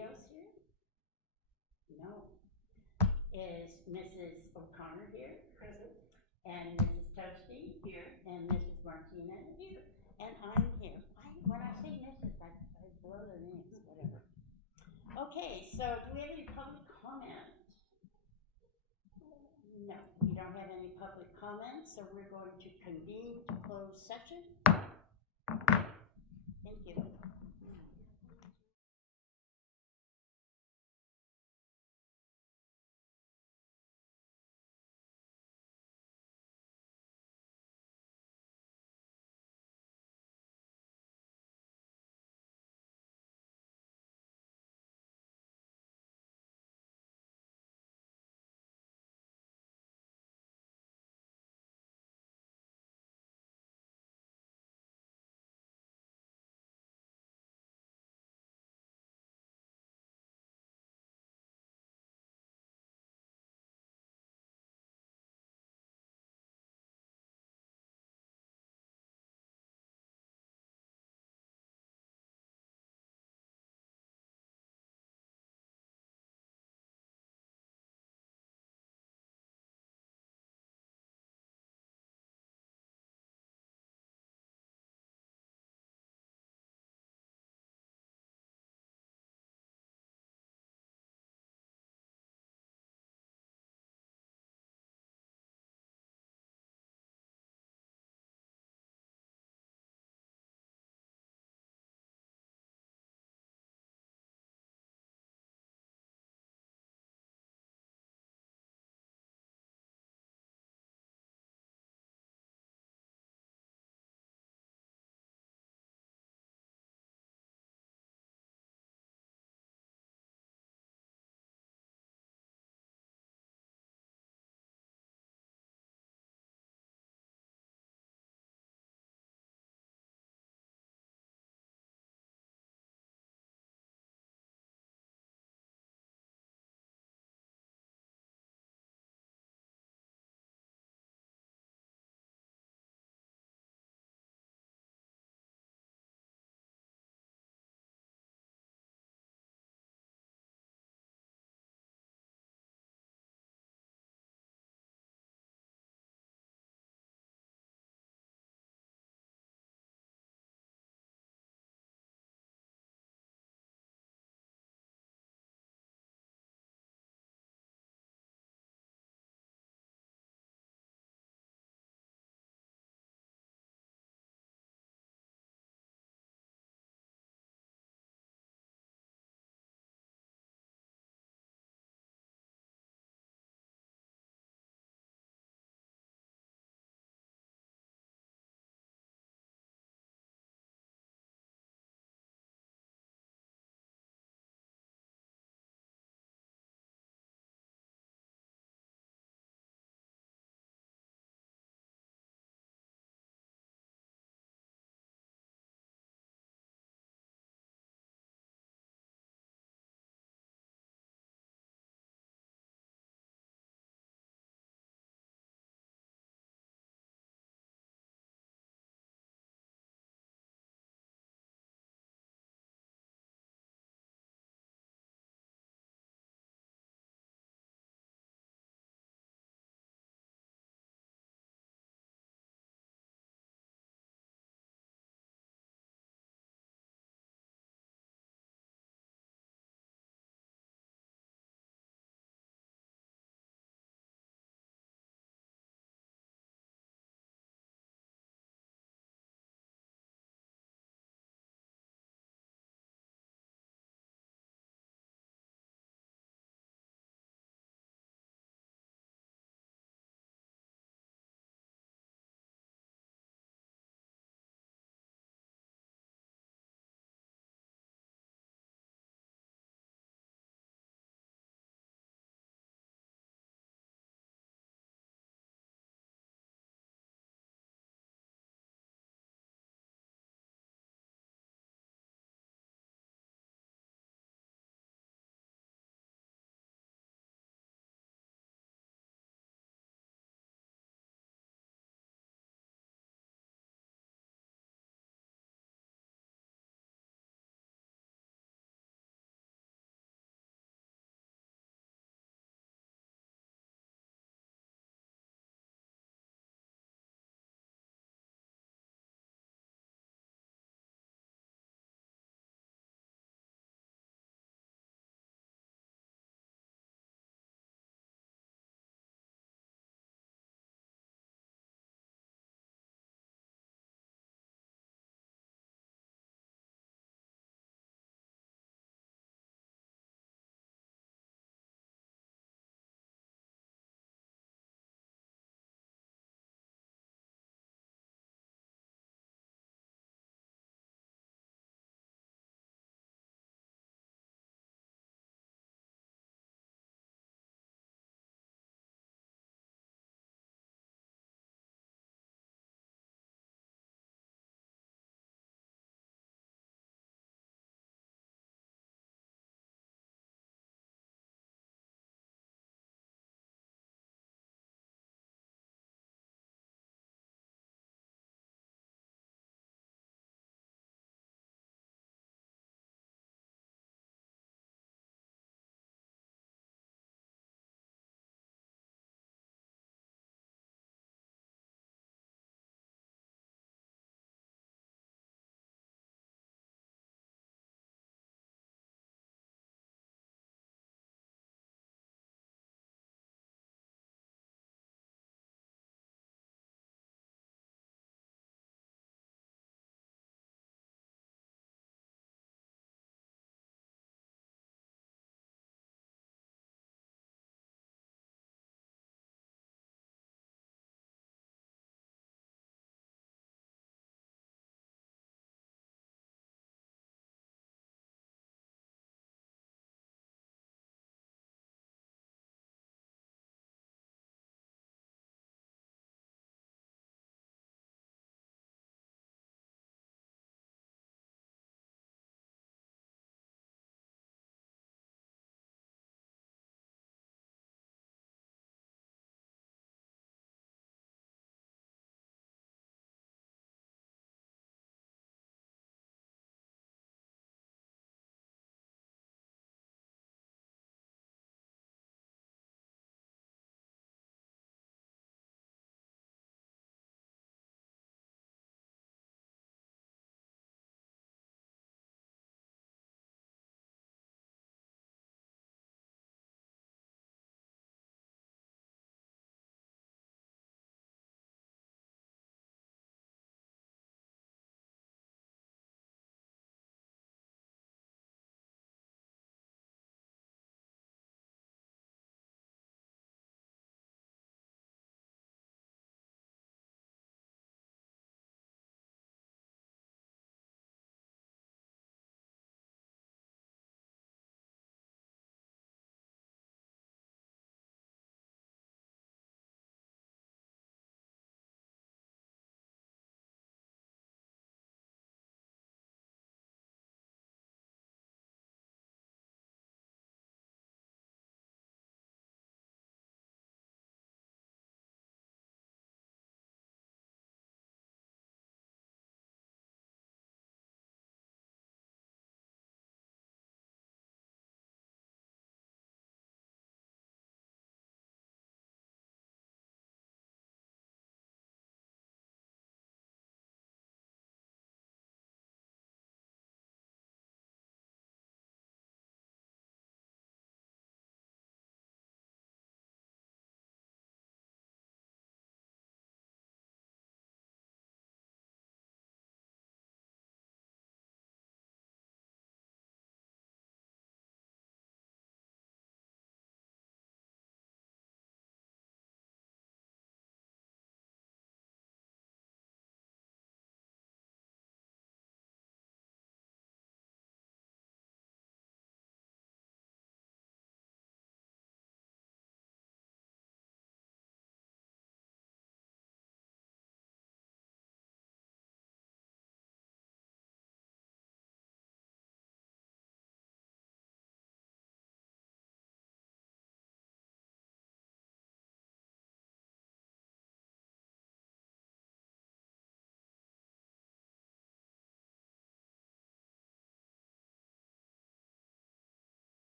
Rios here? No. Is Mrs. O'Connor here? Present. And Mrs. Toasty? Here. And Mrs. Martinez? Here. And I'm here. When I say Mrs., I blow the names, whatever. Okay, so do we have any public comment? No, we don't have any public comments, so we're going to convene to close session. Thank you.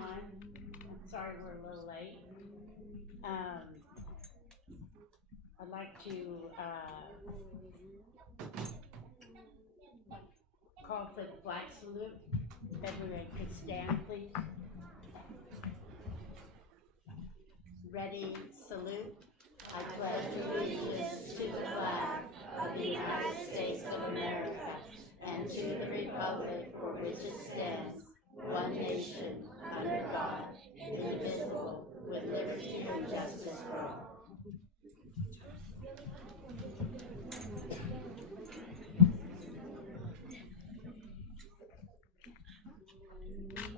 on. I'm sorry we're a little late. I'd like to call for the flag salute. Everyone could stand, please. Ready, salute. I pledge allegiance to the flag of the United States of America and to the republic for which it stands, one nation, under God, indivisible, with liberty and justice for all.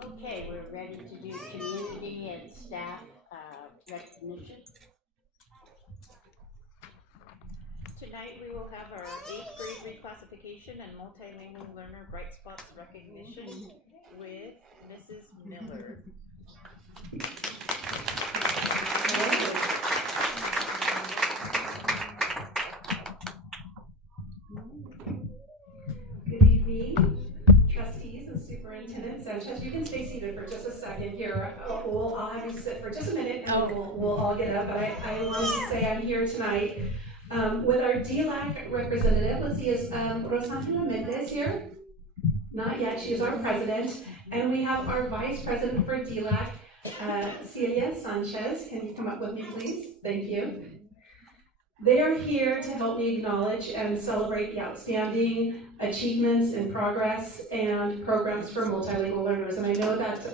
Okay, we're ready to do community and staff recognition. Tonight we will have our 8th grade reclassification and multilingual learner bright spots recognition with Mrs. Miller. Good evening, trustees and Superintendent Sanchez. You can stay seated for just a second here. I'll have you sit for just a minute and we'll all get up. But I wanted to say I'm here tonight with our DLAC representative. Let's see, is Rosangela Mendez here? Not yet, she is our president. And we have our vice president for DLAC, Celia Sanchez. Can you come up with me, please? Thank you. They are here to help me acknowledge and celebrate the outstanding achievements and progress and programs for multilingual learners. And I know that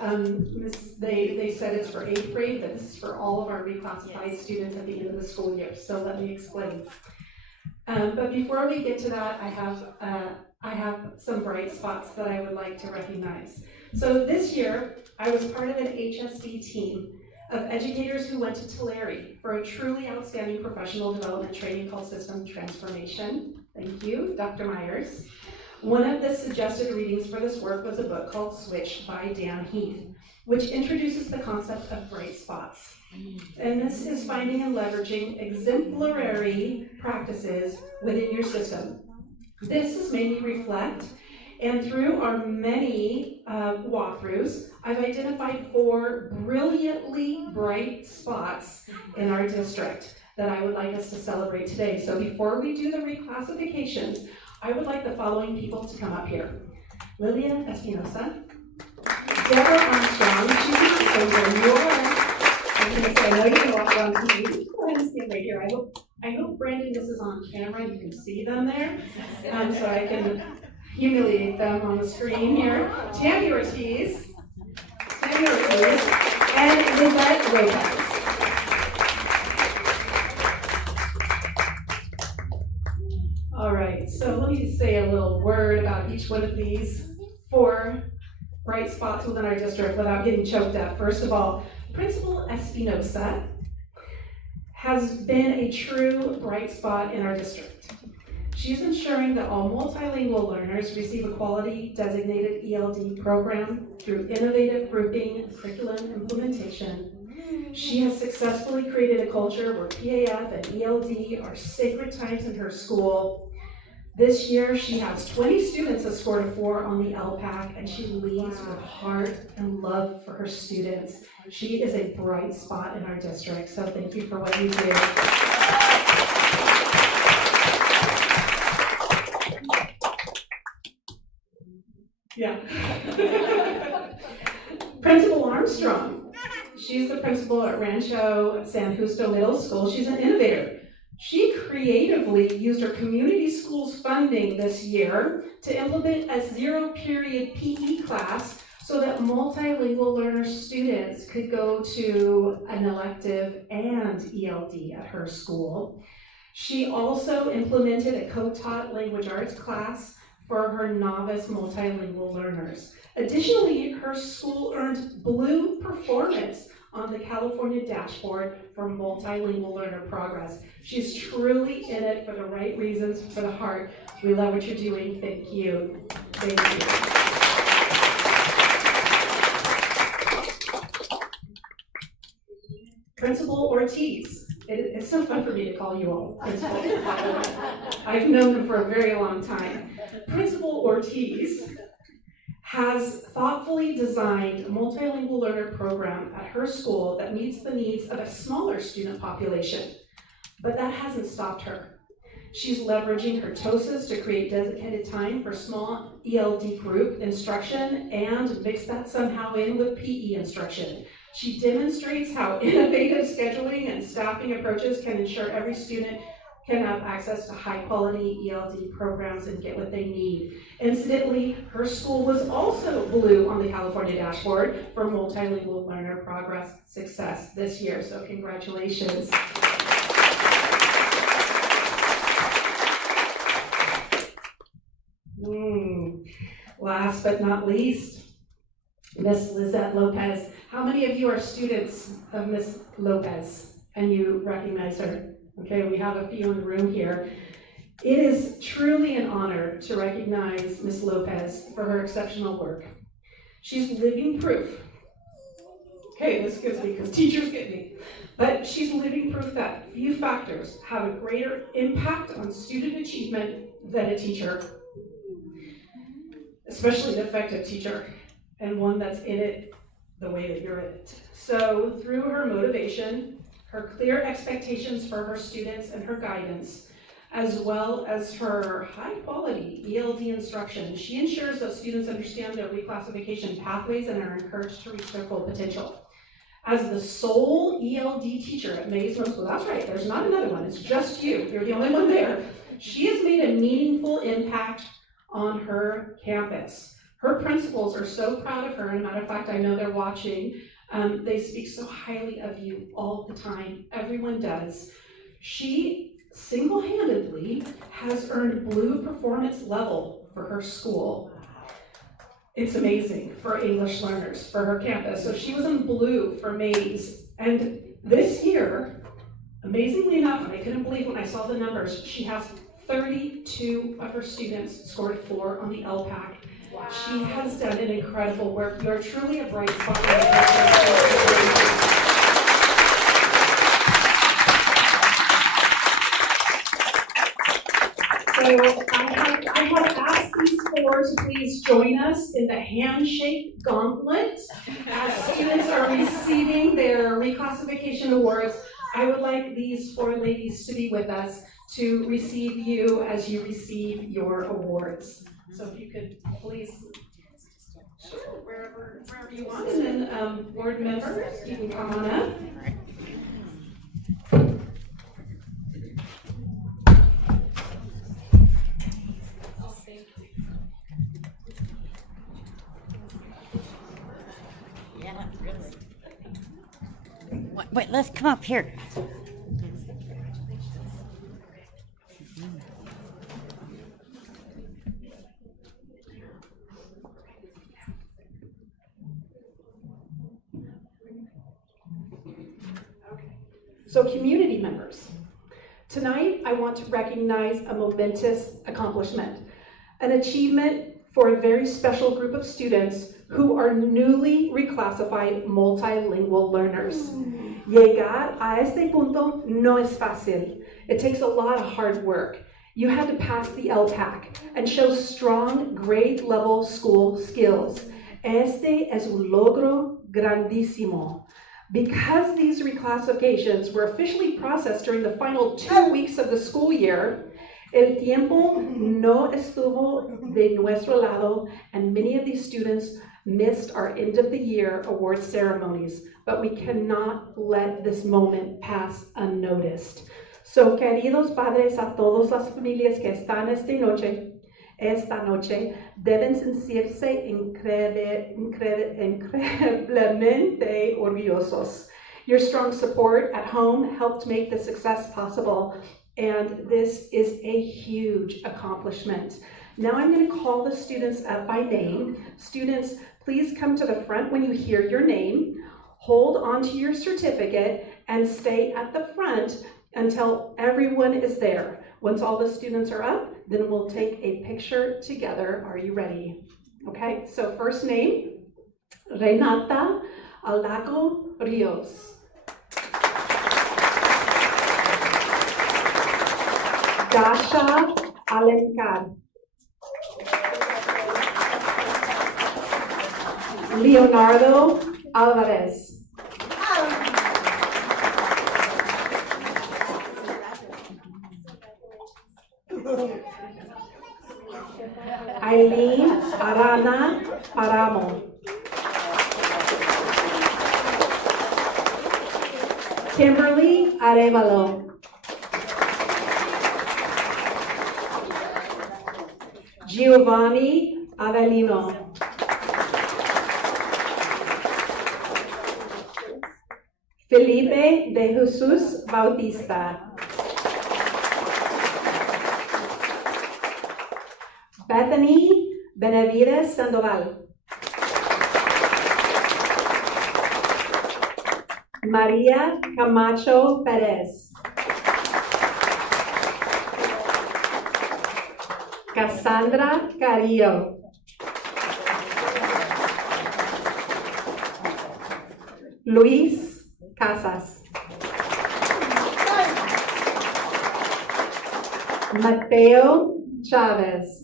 they said it's for 8th grade, but this is for all of our reclassified students at the end of the school year. So let me explain. But before we get to that, I have some bright spots that I would like to recognize. So this year, I was part of an HSD team of educators who went to Tulare for a truly outstanding professional development training called System Transformation. Thank you, Dr. Myers. One of the suggested readings for this work was a book called Switch by Dan Heath, which introduces the concept of bright spots. And this is finding and leveraging exemplary practices within your system. This has made me reflect, and through our many walkthroughs, I've identified 4 brilliantly bright spots in our district that I would like us to celebrate today. So before we do the reclassifications, I would like the following people to come up here. Lilia Espinosa, Deborah Armstrong, she's not over, you are. I'm going to say, I know you're going to walk around TV. Go ahead and stand right here. I hope, Brandon, this is on camera and you can see them there, so I can humiliate them on the screen here. Tammy Ortiz, and Lizette Lopez. All right, so let me say a little word about each one of these 4 bright spots within our district without getting choked up. First of all, Principal Espinosa has been a true bright spot in our district. She's ensuring that all multilingual learners receive a quality designated ELD program through innovative grouping and curriculum implementation. She has successfully created a culture where PAF and ELD are sacred times in her school. This year, she has 20 students that scored a 4 on the LPAC, and she leads with heart and love for her students. She is a bright spot in our district, so thank you for what you do. Yeah. Principal Armstrong. She's the principal at Rancho San Justo Middle School. She's an innovator. She creatively used her community schools funding this year to implement a 0-period PE class so that multilingual learner students could go to an elective and ELD at her school. She also implemented a co-taught language arts class for her novice multilingual learners. Additionally, her school earned Blue Performance on the California dashboard for multilingual learner progress. She's truly in it for the right reasons, for the heart. We love what you're doing. Thank you. Thank you. Principal Ortiz. It's so fun for me to call you all Principal. I've known them for a very long time. Principal Ortiz has thoughtfully designed a multilingual learner program at her school that meets the needs of a smaller student population. But that hasn't stopped her. She's leveraging her TOSAs to create dedicated time for small ELD group instruction and mix that somehow in with PE instruction. She demonstrates how innovative scheduling and staffing approaches can ensure every student can have access to high-quality ELD programs and get what they need. Incidentally, her school was also blue on the California dashboard for multilingual learner progress success this year, so congratulations. Last but not least, Miss Lizette Lopez. How many of you are students of Miss Lopez and you recognize her? Okay, we have a few in the room here. It is truly an honor to recognize Miss Lopez for her exceptional work. She's living proof. Okay, this gets me because teachers get me. But she's living proof that few factors have a greater impact on student achievement than a teacher, especially an effective teacher, and one that's in it the way that you're in it. So through her motivation, her clear expectations for her students and her guidance, as well as her high-quality ELD instruction, she ensures that students understand their reclassification pathways and are encouraged to reach their full potential. As the sole ELD teacher at Mays Middle School, that's right, there's not another one, it's just you, you're the only one there, she has made a meaningful impact on her campus. Her principals are so proud of her, and matter of fact, I know they're watching. They speak so highly of you all the time. Everyone does. She single-handedly has earned blue performance level for her school. It's amazing for English learners, for her campus. So she was in blue for Mays. And this year, amazingly enough, and I couldn't believe when I saw the numbers, she has 32 of her students scored 4 on the LPAC. Wow. She has done an incredible work. You are truly a bright spot. So I have asked these 4 to please join us in the handshake gauntlet as students are receiving their reclassification awards. I would like these 4 ladies to be with us to receive you as you receive your awards. So if you could please, sure, wherever you want, and then board members, you can come on up. Yeah, really. Wait, let's come up here. So community members, tonight I want to recognize a momentous accomplishment, an achievement for a very special group of students who are newly reclassified multilingual learners. Llegar a este punto no es fácil. It takes a lot of hard work. You had to pass the LPAC and show strong grade level school skills. Este es un logro grandísimo. Because these reclassifications were officially processed during the final 2 weeks of the school year, el tiempo no estuvo de nuestro lado, and many of these students missed our end of the year award ceremonies, but we cannot let this moment pass unnoticed. So, queridos padres, a todas las familias que están esta noche deben sentirse increíblemente orgullosos. Your strong support at home helped make the success possible, and this is a huge accomplishment. Now I'm going to call the students up by name. Students, please come to the front when you hear your name, hold onto your certificate, and stay at the front until everyone is there. Once all the students are up, then we'll take a picture together. Are you ready? Okay, so first name, Renata Alago Rios. Dasha Alencar. Leonardo Alvarez. Aileen Arana Paramo. Kimberly Arevalo. Giovanni Avellino. Felipe de Jesus Bautista. Bethany Benavides Sandoval. Maria Camacho Perez. Cassandra Carrillo. Luis Casas. Mateo Chavez.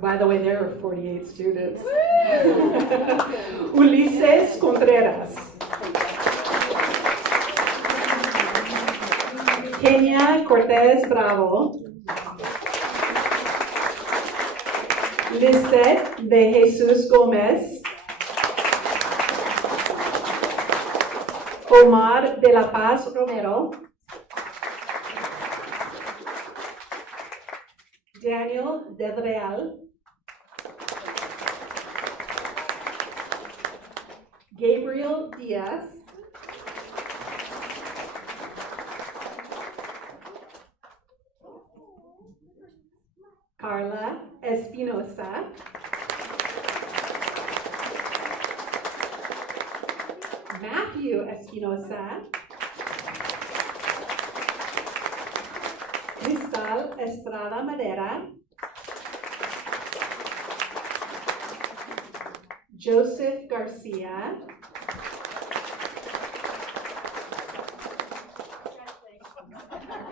By the way, there are 48 students. Ulises Contreras. Kenia Cortez Bravo. Lisette de Jesus Gomez. Omar de la Paz Romero. Daniel Del Real. Gabriel Diaz. Carla Espinosa. Matthew Espinosa. Cristal Estrada Madera. Joseph Garcia.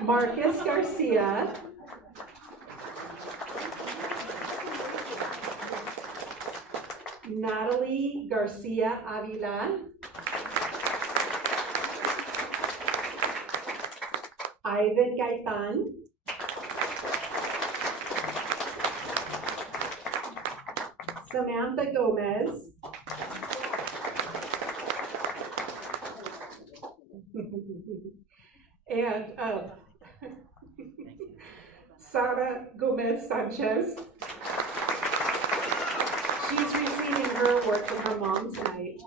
Marcus Garcia. Natalie Garcia Avila. Ivan Gaitan. Samantha Gomez. And Sara Gomez Sanchez. She's receiving her award from her mom tonight.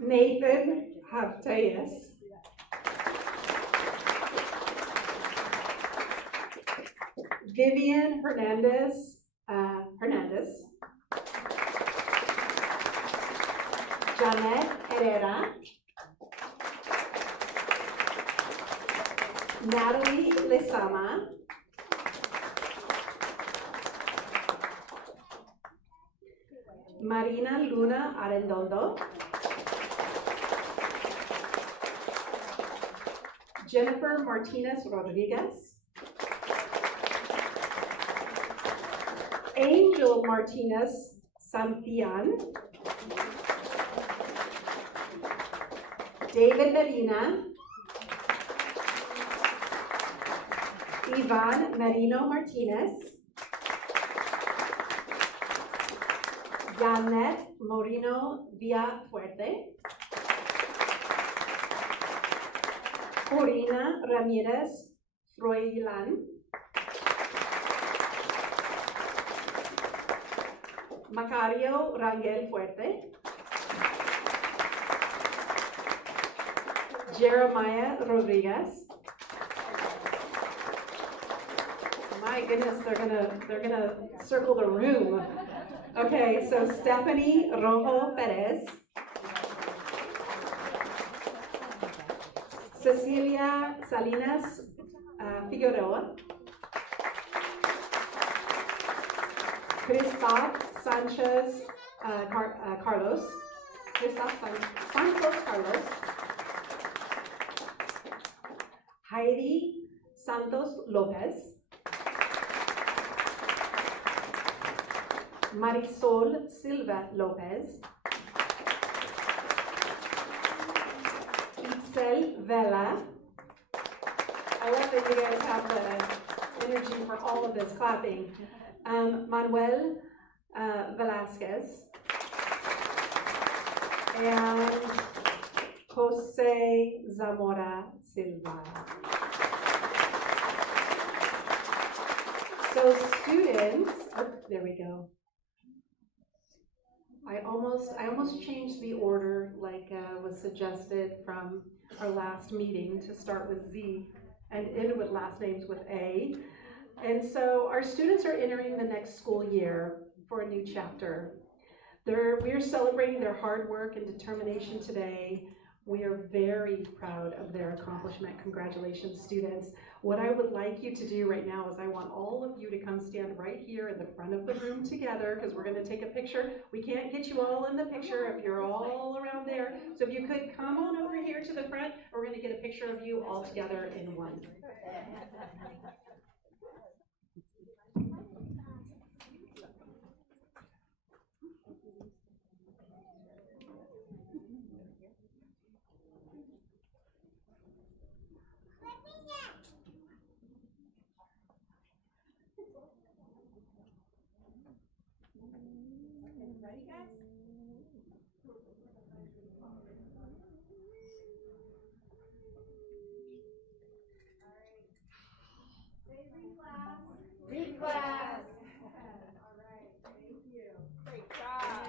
Nathan Haftayes. Vivian Hernandez. Janet Herrera. Natalie Lezama. Marina Luna Arendondo. Jennifer Martinez Rodriguez. Angel Martinez Santillan. David Medina. Ivan Marino Martinez. Janet Moreno Villafuerte. Corina Ramirez Froilan. Macario Rangel Fuerte. Jeremiah Rodriguez. My goodness, they're gonna circle the room. Okay, so Stephanie Rojo Perez. Cecilia Salinas Figueroa. Christoph Sanchez Carlos. Santos Carlos. Heidi Santos Lopez. Marisol Silva Lopez. Itzel Vela. I love that you guys have the energy for all of this clapping. Manuel Velasquez. And Jose Zamora Silva. So students, oh, there we go. I almost changed the order like was suggested from our last meeting to start with Z and end with last names with A. And so our students are entering the next school year for a new chapter. We're celebrating their hard work and determination today. We are very proud of their accomplishment. Congratulations, students. What I would like you to do right now is I want all of you to come stand right here in the front of the room together because we're going to take a picture. We can't get you all in the picture if you're all around there. So if you could come on over here to the front, we're going to get a picture of you all together in one. Ready, guys? Reclass. All right, thank you. Great job.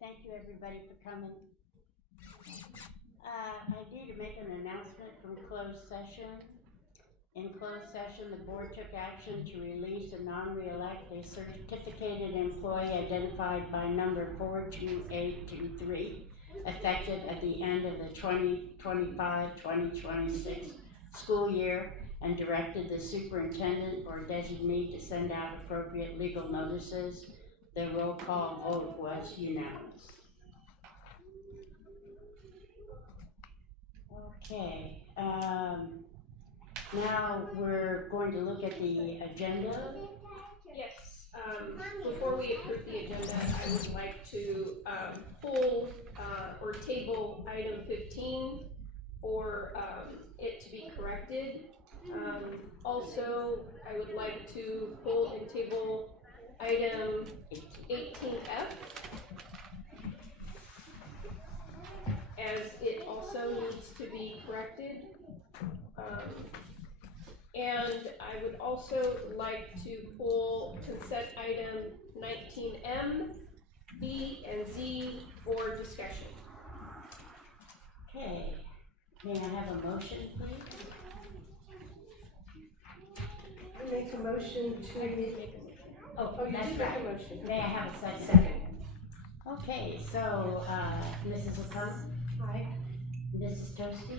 Thank you, everybody, for coming. I need to make an announcement from closed session. In closed session, the board took action to release and non-reelect a certificated employee identified by number 42823, effective at the end of the 2025-2026 school year, and directed the superintendent or designee to send out appropriate legal notices The roll call vote was unanimous. Okay, now we're going to look at the agenda. Yes, before we approve the agenda, I would like to, pull, or table item 15 for, it to be corrected. Also, I would like to pull and table item 18F, as it also needs to be corrected. And I would also like to pull consent item 19M, B, and Z for discussion. Okay, may I have a motion, please? I make a motion to. Oh, Oh, you that's did make right. a motion. May I have a second? Okay, so, Mrs. O'Connor, Aye. Mrs. Toasty,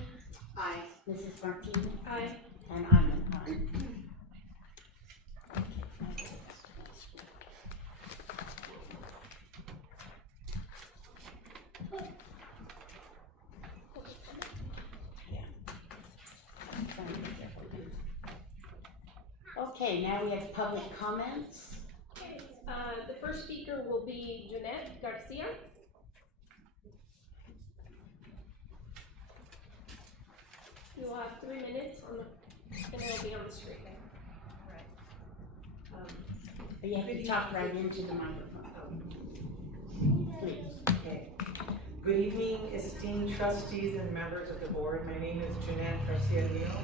Aye. Mrs. Martinez, Aye. and I'm an aye. Okay, now we have public comments. The first speaker will be Jeanette Garcia. You will have 3 minutes on the, and it'll be on the screen. But you have to talk right into the microphone. Please. Okay. Good evening, esteemed trustees and members of the board. My name is Jeanette Garcia Neal.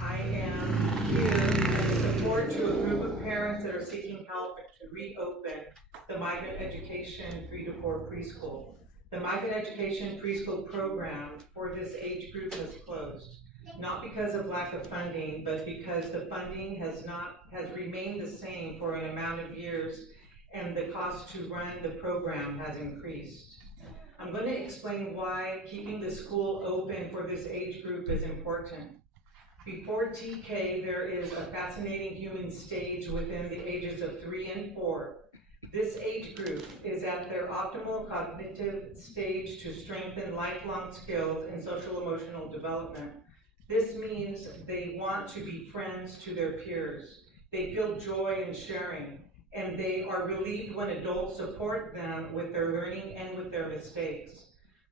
I am here in support to a group of parents that are seeking help to reopen the Migrant Education 3 to 4 preschool. The Migrant Education preschool program for this age group has closed, not because of lack of funding, but because the funding has remained the same for an amount of years, and the cost to run the program has increased. I'm going to explain why keeping the school open for this age group is important. Before TK, there is a fascinating human stage within the ages of 3 and 4. This age group is at their optimal cognitive stage to strengthen lifelong skills in social emotional development. This means they want to be friends to their peers. They feel joy in sharing, and they are relieved when adults support them with their learning and with their mistakes.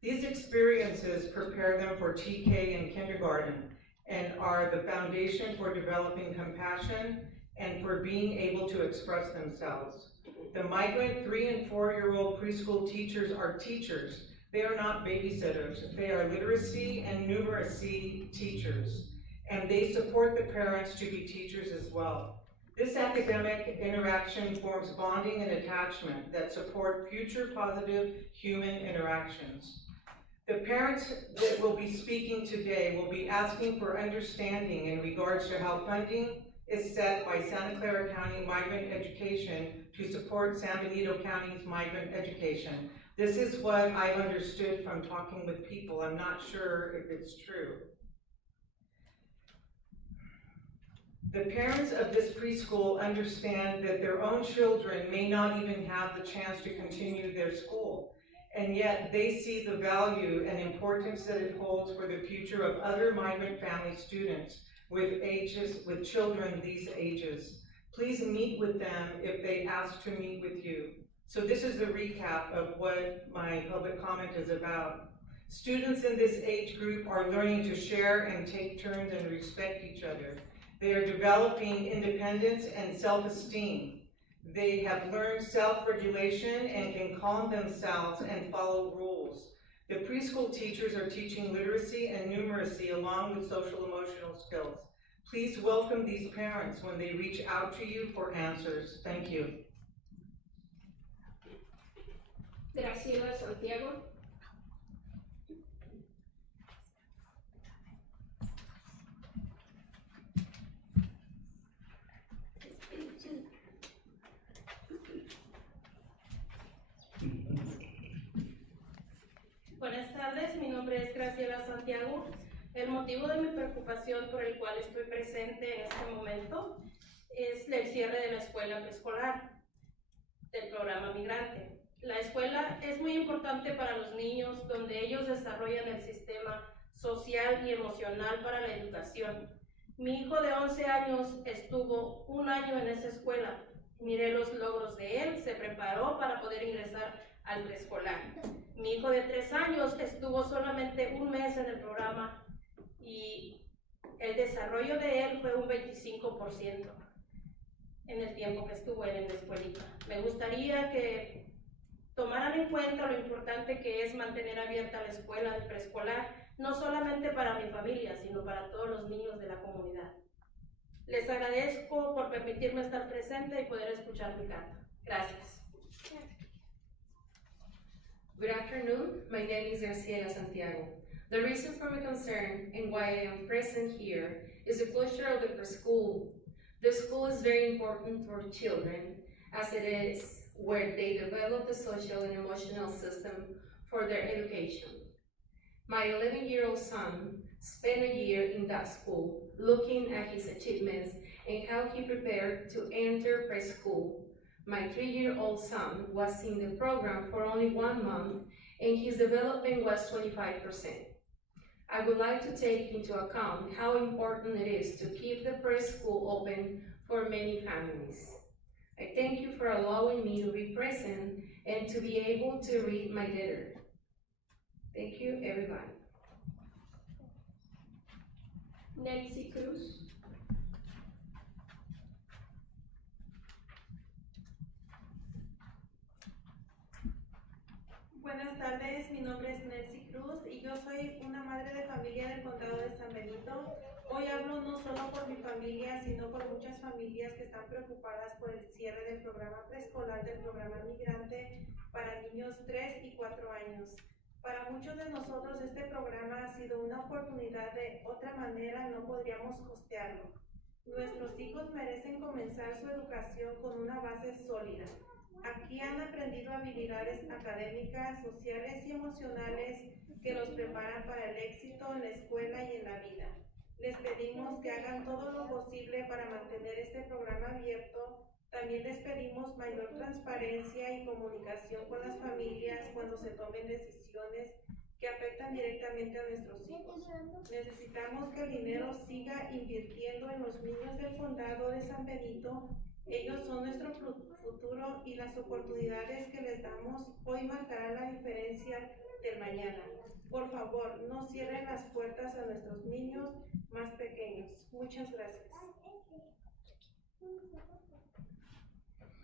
These experiences prepare them for TK and kindergarten and are the foundation for developing compassion and for being able to express themselves. The migrant 3 and 4-year-old preschool teachers are teachers. They are not babysitters. They are literacy and numeracy teachers, and they support the parents to be teachers as well. This academic interaction forms bonding and attachment that support future positive human interactions. The parents that will be speaking today will be asking for understanding in regards to how funding is set by Santa Clara County Migrant Education to support San Benito County's migrant education. This is what I've understood from talking with people. I'm not sure if it's true. The parents of this preschool understand that their own children may not even have the chance to continue their school, and yet they see the value and importance that it holds for the future of other migrant family students with children these ages. Please meet with them if they ask to meet with you. So this is the recap of what my public comment is about. Students in this age group are learning to share and take turns and respect each other. They are developing independence and self-esteem. They have learned self-regulation and can calm themselves and follow rules. The preschool teachers are teaching literacy and numeracy along with social emotional skills. Please welcome these parents when they reach out to you for answers. Thank you. Graciela Santiago. Buenas tardes, mi nombre es Graciela Santiago. El motivo de mi preocupación por el cual estoy presente en este momento es el cierre de la escuela preescolar del programa migrante. La escuela es muy importante para los niños, donde ellos desarrollan el sistema social y emocional para la educación. Mi hijo de 11 años estuvo un año en esa escuela. Miré los logros de él, se preparó para poder ingresar al preescolar. Mi hijo de 3 años estuvo solamente un mes en el programa y el desarrollo de él fue un 25% en el tiempo que estuvo él en la escuelita. Me gustaría que tomaran en cuenta lo importante que es mantener abierta la escuela del preescolar, no solamente para mi familia, sino para todos los niños de la comunidad. Les agradezco por permitirme estar presente y poder escuchar mi canto. Gracias. Good afternoon, my name is Graciela Santiago. The reason for my concern and why I am present here is the closure of the preschool. The school is very important for children as it is where they develop the social and emotional system for their education. My 11-year-old son spent a year in that school looking at his achievements and how he prepared to enter preschool. My 3-year-old son was in the program for only 1 month and his development was 25%. I would like to take into account how important it is to keep the preschool open for many families. I thank you for allowing me to be present and to be able to read my letter. Thank you, everybody. Nancy Cruz. Buenas tardes, mi nombre es Nancy Cruz y yo soy una madre de familia del condado de San Benito. Hoy hablo no solo por mi familia, sino por muchas familias que están preocupadas por el cierre del programa preescolar del programa migrante para niños 3 y 4 años. Para muchos de nosotros este programa ha sido una oportunidad, de otra manera no podríamos costearlo. Nuestros hijos merecen comenzar su educación con una base sólida. Aquí han aprendido habilidades académicas, sociales y emocionales que los preparan para el éxito en la escuela y en la vida. Les pedimos que hagan todo lo posible para mantener este programa abierto. También les pedimos mayor transparencia y comunicación con las familias cuando se tomen decisiones que afectan directamente a nuestros hijos. Necesitamos que el dinero siga invirtiendo en los niños del condado de San Benito. Ellos son nuestro futuro y las oportunidades que les damos hoy marcarán la diferencia del mañana. Por favor, no cierren las puertas a nuestros niños más pequeños. Muchas gracias.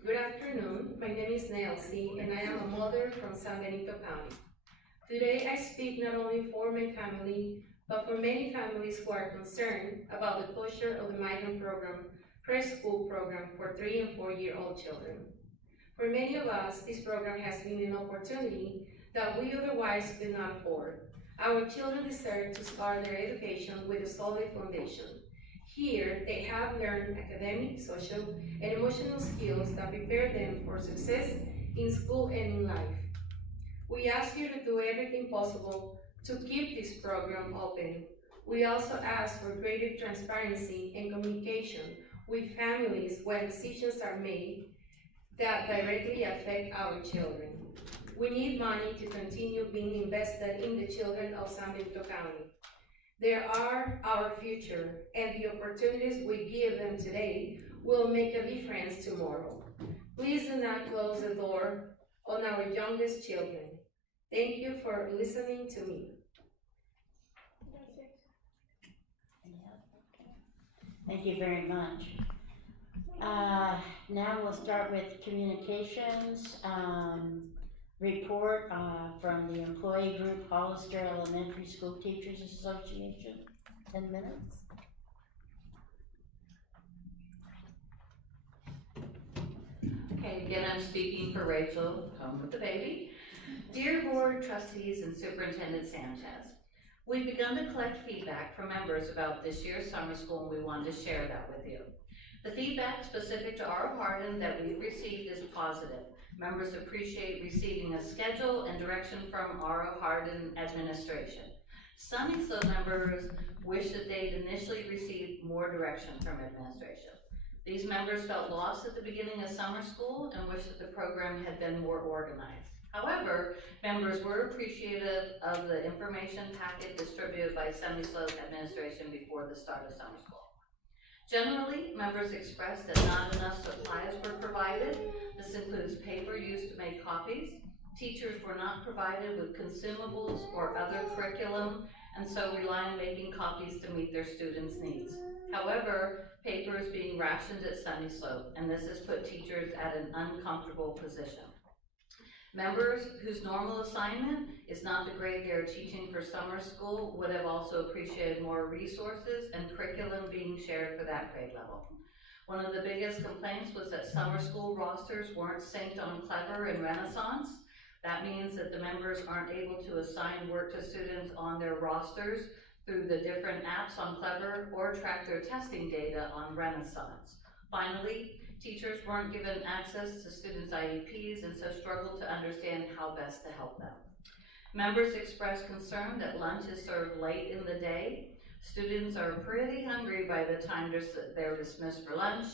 Good afternoon, my name is Nancy and I am a mother from San Benito County. Today I speak not only for my family, but for many families who are concerned about the closure of the migrant program, preschool program for 3 and 4-year-old children. For many of us, this program has been an opportunity that we otherwise could not afford. Our children deserve to start their education with a solid foundation. Here, they have learned academic, social, and emotional skills that prepare them for success in school and in life. We ask you to do everything possible to keep this program open. We also ask for greater transparency and communication with families when decisions are made that directly affect our children. We need money to continue being invested in the children of San Benito County. They are our future, and the opportunities we give them today will make a difference tomorrow. Please do not close the door on our youngest children. Thank you for listening to me. Thank you very much. Now we'll start with communications. Report from the employee group, Hollister Elementary School Teachers Association. 10 minutes. Okay, again, I'm speaking for Rachel, home with the baby. Dear Board, Trustees, and Superintendent Sanchez, we've begun to collect feedback from members about this year's summer school, and we wanted to share that with you. The feedback specific to R.O. Hardin that we've received is positive. Members appreciate receiving a schedule and direction from R.O. Hardin administration. Some EXO members wish that they'd initially received more direction from administration. These members felt lost at the beginning of summer school and wished that the program had been more organized. However, members were appreciative of the information packet distributed by Sunny Slope administration before the start of summer school. Generally, members expressed that not enough supplies were provided. This includes paper used to make copies. Teachers were not provided with consumables or other curriculum, and so rely on making copies to meet their students' needs. However, paper is being rationed at Sunny Slope, and this has put teachers at an uncomfortable position. Members whose normal assignment is not the grade they are teaching for summer school would have also appreciated more resources and curriculum being shared for that grade level. One of the biggest complaints was that summer school rosters weren't synced on Clever and Renaissance. That means that the members aren't able to assign work to students on their rosters through the different apps on Clever or track their testing data on Renaissance. Finally, teachers weren't given access to students' IEPs and so struggled to understand how best to help them. Members expressed concern that lunch is served late in the day. Students are pretty hungry by the time they're dismissed for lunch,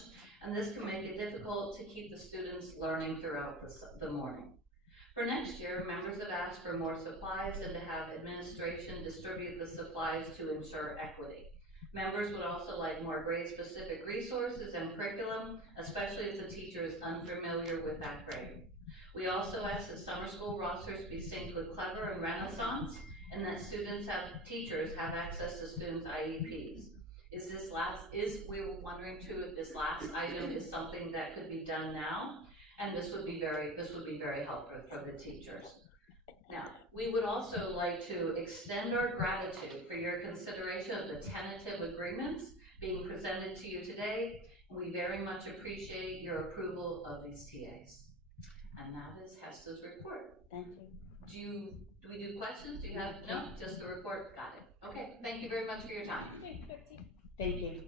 and this can make it difficult to keep the students learning throughout the morning. For next year, members have asked for more supplies and to have administration distribute the supplies to ensure equity. Members would also like more grade-specific resources and curriculum, especially if the teacher is unfamiliar with that grade. We also ask that summer school rosters be synced with Clever and Renaissance, and that teachers have access to students' IEPs. We were wondering too if this last item is something that could be done now, and this would be very helpful for the teachers. Now, we would also like to extend our gratitude for your consideration of the tentative agreements being presented to you today. We very much appreciate your approval of these TAs. And that is Hesta's report. Thank you. Do we do questions? Do you have, no, just the report? Got it. Okay, thank you very much for your time. Thank you.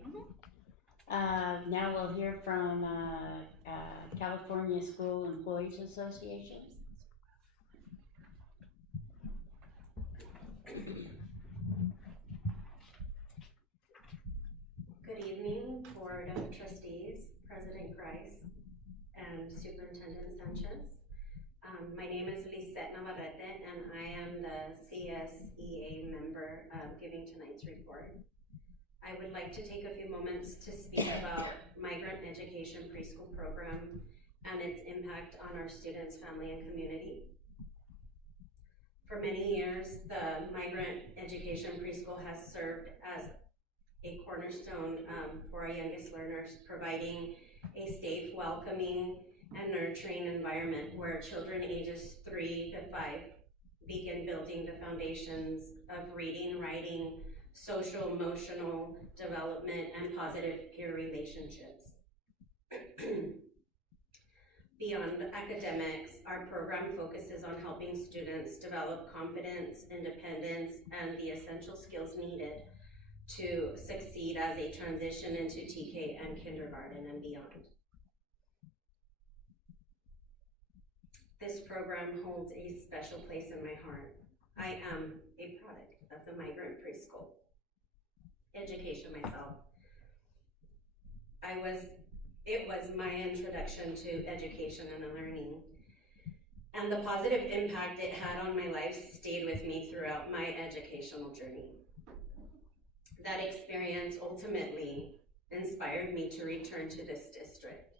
Now we'll hear from California School Employees Association. Good evening, Board of Trustees, President Grice, and Superintendent Sanchez. My name is Lisette Navarrete, and I am the CSEA member giving tonight's report. I would like to take a few moments to speak about Migrant Education Preschool Program and its impact on our students, family, and community. For many years, the Migrant Education Preschool has served as a cornerstone for our youngest learners, providing a safe, welcoming, and nurturing environment where children ages 3 to 5 begin building the foundations of reading, writing, social, emotional development, and positive peer relationships. Beyond academics, our program focuses on helping students develop confidence, independence, and the essential skills needed to succeed as they transition into TK and kindergarten and beyond. This program holds a special place in my heart. I am a product of the Migrant Preschool education myself. It was my introduction to education and learning. And the positive impact it had on my life stayed with me throughout my educational journey. That experience ultimately inspired me to return to this district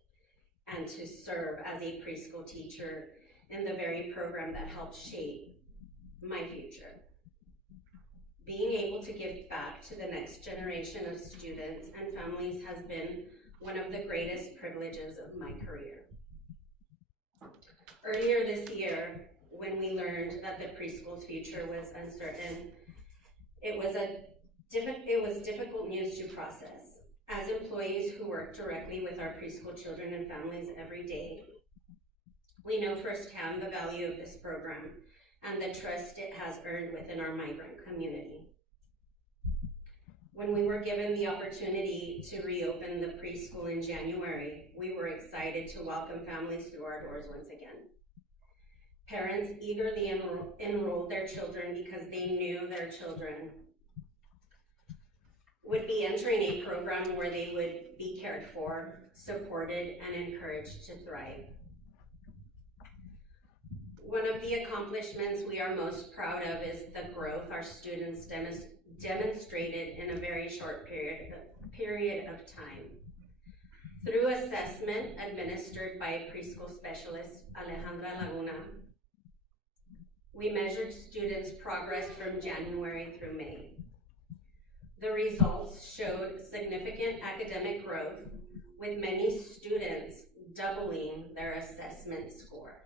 and to serve as a preschool teacher in the very program that helped shape my future. Being able to give back to the next generation of students and families has been one of the greatest privileges of my career. Earlier this year, when we learned that the preschool's future was uncertain, it was difficult news to process. As employees who work directly with our preschool children and families every day, we know firsthand the value of this program and the trust it has earned within our migrant community. When we were given the opportunity to reopen the preschool in January, we were excited to welcome families through our doors once again. Parents eagerly enrolled their children because they knew their children would be entering a program where they would be cared for, supported, and encouraged to thrive. One of the accomplishments we are most proud of is the growth our students demonstrated in a very short period of time. Through assessment administered by preschool specialist Alejandra Laguna, we measured students' progress from January through May. The results showed significant academic growth, with many students doubling their assessment score.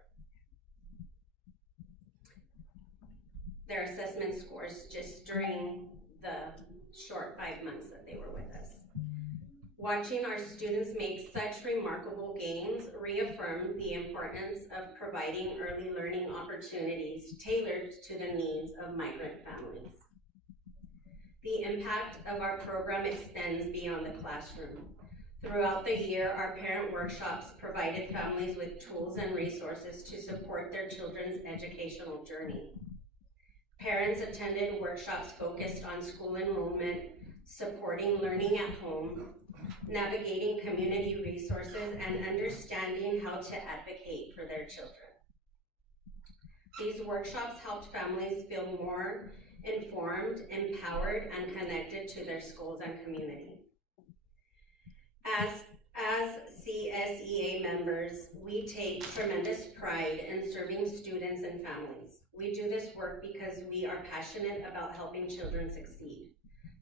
Their assessment scores just during the short 5 months that they were with us. Watching our students make such remarkable gains reaffirmed the importance of providing early learning opportunities tailored to the needs of migrant families. The impact of our program extends beyond the classroom. Throughout the year, our parent workshops provided families with tools and resources to support their children's educational journey. Parents attended workshops focused on school enrollment, supporting learning at home, navigating community resources, and understanding how to advocate for their children. These workshops helped families feel more informed, empowered, and connected to their schools and community. As CSEA members, we take tremendous pride in serving students and families. We do this work because we are passionate about helping children succeed.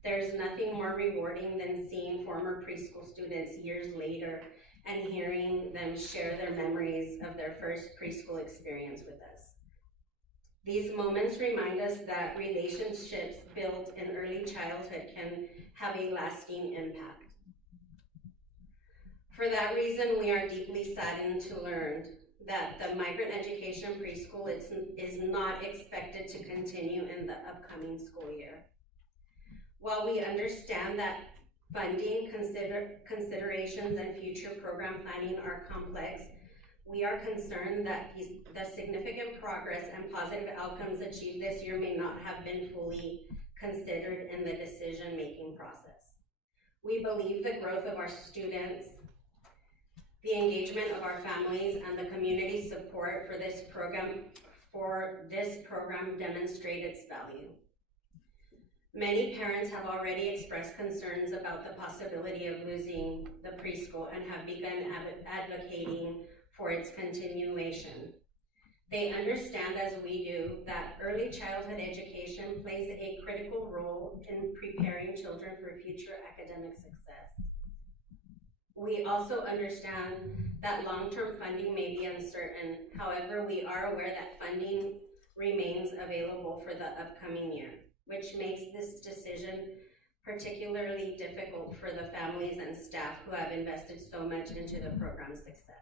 There's nothing more rewarding than seeing former preschool students years later and hearing them share their memories of their first preschool experience with us. These moments remind us that relationships built in early childhood can have a lasting impact. For that reason, we are deeply saddened to learn that the Migrant Education Preschool is not expected to continue in the upcoming school year. While we understand that funding considerations and future program planning are complex, we are concerned that the significant progress and positive outcomes achieved this year may not have been fully considered in the decision-making process. We believe the growth of our students, the engagement of our families, and the community support for this program demonstrate its value. Many parents have already expressed concerns about the possibility of losing the preschool and have begun advocating for its continuation. They understand, as we do, that early childhood education plays a critical role in preparing children for future academic success. We also understand that long-term funding may be uncertain. However, we are aware that funding remains available for the upcoming year, which makes this decision particularly difficult for the families and staff who have invested so much into the program's success.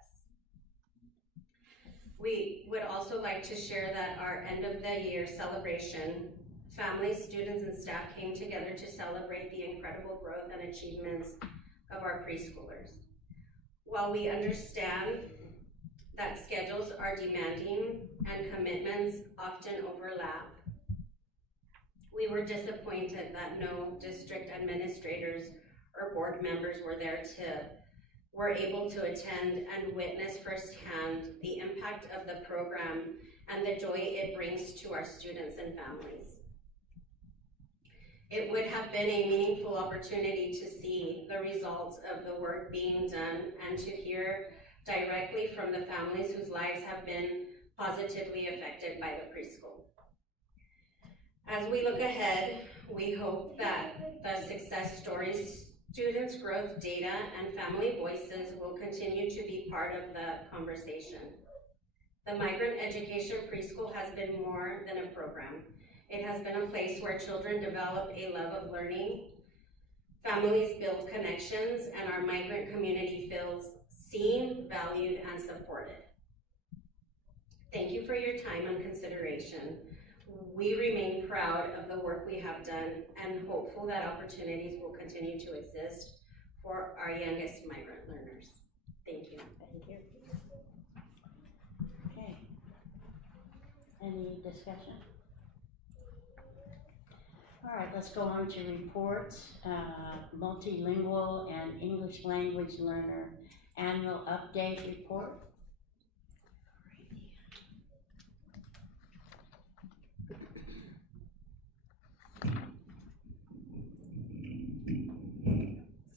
We would also like to share that our end of the year celebration, families, students, and staff came together to celebrate the incredible growth and achievements of our preschoolers. While we understand that schedules are demanding and commitments often overlap, we were disappointed that no district administrators or board members were able to attend and witness firsthand the impact of the program and the joy it brings to our students and families. It would have been a meaningful opportunity to see the results of the work being done and to hear directly from the families whose lives have been positively affected by the preschool. As we look ahead, we hope that the success stories, students' growth data, and family voices will continue to be part of the conversation. The Migrant Education Preschool has been more than a program. It has been a place where children develop a love of learning, families build connections, and our migrant community feels seen, valued, and supported. Thank you for your time and consideration. We remain proud of the work we have done and hopeful that opportunities will continue to exist for our youngest migrant learners. Thank you. Thank you. Okay. Any discussion? All right, let's go on to reports. Multilingual and English language learner annual update report.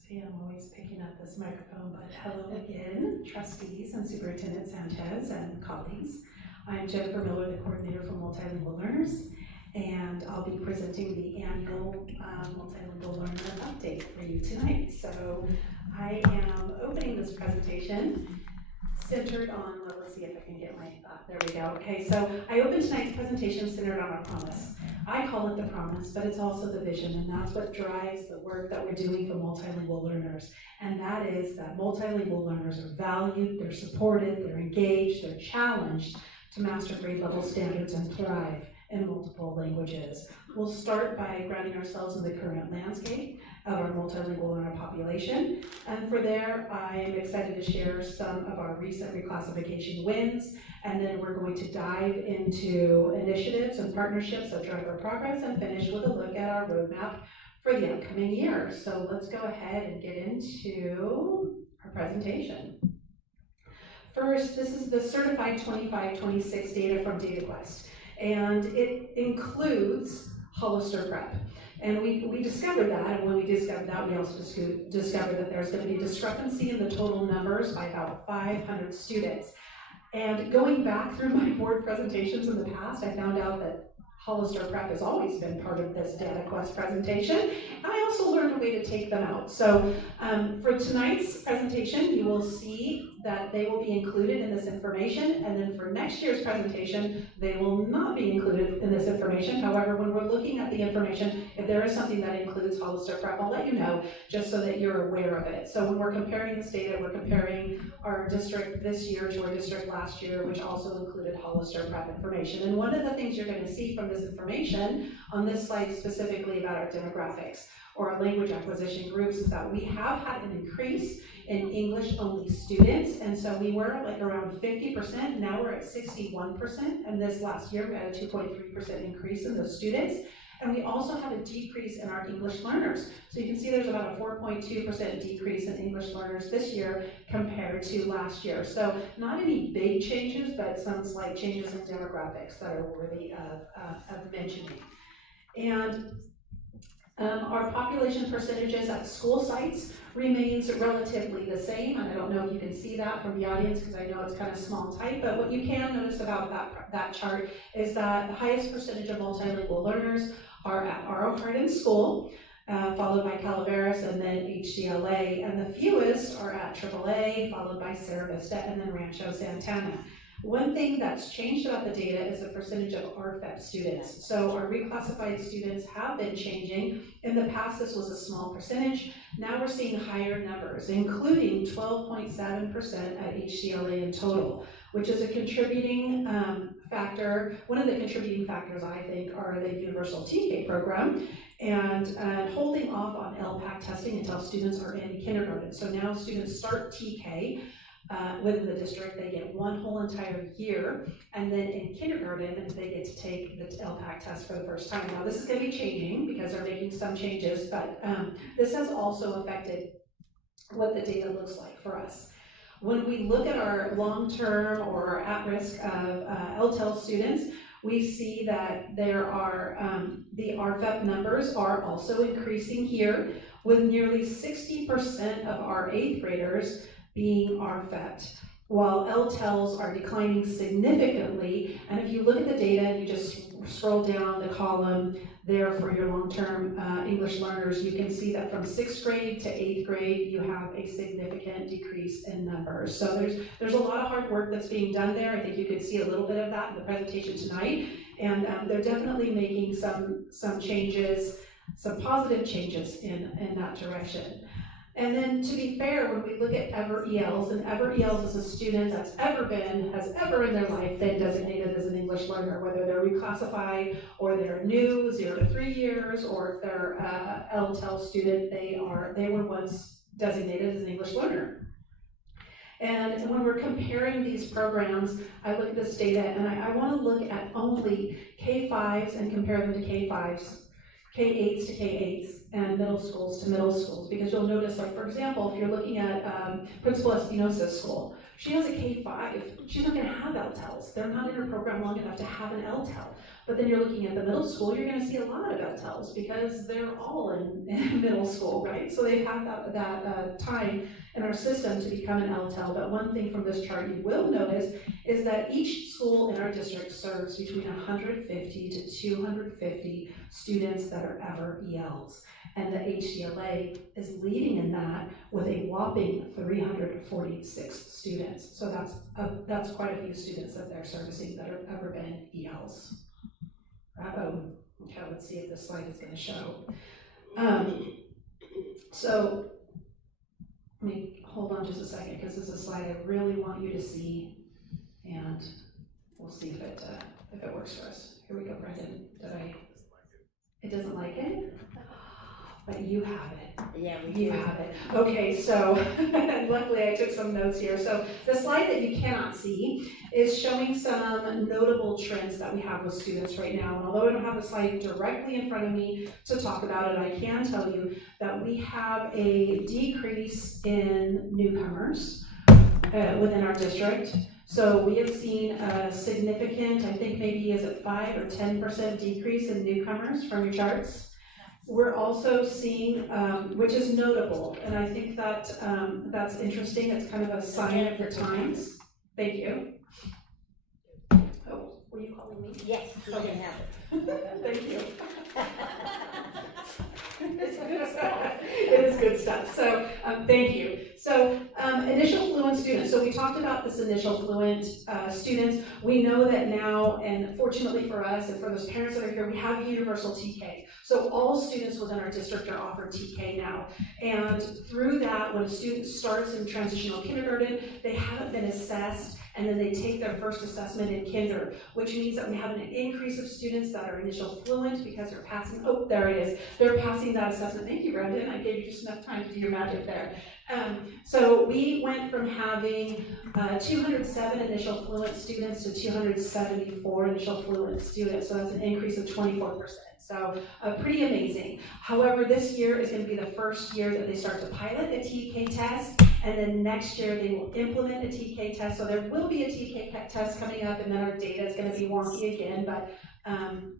See, I'm always picking up this microphone, but hello again, trustees and Superintendent Sanchez and colleagues. I'm Jennifer Miller, the coordinator for Multilingual Learners, and I'll be presenting the annual Multilingual Learner update for you tonight. So I am opening this presentation centered on, well, let's see if I can get my, there we go. Okay, so I opened tonight's presentation centered on our promise. I call it the promise, but it's also the vision, and that's what drives the work that we're doing for multilingual learners. And that is that multilingual learners are valued, they're supported, they're engaged, they're challenged to master grade level standards and thrive in multiple languages. We'll start by grounding ourselves in the current landscape of our multilingual learner population. And for there, I am excited to share some of our recent reclassification wins, and then we're going to dive into initiatives and partnerships that drive our progress and finish with a look at our roadmap for the upcoming year. So let's go ahead and get into our presentation. First, this is the Certified 25-26 data from DataQuest, and it includes Hollister Prep. And we discovered that, and when we discovered that, we also discovered that there's going to be a discrepancy in the total numbers by about 500 students. And going back through my board presentations in the past, I found out that Hollister Prep has always been part of this DataQuest presentation, and I also learned a way to take them out. So for tonight's presentation, you will see that they will be included in this information, and then for next year's presentation, they will not be included in this information. However, when we're looking at the information, if there is something that includes Hollister Prep, I'll let you know, just so that you're aware of it. So when we're comparing this data, we're comparing our district this year to our district last year, which also included Hollister Prep information. And one of the things you're going to see from this information on this slide specifically about our demographics or our language acquisition groups is that we have had an increase in English-only students, and so we were like around 50%, now we're at 61%, and this last year we had a 2.3% increase in those students. And we also have a decrease in our English learners. So you can see there's about a 4.2% decrease in English learners this year compared to last year. So not any big changes, but some slight changes in demographics that are worthy of mentioning. And our population percentages at school sites remains relatively the same, and I don't know if you can see that from the audience because I know it's kind of small type, but what you can notice about that chart is that the highest percentage of multilingual learners are at R.O. Hardin School, followed by Calaveras and then HCLA, and the fewest are at AAA, followed by Sierra Vista and then Rancho Santana. One thing that's changed about the data is the percentage of RFEP students. So our reclassified students have been changing. In the past, this was a small percentage. Now we're seeing higher numbers, including 12.7% at HCLA in total, which is a contributing factor. One of the contributing factors, I think, are the universal TK program and holding off on LPAC testing until students are in kindergarten. So now students start TK within the district, they get one whole entire year, and then in kindergarten, they get to take the LPAC test for the first time. Now, this is going to be changing because they're making some changes, but this has also affected what the data looks like for us. When we look at our long-term or at-risk of LTEL students, we see that there are, the RFEP numbers are also increasing here, with nearly 60% of our 8th graders being RFEP'd, while LTELs are declining significantly. And if you look at the data and you just scroll down the column there for your long-term English learners, you can see that from 6th grade to 8th grade, you have a significant decrease in numbers. So there's a lot of hard work that's being done there. I think you could see a little bit of that in the presentation tonight. And they're definitely making some changes, some positive changes in that direction. And then to be fair, when we look at EverELs, and EverELs is a student that's has ever in their life been designated as an English learner, whether they're reclassified or they're new, 0 to 3 years, or if they're a LTEL student, they were once designated as an English learner. And when we're comparing these programs, I look at this data and I want to look at only K5s and compare them to K5s K-8s to K-8s and middle schools to middle schools, because you'll notice, like, for example, if you're looking at Principal Espinosa's school, she has a K-5, she's not gonna have LTELs. They're not in her program long enough to have an LTEL. But then you're looking at the middle school, you're gonna see a lot of LTELs because they're all in middle school, right? So they've had that time in our system to become an LTEL. But one thing from this chart you will notice is that each school in our district serves between 150 to 250 students that are ever ELs. And the HDLA is leading in that with a whopping 346 students. So that's quite a few students that they're servicing that have ever been ELs. Bravo. Okay, let's see if this slide is going to show. So let me hold on just a second, because this is a slide I really want you to see, and we'll see if it works for us. Here we go, Brendan. It doesn't like it? But you have it. Yeah, You have it. Okay, so luckily I took some notes here. So the slide that you cannot see is showing some notable trends that we have with students right now. And although I don't have the slide directly in front of me to talk about it, I can tell you that we have a decrease in newcomers within our district. So we have seen a significant, I think maybe is it 5 or 10% decrease in newcomers from your charts. We're also seeing, which is notable, and I think that that's interesting. It's kind of a sign of the times. Thank you. Oh, were you calling me? Yes, you can have it. Thank you. It's good stuff. It is good stuff. So thank you. So initial fluent students. So we talked about this initial fluent students. We know that now, and fortunately for us and for those parents that are here, we have universal TK. So all students within our district are offered TK now. And through that, when a student starts in transitional kindergarten, they haven't been assessed, and then they take their first assessment in kinder, which means that we have an increase of students that are initial fluent because they're passing, oh, there it is. They're passing that assessment. Thank you, Brendan. I gave you just enough time to do your magic there. So we went from having 207 initial fluent students to 274 initial fluent students. So that's an increase of 24%. So pretty amazing. However, this year is going to be the first year that they start to pilot a TK test, and then next year they will implement a TK test. So there will be a TK test coming up, and then our data is going to be wonky again, but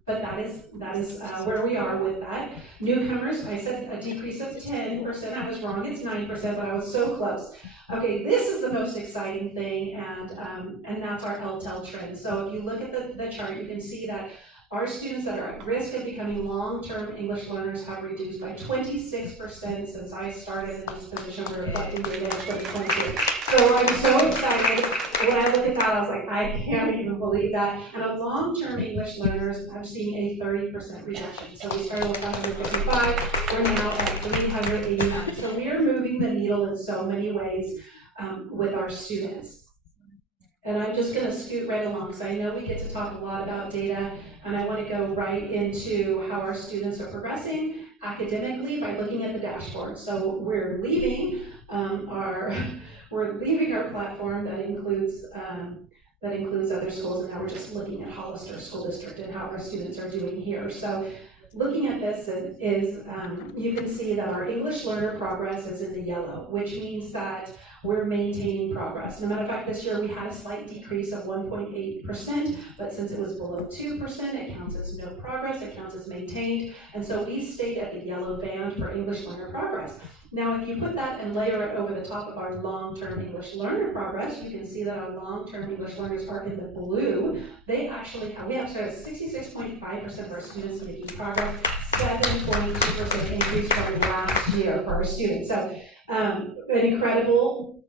that is where we are with that. Newcomers, I said a decrease of 10%. I was wrong, it's 9%, but I was so close. Okay, this is the most exciting thing, and that's our LTEL trend. So if you look at the chart, you can see that our students that are at risk of becoming long-term English learners have reduced by 26% since I started in this position. We're reflecting data in 2022. So I'm so excited. When I look at that, I was like, I can't even believe that. And of long-term English learners, I'm seeing a 30% reduction. So we started with 155, we're now at 389. So we are moving the needle in so many ways with our students. And I'm just going to scoot right along, because I know we get to talk a lot about data, and I want to go right into how our students are progressing academically by looking at the dashboard. So we're leaving our platform that includes other schools, and now we're just looking at Hollister School District and how our students are doing here. So looking at this is you can see that our English learner progress is in the yellow, which means that we're maintaining progress. No matter of fact, this year we had a slight decrease of 1.8%, but since it was below 2%, it counts as no progress, it counts as maintained, and so we stayed at the yellow band for English learner progress. Now, if you put that and layer it over the top of our long-term English learner progress, you can see that our long-term English learners are in the blue. We actually have 66.5% of our students making progress, 7.2% increase from last year for our students. So an incredible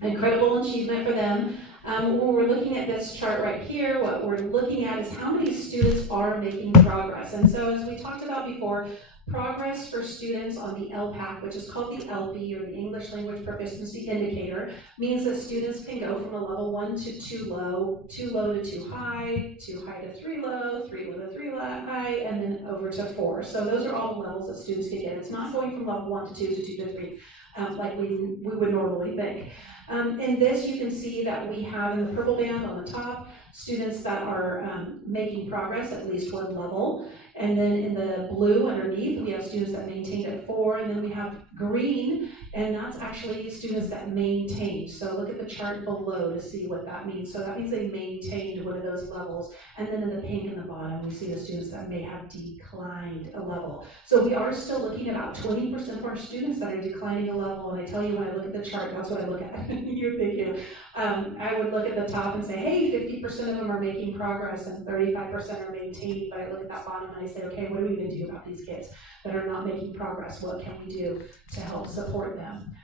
achievement for them. When we're looking at this chart right here, what we're looking at is how many students are making progress. And so as we talked about before, progress for students on the LPAC, which is called the LP, or the English Language Proficiency Indicator, means that students can go from a level 1 to 2 low to 2 high to 3 low, 3 low to 3 high, and then over to 4. So those are all the levels that students can get. It's not going from level 1 to 2 to 2 to 3. Like we would normally think. In this, you can see that we have in the purple band on the top students that are making progress at least one level. And then in the blue underneath, we have students that maintained at 4, and then we have green, and that's actually students that maintained. So look at the chart below to see what that means. So that means they maintained one of those levels. And then in the pink in the bottom, we see the students that may have declined a level. So we are still looking at about 20% of our students that are declining a level, and I tell you, when I look at the chart, that's what I look at. You're thinking, I would look at the top and say, hey, 50% of them are making progress and 35% are maintained, but I look at that bottom and I say, okay, what are we gonna do about these kids that are not making progress? What can we do to help support them?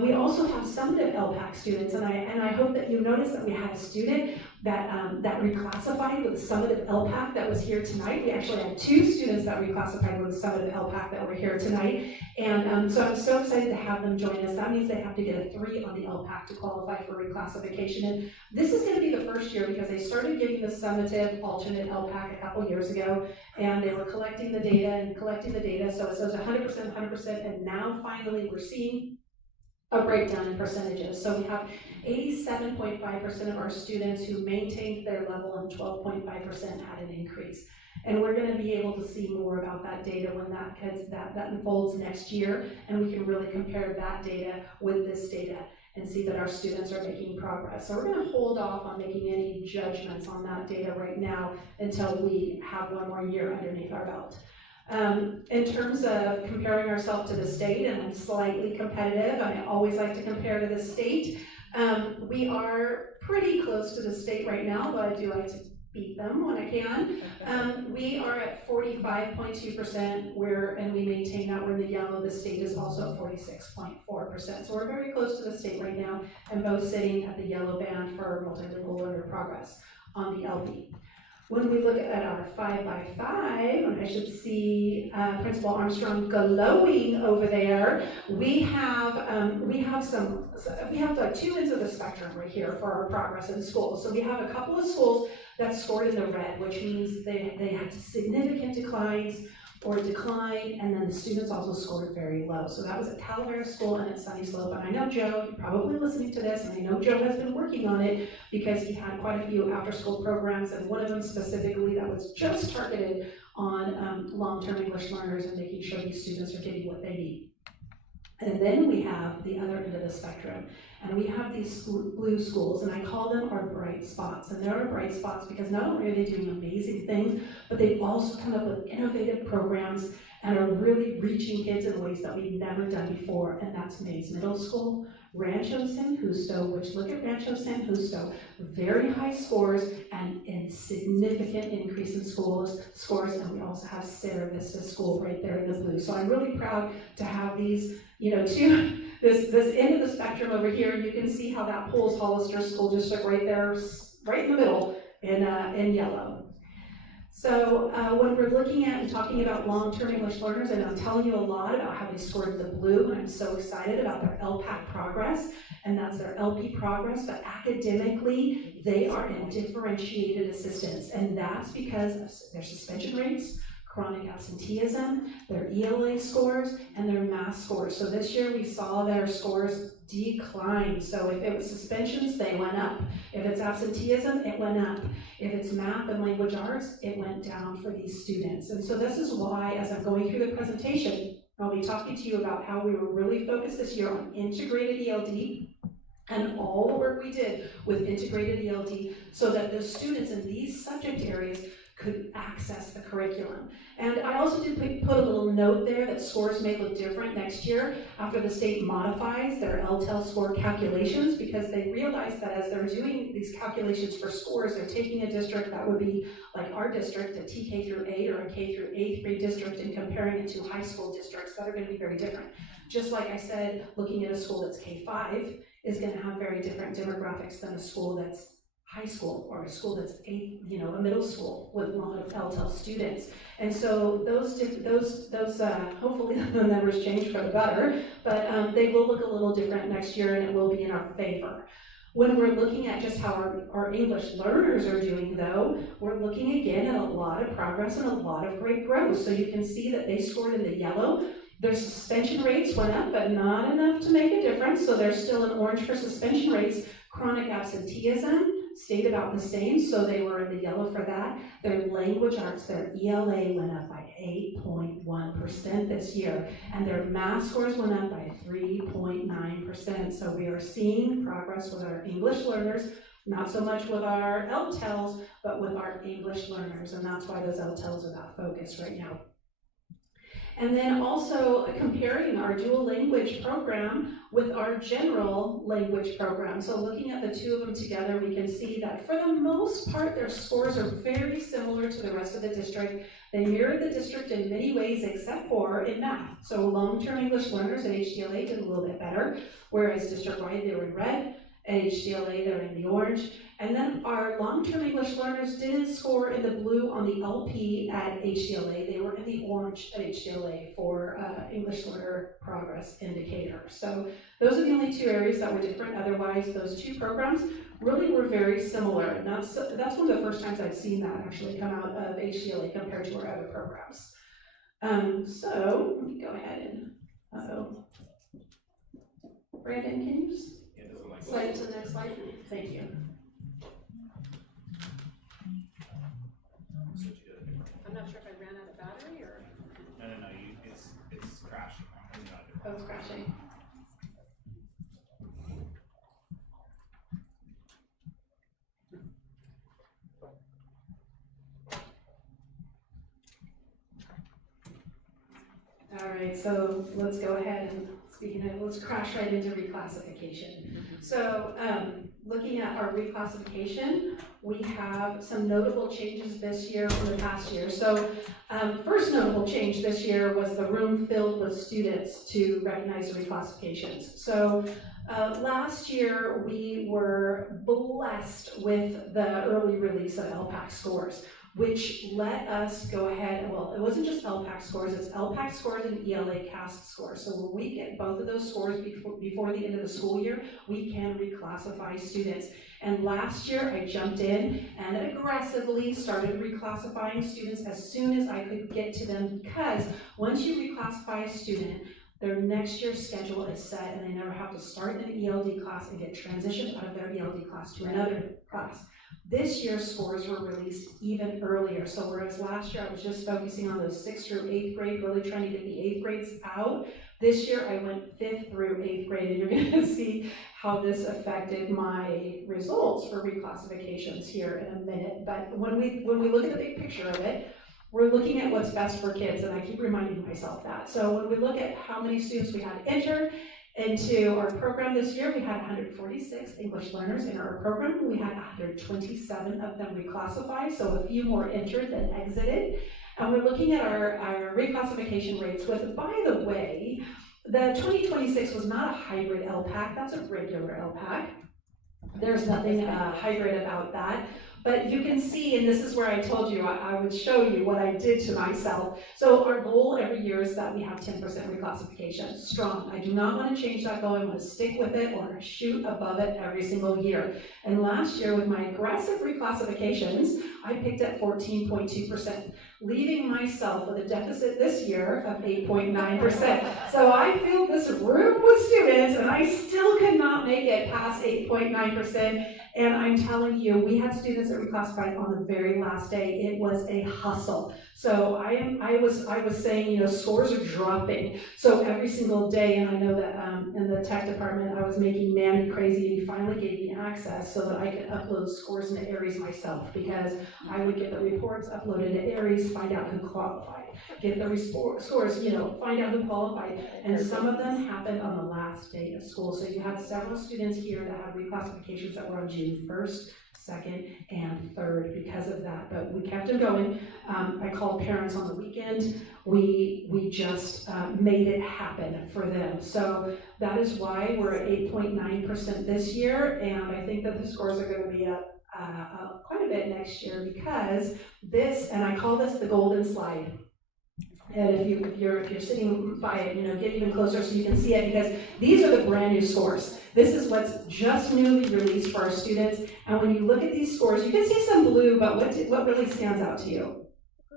We also have summative LPAC students, and I hope that you noticed that we had a student that reclassified with summative LPAC that was here tonight. We actually had 2 students that reclassified with summative LPAC that were here tonight, and so I'm so excited to have them join us. That means they have to get a 3 on the LPAC to qualify for reclassification, and this is going to be the first year because they started giving the summative alternate LPAC a couple years ago, and they were collecting the data, so it says 100%, and now finally we're seeing a breakdown in percentages. So we have 87.5% of our students who maintained their level and 12.5% had an increase. And we're going to be able to see more about that data when that unfolds next year, and we can really compare that data with this data and see that our students are making progress. So we're going to hold off on making any judgments on that data right now until we have one more year underneath our belt. In terms of comparing ourselves to the state, and I'm slightly competitive, I always like to compare to the state. We are pretty close to the state right now, but I do like to beat them when I can. We are at 45.2%, and we maintain that. We're in the yellow. The state is also at 46.4%. So we're very close to the state right now, and both sitting at the yellow band for multilingual learner progress on the LP. When we look at our 5x5, and I should see Principal Armstrong glowing over there, we have like 2 ends of the spectrum right here for our progress in schools. So we have a couple of schools that scored in the red, which means they had significant declines or decline, and then the students also scored very low. So that was at Talavera School and at Sunny Slope. And I know Joe, you're probably listening to this, and I know Joe has been working on it because he had quite a few after-school programs, and one of them specifically that was just targeted on long-term English learners and making sure these students are getting what they need. And then we have the other end of the spectrum, and we have these blue schools, and I call them our bright spots. And they're our bright spots because not only are they doing amazing things, but they've also come up with innovative programs and are really reaching kids in ways that we've never done before, and that's Mays Middle School, Rancho San Justo, which look at Rancho San Justo, very high scores and a significant increase in scores, and we also have Sierra Vista School right there in the blue. So I'm really proud to have these, this end of the spectrum over here, and you can see how that pulls Hollister School District right there, right in the middle in yellow. So when we're looking at and talking about long-term English learners, and I'm telling you a lot about how they scored in the blue, and I'm so excited about their LPAC progress, and that's their LP progress, but academically, they are in differentiated assistance, and that's because of their suspension rates, chronic absenteeism, their ELA scores, and their math scores. So this year we saw their scores decline. So if it was suspensions, they went up. If it's absenteeism, it went up. If it's math and language arts, it went down for these students. And so this is why, as I'm going through the presentation, I'll be talking to you about how we were really focused this year on integrated ELD and all the work we did with integrated ELD so that the students in these subject areas could access the curriculum. And I also did put a little note there that scores may look different next year after the state modifies their LTEL score calculations, because they realize that as they're doing these calculations for scores, they're taking a district that would be like our district, a TK through 8 or a K through 8th grade district, and comparing it to high school districts that are going to be very different. Just like I said, looking at a school that's K5 is going to have very different demographics than a school that's high school or a school that's a middle school with a lot of LTEL students. And so those hopefully the numbers change for the better, but they will look a little different next year, and it will be in our favor. When we're looking at just how our English learners are doing, though, we're looking again at a lot of progress and a lot of great growth. So you can see that they scored in the yellow. Their suspension rates went up, but not enough to make a difference, so they're still in orange for suspension rates. Chronic absenteeism, stayed about the same, so they were in the yellow for that. Their language arts, their ELA went up by 8.1% this year, and their math scores went up by 3.9%. So we are seeing progress with our English learners, not so much with our LTELs, but with our English learners, and that's why those LTELs are that focus right now. And then also comparing our dual language program with our general language program. So looking at the two of them together, we can see that for the most part, their scores are very similar to the rest of the district. They mirrored the district in many ways except for in math. So long-term English learners at HDLA did a little bit better, whereas district-wide they were in red. At HDLA, they're in the orange. And then our long-term English learners didn't score in the blue on the LP at HDLA. They were in the orange at HDLA for English learner progress indicator. So those are the only two areas that were different. Otherwise, those two programs really were very similar. And that's one of the first times I've seen that actually come out of HDLA compared to our other programs. So let me go ahead and, Brandon, can you just slide to the next slide? Thank you. I'm not sure if I ran out of battery or. No, it's crashing. Oh, it's crashing. All right, so let's go ahead and let's crash right into reclassification. So looking at our reclassification, we have some notable changes this year from the past year. So first notable change this year was the room filled with students to recognize the reclassifications. So last year we were blessed with the early release of LPAC scores, which let us go ahead, well, it wasn't just LPAC scores, it's LPAC scores and ELA CAST scores. So when we get both of those scores before the end of the school year, we can reclassify students. And last year I jumped in and aggressively started reclassifying students as soon as I could get to them, because once you reclassify a student, their next year's schedule is set and they never have to start an ELD class and get transitioned out of their ELD class to another class. This year's scores were released even earlier. So whereas last year I was just focusing on those 6th through 8th grade, really trying to get the 8th grades out, this year I went 5th through 8th grade, and you're gonna see how this affected my results for reclassifications here in a minute. But when we look at the big picture of it, we're looking at what's best for kids, and I keep reminding myself that. So when we look at how many students we had enter into our program this year, we had 146 English learners in our program. We had 127 of them reclassified, so a few more entered than exited. And we're looking at our reclassification rates with, by the way, the 2026 was not a hybrid LPAC, that's a regular LPAC. There's nothing hybrid about that. But you can see, and this is where I told you I would show you what I did to myself. So our goal every year is that we have 10% reclassification, strong. I do not want to change that goal. I want to stick with it or shoot above it every single year. And last year with my aggressive reclassifications, I picked up 14.2%, leaving myself with a deficit this year of 8.9%. So I filled this room with students and I still could not make it past 8.9%. And I'm telling you, we had students that reclassified on the very last day. It was a hustle. So I was saying, you know, scores are dropping. So every single day, and I know that in the tech department, I was making Manny crazy, and he finally gave me access so that I could upload scores into Aries myself, because I would get the reports uploaded to Aries, find out who qualified, get the scores, you know, find out who qualified. And some of them happened on the last day of school. So you had several students here that had reclassifications that were on June 1st, 2nd, and 3rd because of that, but we kept it going. I called parents on the weekend. We just made it happen for them. So that is why we're at 8.9% this year, and I think that the scores are going to be up quite a bit next year, because this, and I call this the golden slide. And if you're sitting by it, you know, get even closer so you can see it, because these are the brand new scores. This is what's just newly released for our students. And when you look at these scores, you can see some blue, but what really stands out to you?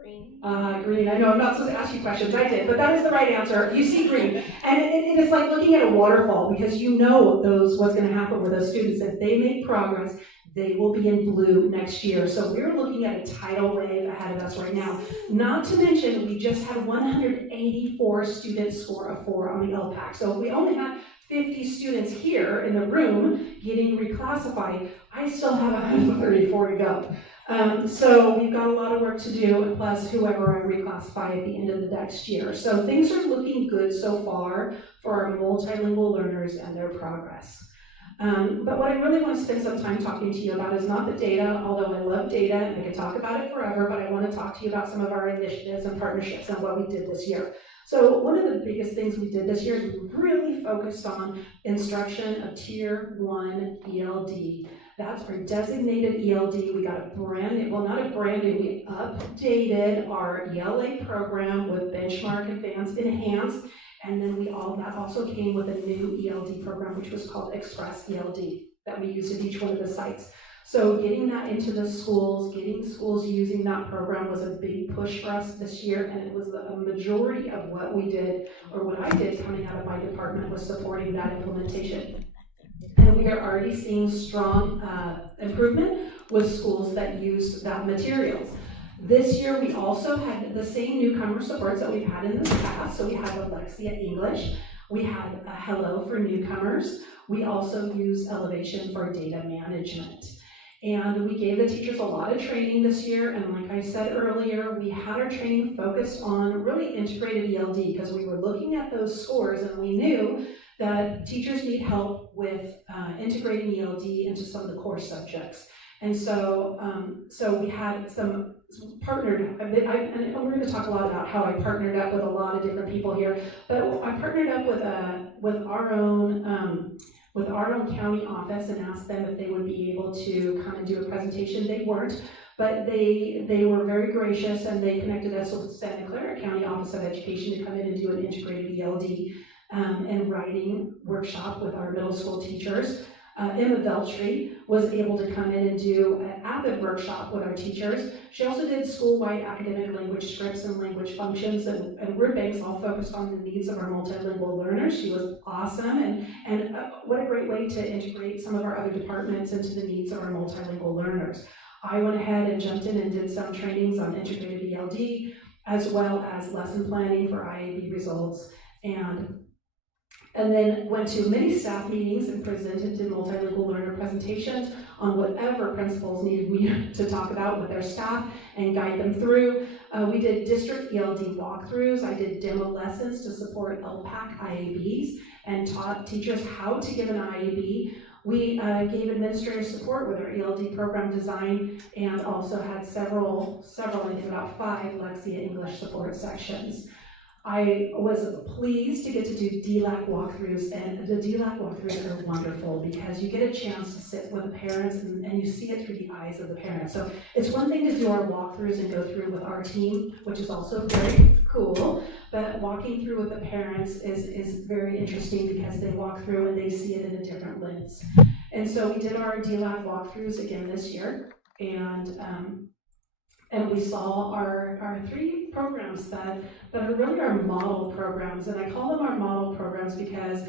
Green. Green. I know I'm not supposed to ask you questions. I did, but that is the right answer. You see green. And it's like looking at a waterfall because you know what's going to happen with those students. If they make progress, they will be in blue next year. So we're looking at a tidal wave ahead of us right now. Not to mention, we just had 184 students score a 4 on the LPAC. So if we only had 50 students here in the room getting reclassified, I still have 134 to go. So we've got a lot of work to do, plus whoever I reclassify at the end of the next year. So things are looking good so far for our multilingual learners and their progress. But what I really want to spend some time talking to you about is not the data, although I love data and I could talk about it forever, but I want to talk to you about some of our initiatives and partnerships and what we did this year. So one of the biggest things we did this year is we really focused on instruction of Tier 1 ELD. That's our designated ELD. We got a brand new, well, not a brand new, we updated our ELA program with Benchmark Advanced Enhanced, and then that also came with a new ELD program, which was called Express ELD, that we used at each one of the sites. So getting that into the schools, getting schools using that program was a big push for us this year, and it was a majority of what we did, or what I did coming out of my department, was supporting that implementation. And we are already seeing strong improvement with schools that used that materials. This year we also had the same newcomer supports that we've had in the past. So we had Alexia English, we had Hello for newcomers, we also use Elevation for data management. And we gave the teachers a lot of training this year, and like I said earlier, we had our training focused on really integrated ELD because we were looking at those scores and we knew that teachers need help with integrating ELD into some of the core subjects. And so we had some partnered, and we're going to talk a lot about how I partnered up with a lot of different people here, but I partnered up with our own county office and asked them if they would be able to come and do a presentation. They weren't, but they were very gracious and they connected us with the Santa Clara County Office of Education to come in and do an integrated ELD and writing workshop with our middle school teachers. Emma Veltri was able to come in and do an APID workshop with our teachers. She also did school-wide academic language scripts and language functions and word banks, all focused on the needs of our multilingual learners. She was awesome, and what a great way to integrate some of our other departments into the needs of our multilingual learners. I went ahead and jumped in and did some trainings on integrated ELD, as well as lesson planning for IAB results, and then went to many staff meetings and presented to multilingual learner presentations on whatever principals needed me to talk about with their staff and guide them through. We did district ELD walkthroughs. I did demo lessons to support LPAC IABs and taught teachers how to give an IAB. We gave administrative support with our ELD program design and also had several, I think about 5 Lexia English support sections. I was pleased to get to do DLAC walkthroughs, and the DLAC walkthroughs are wonderful because you get a chance to sit with the parents and you see it through the eyes of the parents. So it's one thing to do our walkthroughs and go through with our team, which is also very cool, but walking through with the parents is very interesting because they walk through and they see it in a different lens. And so we did our DLAC walkthroughs again this year, and we saw our 3 programs that are really our model programs, and I call them our model programs because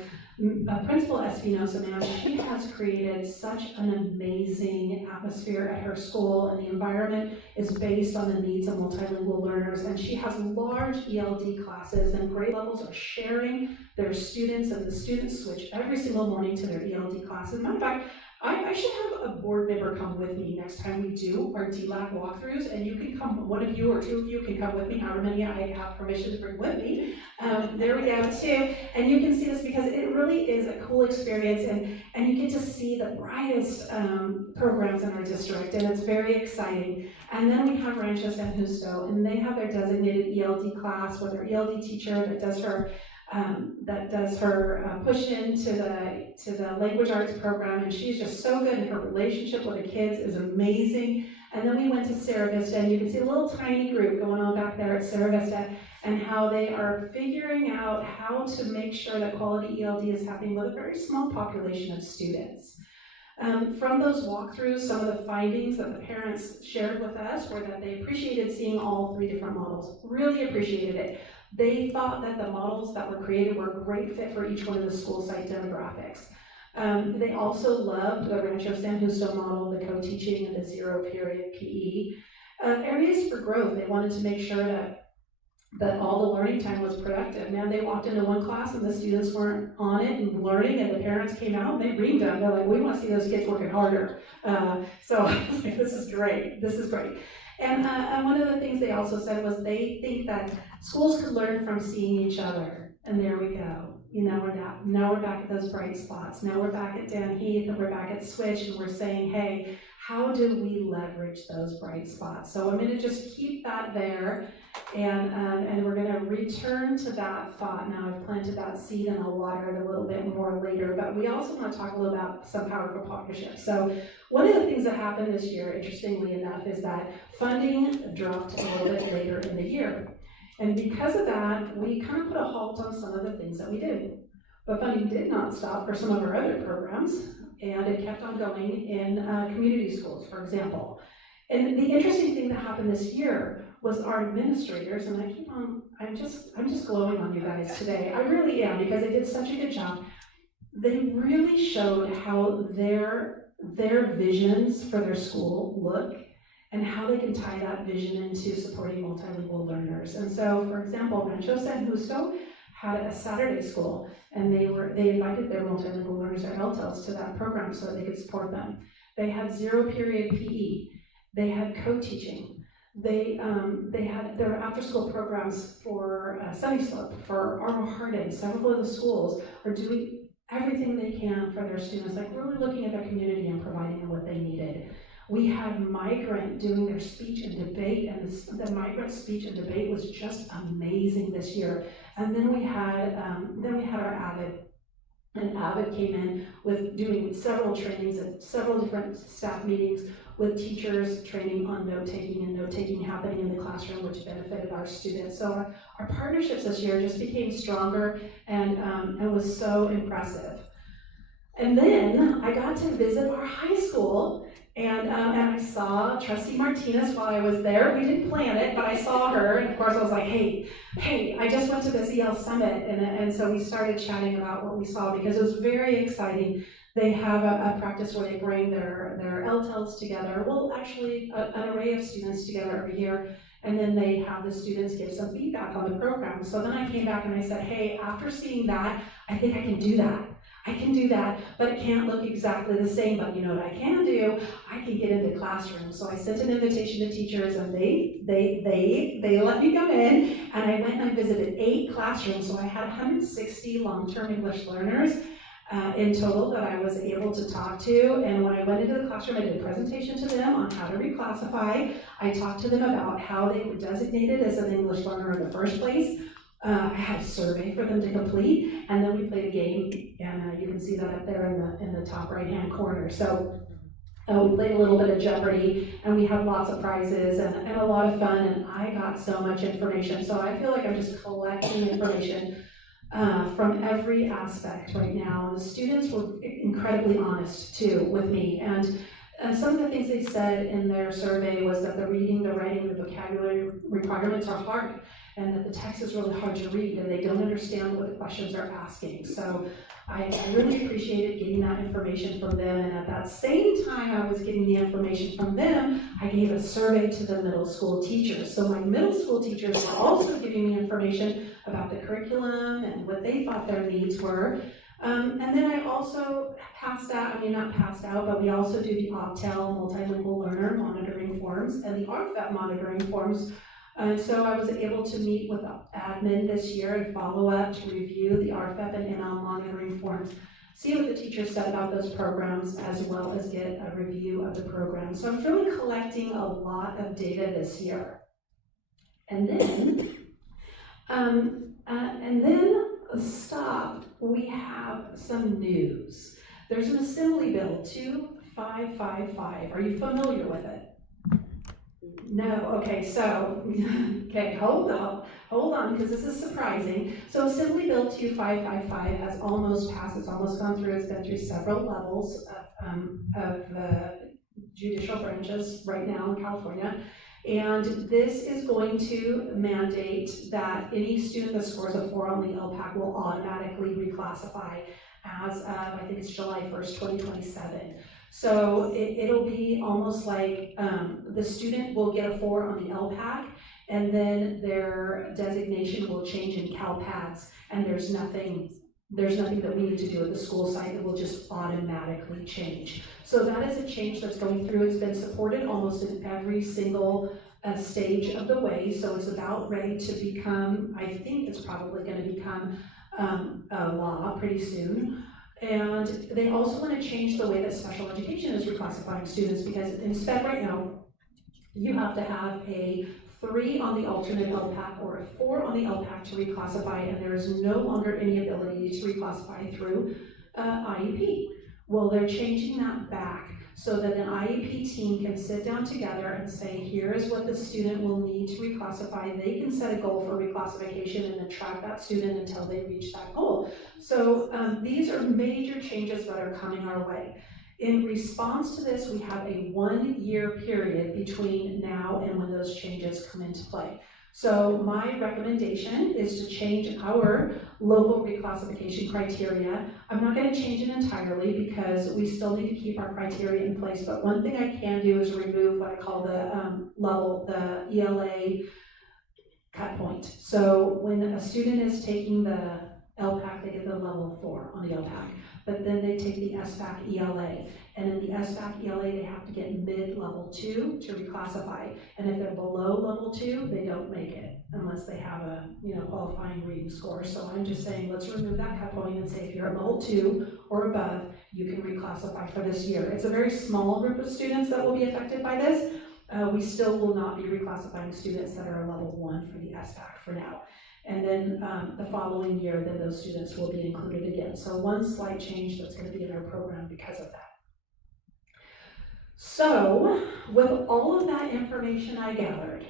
Principal Espinosa, man, she has created such an amazing atmosphere at her school, and the environment is based on the needs of multilingual learners, and she has large ELD classes, and grade levels are sharing their students, and the students switch every single morning to their ELD classes. Matter of fact, I should have a board member come with me next time we do our DLAC walkthroughs, and you can come, one of you or 2 of you can come with me, however many I have permission to bring with me. There we go, too. And you can see this because it really is a cool experience, and you get to see the brightest programs in our district, and it's very exciting. And then we have Rancho San Justo, and they have their designated ELD class with their ELD teacher that does her push into the language arts program, and she's just so good, and her relationship with the kids is amazing. And then we went to Sierra Vista, and you can see a little tiny group going on back there at Sierra Vista and how they are figuring out how to make sure that quality ELD is happening with a very small population of students. From those walkthroughs, some of the findings that the parents shared with us were that they appreciated seeing all 3 different models, really appreciated it. They thought that the models that were created were a great fit for each one of the school site demographics. They also loved the Rancho San Justo model, the co-teaching and the 0-period PE. Areas for growth, they wanted to make sure that all the learning time was productive. Man, they walked into one class and the students weren't on it and learning, and the parents came out and they reamed them. They're like, we want to see those kids working harder. So I was like, this is great, this is great. And one of the things they also said was they think that schools could learn from seeing each other. And there we go. Now we're back at those bright spots. Now we're back at Dan Heath and we're back at Switch and we're saying, hey, how do we leverage those bright spots? So I'm going to just keep that there, and we're going to return to that thought. Now I've planted that seed and I'll water it a little bit more later, but we also want to talk a little about some powerful partnerships. So one of the things that happened this year, interestingly enough, is that funding dropped a little bit later in the year. And because of that, we kind of put a halt on some of the things that we did. But funding did not stop for some of our other programs, and it kept on going in community schools, for example. And the interesting thing that happened this year was our administrators, and I'm just glowing on you guys today. I really am, because they did such a good job. They really showed how their visions for their school look, and how they can tie that vision into supporting multilingual learners. And so, for example, Rancho San Justo had a Saturday school, and they invited their multilingual learners, or LTLs, to that program so that they could support them. They had 0-period PE. They had co-teaching. They had their after-school programs for Sunny Slope, for Armo Hardin. Several of the schools are doing everything they can for their students, like really looking at their community and providing them what they needed. We had Migrant doing their speech and debate, and the Migrant speech and debate was just amazing this year. And then we had our AVID, and AVID came in with doing several trainings and several different staff meetings with teachers training on note-taking, and note-taking happening in the classroom, which benefited our students. So our partnerships this year just became stronger and was so impressive. And then I got to visit our high school, and I saw Trustee Martinez while I was there. We didn't plan it, but I saw her, and of course I was like, hey, I just went to the ZL Summit, and so we started chatting about what we saw, because it was very exciting. They have a practice where they bring their LTLs together, well, actually an array of students together every year, and then they have the students give some feedback on the program. So then I came back and I said, hey, after seeing that, I think I can do that. I can do that, but it can't look exactly the same. But you know what I can do? I can get into classrooms. So I sent an invitation to teachers, and they let me come in, and I went and visited 8 classrooms. So I had 160 long-term English learners in total that I was able to talk to. And when I went into the classroom, I did a presentation to them on how to reclassify. I talked to them about how they were designated as an English learner in the first place. I had a survey for them to complete, and then we played a game, and you can see that up there in the top right-hand corner. So we played a little bit of Jeopardy, and we had lots of prizes and a lot of fun, and I got so much information. So I feel like I'm just collecting information from every aspect right now. And the students were incredibly honest, too, with me. And some of the things they said in their survey was that the reading, the writing, the vocabulary requirements are hard, and that the text is really hard to read, and they don't understand what the questions are asking. So I really appreciated getting that information from them, and at that same time I was getting the information from them, I gave a survey to the middle school teachers. So my middle school teachers were also giving me information about the curriculum and what they thought their needs were. And then I also but we also do the OPTEL multilingual learner monitoring forms and the RFEP monitoring forms. So I was able to meet with admin this year and follow up to review the RFEP and ML monitoring forms, see what the teachers said about those programs, as well as get a review of the program. So I'm really collecting a lot of data this year. And then, we have some news. There's an Assembly Bill 2555. Are you familiar with it? No, okay, so, hold hold on, because this is surprising. So Assembly Bill 2555 has almost passed, it's almost gone through, it's been through several levels of the judicial branches right now in California. And this is going to mandate that any student that scores a 4 on the LPAC will automatically reclassify as of, I think it's July 1st, 2027. So it'll be almost like the student will get a 4 on the LPAC, and then their designation will change in CalPADS, and there's nothing that we need to do at the school site. It will just automatically change. So that is a change that's going through. It's been supported almost in every single stage of the way, so it's about ready to become, I think it's probably going to become a law pretty soon. And they also want to change the way that special education is reclassifying students, because in SPED right now, you have to have a 3 on the alternate LPAC or a 4 on the LPAC to reclassify, and there is no longer any ability to reclassify through IEP. Well, they're changing that back so that an IEP team can sit down together and say, here is what the student will need to reclassify. They can set a goal for reclassification and then track that student until they reach that goal. So these are major changes that are coming our way. In response to this, we have a 1-year period between now and when those changes come into play. So my recommendation is to change our local reclassification criteria. I'm not going to change it entirely because we still need to keep our criteria in place, but one thing I can do is remove what I call the ELA cut point. So when a student is taking the LPAC, they get the level 4 on the LPAC, but then they take the SBAC ELA, and in the SBAC ELA they have to get mid-level 2 to reclassify, and if they're below level 2, they don't make it unless they have a qualifying reading score. So I'm just saying, let's remove that cut point and say if you're at level 2 or above, you can reclassify for this year. It's a very small group of students that will be affected by this. We still will not be reclassifying students that are level 1 for the SBAC for now. And then the following year, then those students will be included again. So one slight change that's going to be in our program because of that. So with all of that information I gathered,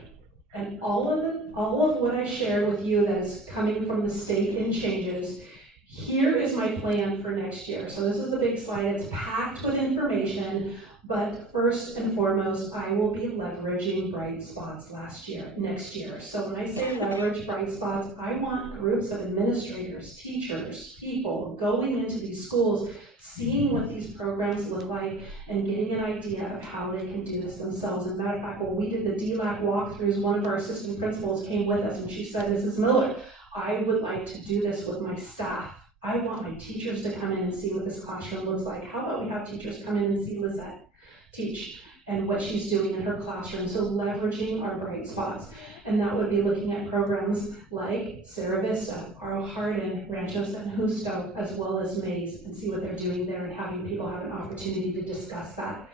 and all of what I shared with you that is coming from the state in changes, here is my plan for next year. So this is the big slide. It's packed with information. But first and foremost, I will be leveraging Bright Spots next year. So when I say leverage Bright Spots, I want groups of administrators, teachers, people going into these schools, seeing what these programs look like, and getting an idea of how they can do this themselves. As a matter of fact, when we did the DLAC walkthroughs, one of our assistant principals came with us and she said, Mrs. Miller, I would like to do this with my staff. I want my teachers to come in and see what this classroom looks like. How about we have teachers come in and see Lizette teach and what she's doing in her classroom? So leveraging our Bright Spots. And that would be looking at programs like Sierra Vista, Aro Hardin, Rancho San Justo, as well as Mays, and see what they're doing there and having people have an opportunity to discuss that.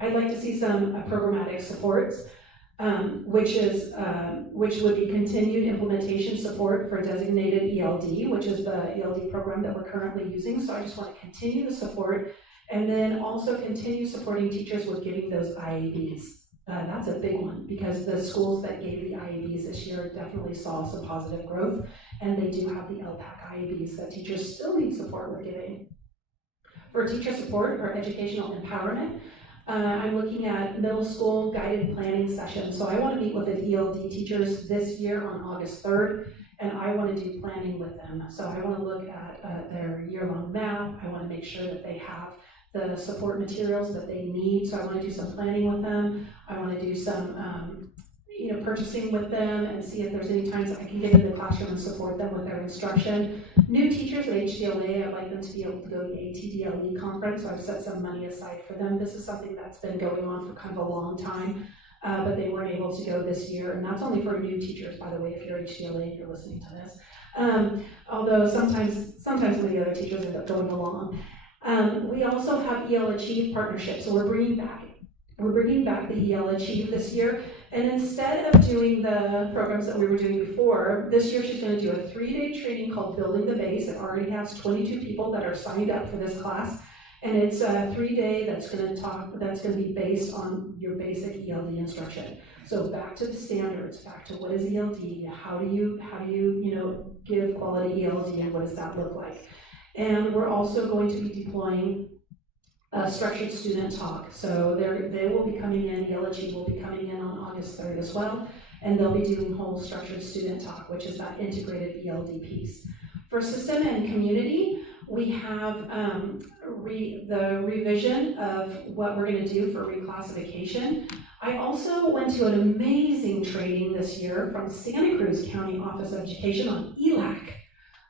I'd like to see some programmatic supports, which would be continued implementation support for designated ELD, which is the ELD program that we're currently using. So I just want to continue the support. And then also continue supporting teachers with giving those IABs. That's a big one because the schools that gave the IABs this year definitely saw some positive growth, and they do have the LPAC IABs that teachers still need support with giving. For teacher support or educational empowerment, I'm looking at middle school guided planning sessions. So I want to meet with the ELD teachers this year on August 3rd. And I want to do planning with them. So I want to look at their year-long map. I want to make sure that they have the support materials that they need. So I want to do some planning with them. I want to do some purchasing with them and see if there's any times I can get in the classroom and support them with their instruction. New teachers at HDLA, I'd like them to be able to go to the ATDLE conference, so I've set some money aside for them. This is something that's been going on for kind of a long time, but they weren't able to go this year, and that's only for new teachers, by the way, if you're HDLA and you're listening to this. Although sometimes some of the other teachers end up going along. We also have EL Achieve partnerships, so we're bringing back the EL Achieve this year, and instead of doing the programs that we were doing before, this year she's going to do a 3-day training called Building the Base. It already has 22 people that are signed up for this class, and it's a 3-day that's going to be based on your basic ELD instruction. So back to the standards, back to what is ELD, how do you give quality ELD, what does that look like? And we're also going to be deploying structured student talk. So they will be coming in, ELG will be coming in on August 3rd as well, and they'll be doing whole structured student talk, which is that integrated ELD piece. For system and community, we have the revision of what we're going to do for reclassification. I also went to an amazing training this year from Santa Cruz County Office of Education on ELAC.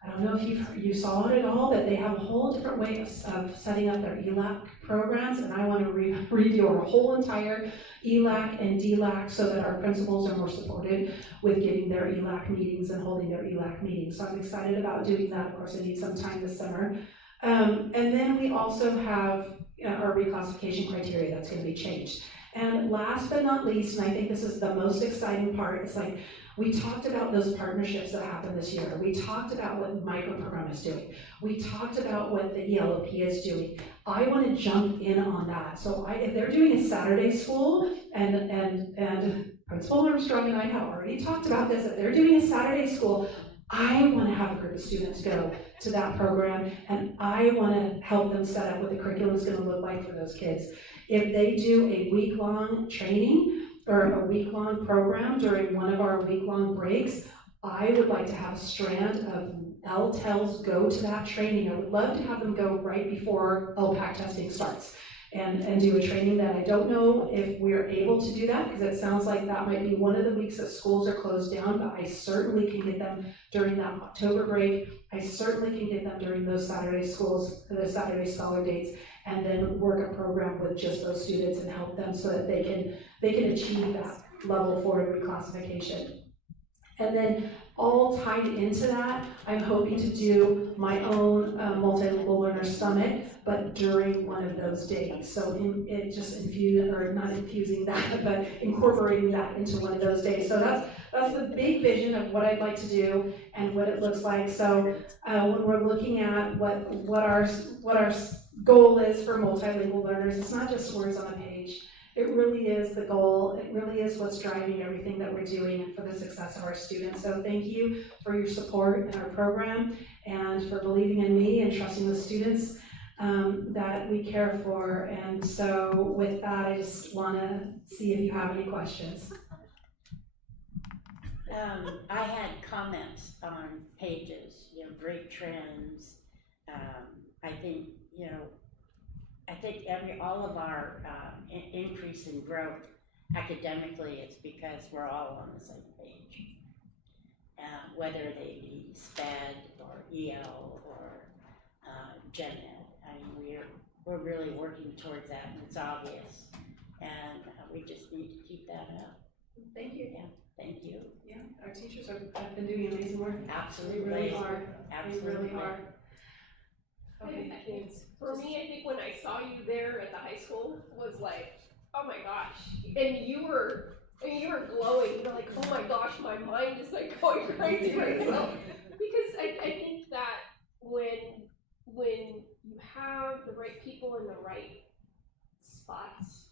I don't know if you saw it at all, but they have a whole different way of setting up their ELAC programs, and I want to redo our whole entire ELAC and DLAC so that our principals are more supported with getting their ELAC meetings and holding their ELAC meetings. So I'm excited about doing that. Of course, I need some time this summer. And then we also have our reclassification criteria that's going to be changed. And last but not least, and I think this is the most exciting part, it's like, we talked about those partnerships that happened this year. We talked about what microprogram is doing. We talked about what the ELOP is doing. I want to jump in on that. So if they're doing a Saturday school, and Principal Armstrong and I have already talked about this, if they're doing a Saturday school, I want to have a group of students go to that program, and I want to help them set up what the curriculum is going to look like for those kids. If they do a week-long training, or a week-long program during one of our week-long breaks, I would like to have a strand of LTELs go to that training. I would love to have them go right before LPAC testing starts and do a training that I don't know if we're able to do that, because it sounds like that might be one of the weeks that schools are closed down, but I certainly can get them during that October break. I certainly can get them during those Saturday schools, the Saturday scholar dates, and then work a program with just those students and help them so that they can achieve that level 4 reclassification. And then all tied into that, I'm hoping to do my own multilingual learner summit, but during one of those days. So it just not infusing that, but incorporating that into one of those days. So that's the big vision of what I'd like to do and what it looks like. So when we're looking at what our goal is for multilingual learners, it's not just words on a page. It really is the goal. It really is what's driving everything that we're doing and for the success of our students. So thank you for your support in our program and for believing in me and trusting the students that we care for. And so with that, I just want to see if you have any questions. I had comments on pages, great trends. I think all of our increase in growth academically is because we're all on the same page. Whether they be SPED or EL or Gen Ed, we're really working towards that, and it's obvious. And we just need to keep that up. Thank you. Yeah, thank you. Yeah, our teachers have been doing amazing work. Absolutely. They really are. Absolutely. They really are. Okay. For me, I think when I saw you there at the high school was like, oh my gosh, and you were glowing. You're like, oh my gosh, my mind is like going crazy right now. Because I think that when you have the right people in the right spots,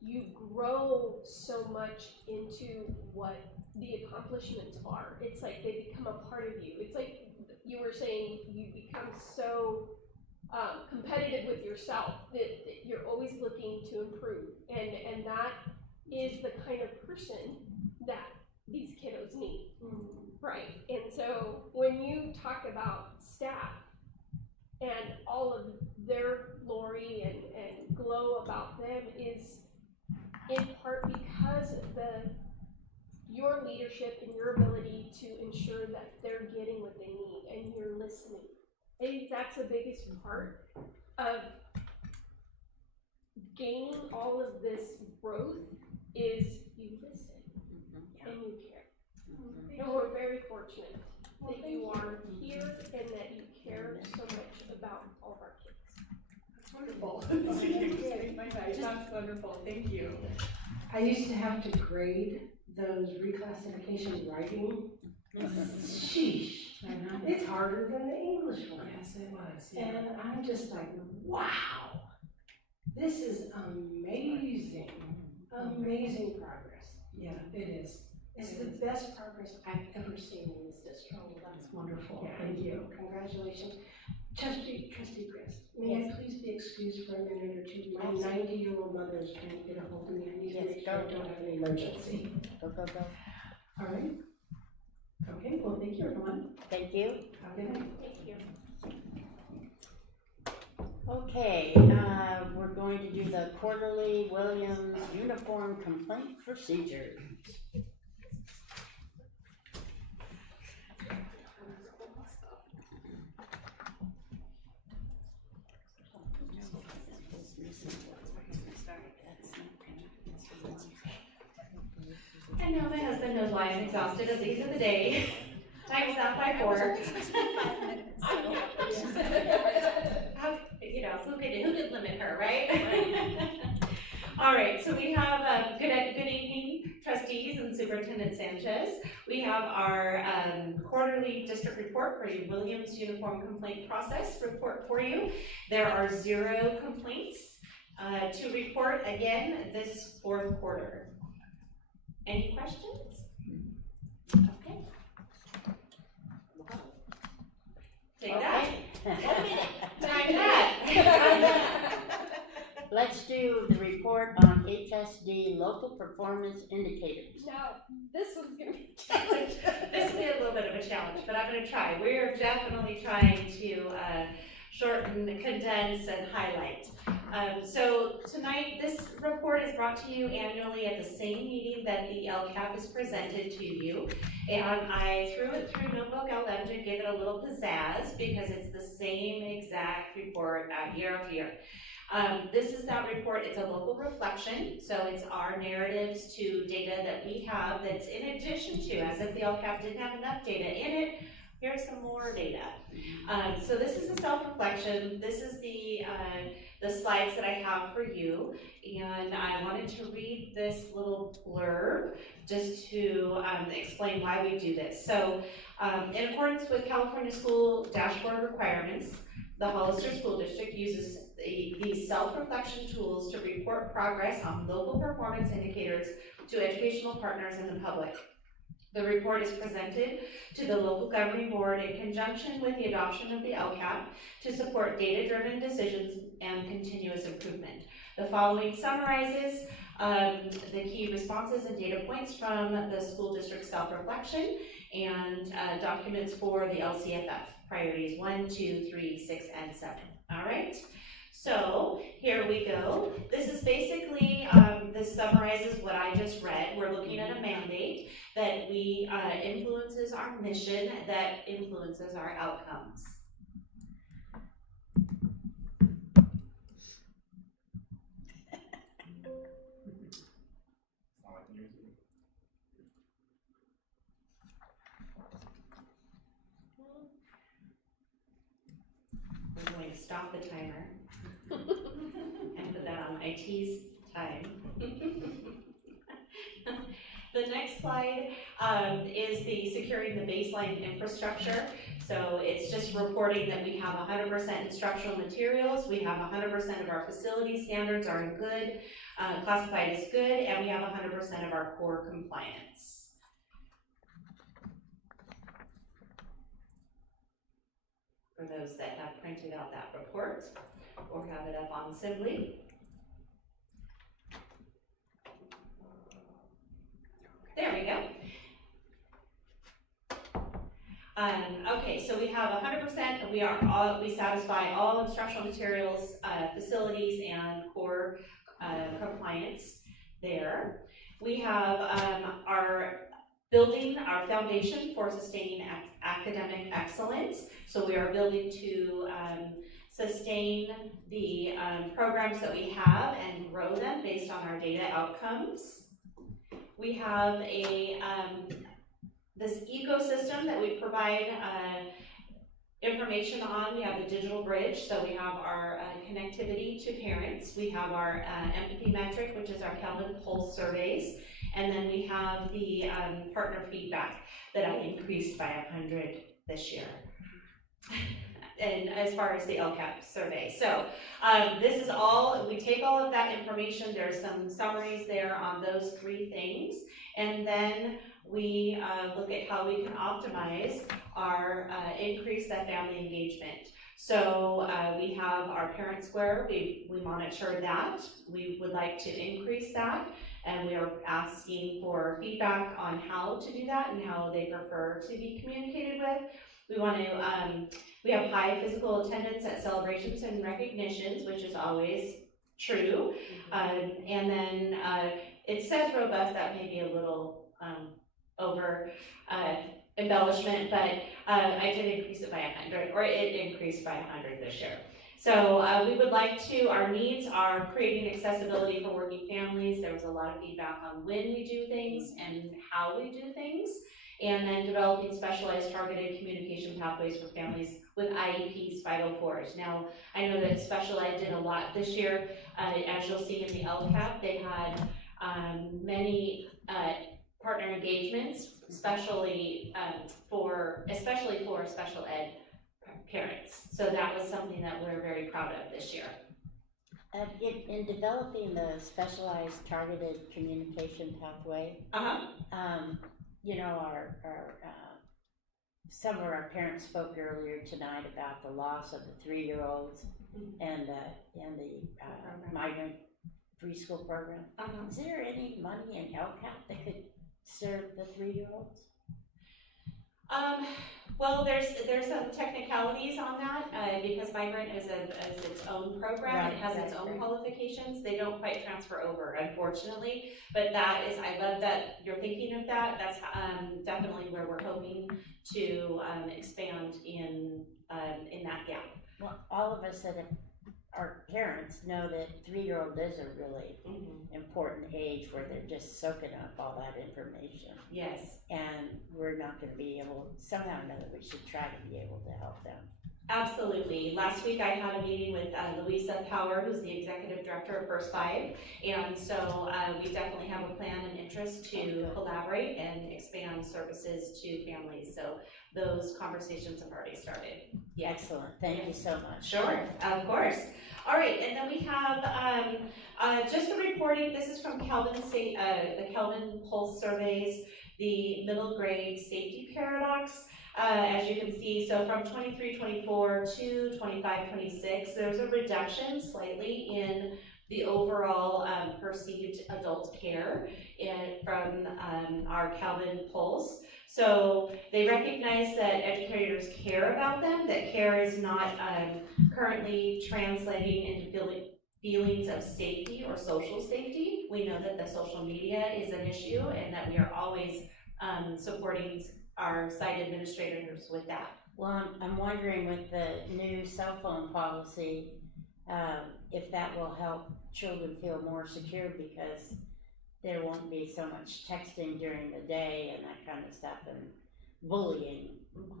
you grow so much into what the accomplishments are. It's like they become a part of you. It's like you were saying, you become so competitive with yourself that you're always looking to improve. And that is the kind of person that these kiddos need, right? And so when you talk about staff and all of their glory and glow about them is in part because of your leadership and your ability to ensure that they're getting what they need and you're listening. I think that's the biggest part of gaining all of this growth is you listen and you care. And we're very fortunate that you are here and that you care so much about all of our kids. Wonderful. That's wonderful. Thank you. I used to have to grade those reclassification writing. Sheesh. It's harder than the English one. Yes, it was, yeah. And I'm just like, wow, this is amazing, amazing progress. Yeah, it is. It's the best progress I've ever seen in this district. Oh, that's wonderful. Yeah, Thank you. Congratulations. Trustee Chris, may I please be excused for a minute or two? My 90-year-old mother is trying to get a hold of me. I need to make sure I don't have an emergency. Go, go, go. All right? Okay, well, thank you, everyone. Thank you. Have a good night. Thank you. Okay, we're going to do the quarterly Williams uniform complaint procedure. I know my husband knows why I'm exhausted at the end of the day. Times that by 4. You know, who could limit her, right? All right, so we have good evening, trustees and Superintendent Sanchez. We have our quarterly district report for your Williams uniform complaint process report for you. There are 0 complaints to report again this 4th quarter. Any questions? Okay. Take that. Time that. Let's do the report on HSD local performance indicators. Now, this one's gonna be This will be a little bit of a challenge, but I'm going to try. We're definitely trying to shorten, condense, and highlight. So tonight, this report is brought to you annually at the same meeting that the LCAP is presented to you. And I threw it through Notebook LM to give it a little pizzazz because it's the same exact report year after year. This is that report. It's a local reflection, so it's our narratives to data that we have that's in addition to, as if the LCAP didn't have enough data in it, here's some more data. So this is a self-reflection. This is the slides that I have for you, and I wanted to read this little blurb just to explain why we do this. So in accordance with California School Dashboard requirements, the Hollister School District uses these self-reflection tools to report progress on local performance indicators to educational partners and the public. The report is presented to the local governing board in conjunction with the adoption of the LCAP to support data-driven decisions and continuous improvement. The following summarizes the key responses and data points from the school district self-reflection and documents for the LCFF, priorities 1, 2, 3, 6, and 7. All right? So here we go. This is basically, this summarizes what I just read. We're looking at a mandate that influences our mission, that influences our outcomes. We're going to stop the timer and put that on IT's time. The next slide is the securing the baseline infrastructure. So it's just reporting that we have 100% instructional materials, we have 100% of our facility standards are in good, classified as good, and we have 100% of our core compliance. For those that have printed out that report or have it up on Sibley. There we go. Okay, so we have 100%, we satisfy all instructional materials, facilities, and core compliance there. We have our building our foundation for sustaining academic excellence. So we are building to sustain the programs that we have and grow them based on our data outcomes. We have this ecosystem that we provide information on. We have the digital bridge, so we have our connectivity to parents. We have our empathy metric, which is our Kelvin Pulse surveys. And then we have the partner feedback that I increased by this year. And as far as the LCAP survey. So this is all, we take all of that information, there's some summaries there on those 3 things, and then we look at how we can optimize our increase that family engagement. So we have our parent square, we monitor that, we would like to increase that, and we are asking for feedback on how to do that and how they prefer to be communicated with. We want to, we have high physical attendance at celebrations and recognitions, which is always true. And then it says robust, that may be a little over embellishment, but I did increase it by 100, or it increased by 100 this year. So we would like to, our needs are creating accessibility for working families. There was a lot of feedback on when we do things and how we do things. And then developing specialized targeted communication pathways for families with IEPs 504s. Now, I know that Special Ed did a lot this year. As you'll see in the LCAP, they had many partner engagements, especially for special ed parents. So that was something that we're very proud of this year. In developing the specialized targeted communication pathway, you know, some of our parents spoke earlier tonight about the loss of the 3-year-olds and the migrant preschool program. Is there any money in LCAP that could serve the 3-year-olds? Well, there's some technicalities on that because Migrant is its own program. Right, it has its own qualifications. They don't quite transfer over, unfortunately. But that is, I love that you're thinking of that. That's definitely where we're hoping to expand in that gap. Well, all of us that are parents know that 3-year-old is a really important age where they're just soaking up all that information. Yes. And we're not going to be able, somehow or another, we should try to be able to help them. Absolutely. Last week I had a meeting with Louisa Power, who's the executive director of First 5, and so we definitely have a plan and interest to collaborate and expand services to families. So those conversations have already started. Yeah. Excellent. Thank you so much. Sure, of course. All right, and then we have just the reporting. This is from Calvin State, the Calvin Pulse surveys, the middle grade safety paradox. As you can see, so from 23-24 to 25-26, there's a reduction slightly in the overall perceived adult care from our Calvin Pulse. So they recognize that educators care about them, that care is not currently translating into feelings of safety or social safety. We know that the social media is an issue and that we are always supporting our site administrators with that. Well, I'm wondering with the new cell phone policy, if that will help children feel more secure because there won't be so much texting during the day and that kind of stuff, and bullying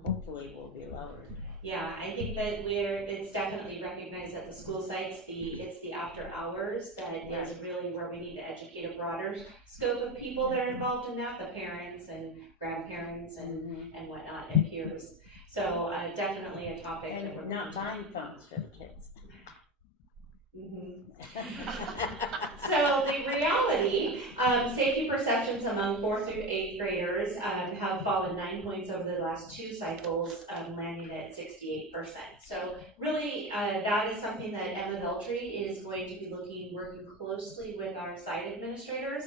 hopefully will be lowered. Yeah, I think that it's definitely recognized at the school sites, it's the after hours that is really where we need to educate a broader scope of people that are involved in that, the parents and grandparents and whatnot, and peers. So definitely a topic and that we're not buying phones for the kids. So the reality, safety perceptions among 4th through 8th graders have fallen 9 points over the last 2 cycles, landing at 68%. So really, that is something that Emma Veltri is going to be working closely with our site administrators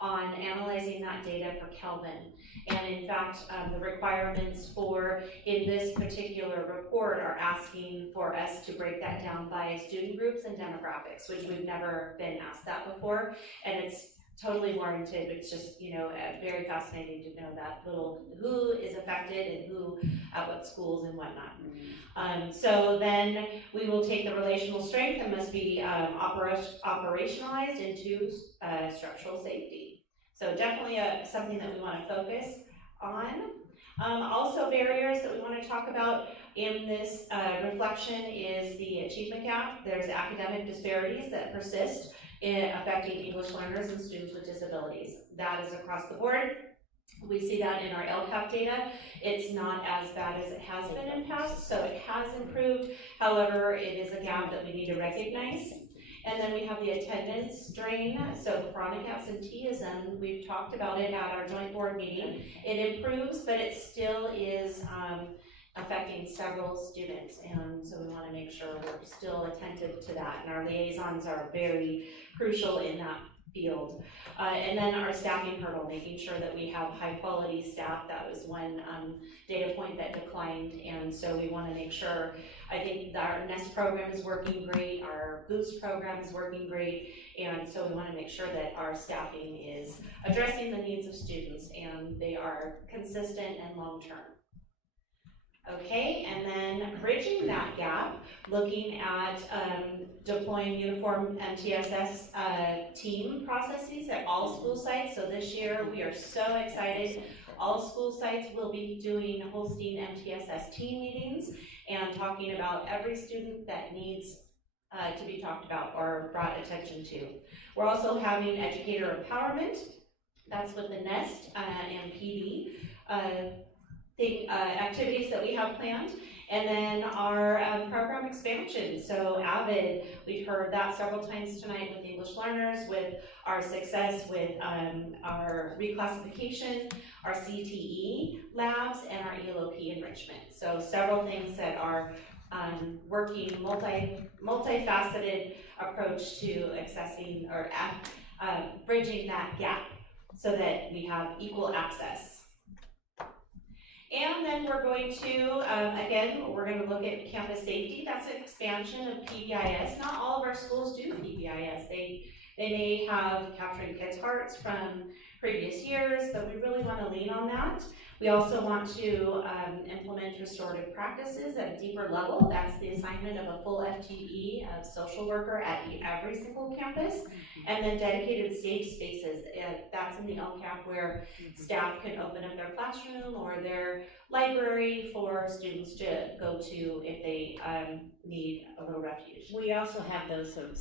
on analyzing that data for Kelvin. And in fact, the requirements in this particular report are asking for us to break that down by student groups and demographics, which we've never been asked that before. And it's totally warranted. It's just, very fascinating to know that who is affected and who at what schools and whatnot. So then we will take the relational strength and must be operationalized into structural safety. So definitely something that we want to focus on. Also barriers that we want to talk about in this reflection is the achievement gap. There's academic disparities that persist in affecting English learners and students with disabilities. That is across the board. We see that in our LCAP data. It's not as bad as it has been in past, so it has improved. However, it is a gap that we need to recognize. And then we have the attendance drain, so chronic absenteeism, we've talked about it at our joint board meeting. It improves, but it still is affecting several students, and so we want to make sure we're still attentive to that, and our liaisons are very crucial in that field. And then our staffing hurdle, making sure that we have high quality staff. That was one data point that declined, and so we want to make sure. I think that our NEST program is working great, our Boost program is working great, and so we want to make sure that our staffing is addressing the needs of students and they are consistent and long-term. Okay, and then bridging that gap, looking at deploying uniform MTSS team processes at all school sites. So this year we are so excited. All school sites will be hosting MTSS team meetings and talking about every student that needs to be talked about or brought attention to. We're also having educator empowerment. That's with the NEST and PD. Activities that we have planned, and then our program expansion. So AVID, we've heard that several times tonight with English learners, with our success with our reclassification, our CTE labs, and our ELOP enrichment. So several things that are working multifaceted approach to accessing or bridging that gap so that we have equal access. And then we're going to, again, we're going to look at campus safety. That's an expansion of PBIS. Not all of our schools do PBIS. They may have capturing kids' hearts from previous years, but we really want to lean on that. We also want to implement restorative practices at a deeper level. That's the assignment of a full FTE of social worker at every single campus. And then dedicated safe spaces. That's in the LCAP where staff can open up their classroom or their library for students to go to if they need a little refuge. We also have those sort of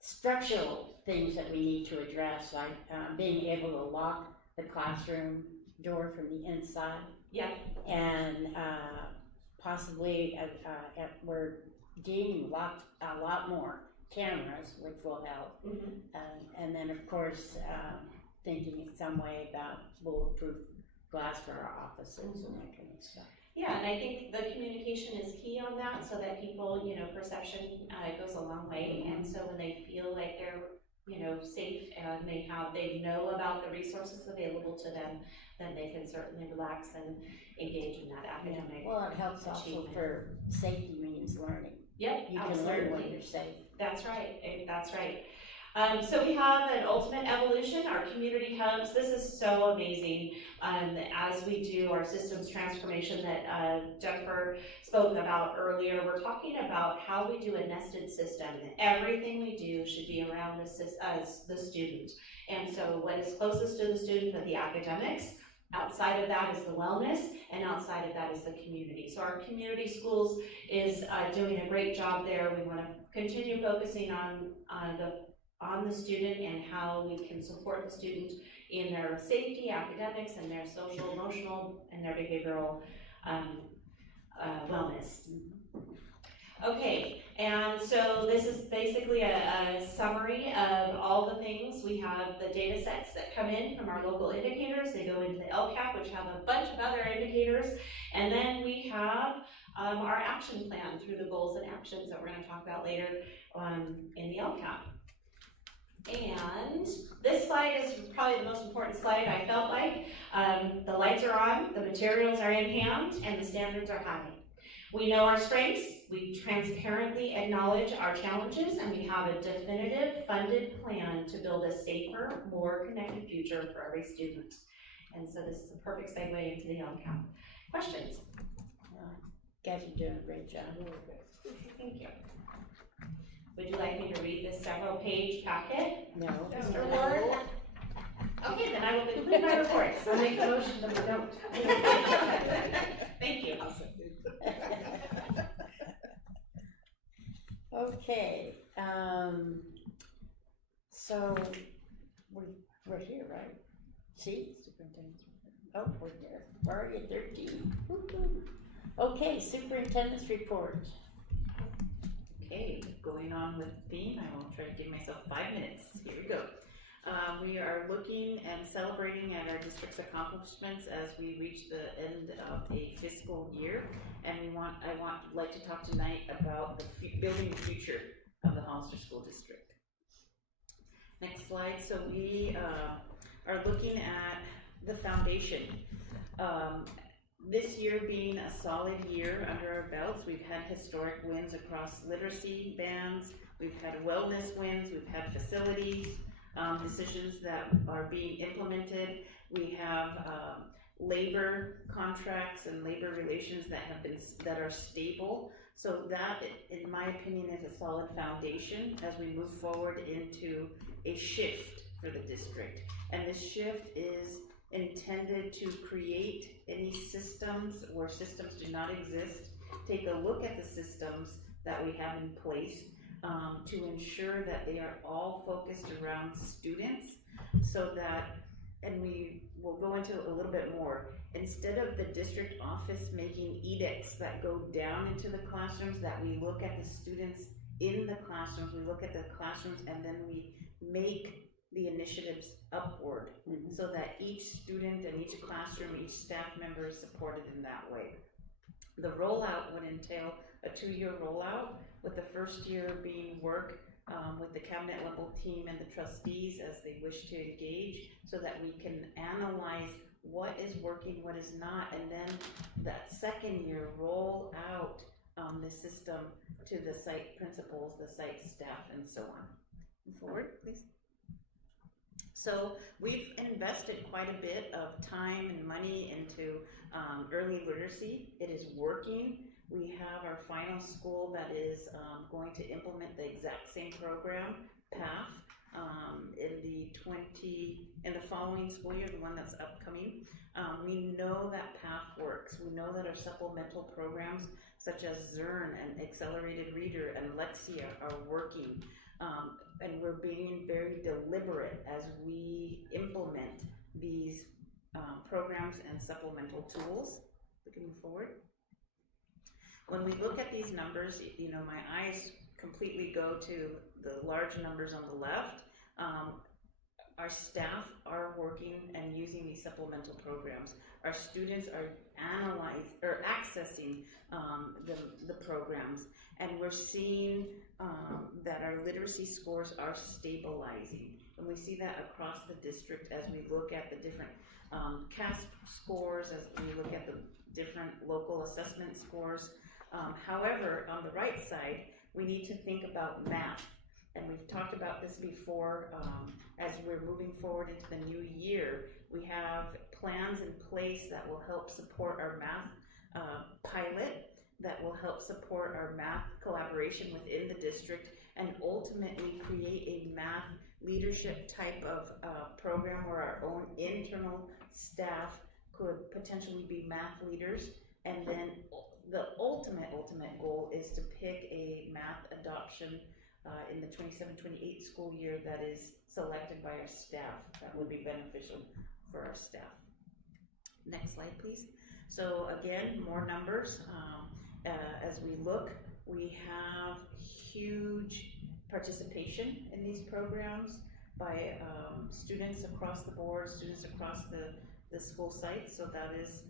structural things that we need to address, like being able to lock the classroom door from the inside. Yeah. And possibly we're gaining a lot more cameras, which will help. And then of course, thinking in some way about bulletproof glass for our offices and that kind of stuff. Yeah, and I think the communication is key on that, so that people, perception goes a long way, and so when they feel like they're, safe and they know about the resources available to them, then they can certainly relax and engage in that academic. Well, it helps also for safety means learning. Yep, you absolutely. can learn when you're safe. That's right. That's right. So we have an ultimate evolution, our community hubs. This is so amazing as we do our systems transformation that Jennifer spoke about earlier. We're talking about how we do a nested system. Everything we do should be around the student. And so what is closest to the student are the academics. Outside of that is the wellness, and outside of that is the community. So our community schools is doing a great job there. We want to continue focusing on the student and how we can support the student in their safety, academics, and their social, emotional, and their behavioral wellness. Okay, and so this is basically a summary of all the things. We have the data sets that come in from our local indicators. They go into the LCAP, which have a bunch of other indicators. And then we have our action plan through the goals and actions that we're going to talk about later in the LCAP. And this slide is probably the most important slide, I felt like. The lights are on, the materials are in hand, and the standards are high. We know our strengths, we transparently acknowledge our challenges, and we have a definitive funded plan to build a safer, more connected future for every student. And so this is a perfect segue into the LCAP. Questions? Guys are doing a great job. Thank you. Would you like me to read this several page packet? No. Mr. Ward? Okay, then I will conclude my report. I'll make a motion that we don't. Thank you. Okay, so we're here, right? See? Superintendent's report. Oh, we're there. We're already at 13. Woo-hoo. Okay, superintendent's report. Okay, going on with the theme, I will try to give myself 5 minutes. Here we go. We are looking and celebrating at our district's accomplishments as we reach the end of a fiscal year, and I like to talk tonight about building the future of the Hollister School District. Next slide. So we are looking at the foundation. This year being a solid year under our belts, we've had historic wins across literacy bands, we've had wellness wins, we've had facilities, decisions that are being implemented. We have labor contracts and labor relations that are stable. So that, in my opinion, is a solid foundation as we move forward into a shift for the district. And this shift is intended to create any systems where systems do not exist, take a look at the systems that we have in place to ensure that they are all focused around students, so that, and we will go into a little bit more, instead of the district office making edicts that go down into the classrooms, that we look at the students in the classrooms, we look at the classrooms, and then we make the initiatives upward, so that each student and each classroom, each staff member is supported in that way. The rollout would entail a 2-year rollout, with the first year being work with the cabinet level team and the trustees as they wish to engage, so that we can analyze what is working, what is not, and then that second year roll out the system to the site principals, the site staff, and so on. Move forward, please. So we've invested quite a bit of time and money into early literacy. It is working. We have our final school that is going to implement the exact same program, PATH, in the following school year, the one that's upcoming. We know that PATH works. We know that our supplemental programs such as Zern and Accelerated Reader and Lexia are working. And we're being very deliberate as we implement these programs and supplemental tools. We can move forward. When we look at these numbers, you know, my eyes completely go to the large numbers on the left. Our staff are working and using these supplemental programs. Our students are accessing the programs, and we're seeing that our literacy scores are stabilizing. And we see that across the district as we look at the different CASP scores, as we look at the different local assessment scores. However, on the right side, we need to think about math. And we've talked about this before. As we're moving forward into the new year, we have plans in place that will help support our math pilot, that will help support our math collaboration within the district, and ultimately create a math leadership type of program where our own internal staff could potentially be math leaders. And then the ultimate goal is to pick a math adoption in the 27-28 school year that is selected by our staff. That would be beneficial for our staff. Next slide, please. So again, more numbers. As we look, we have huge participation in these programs by students across the board, students across the school site. So that is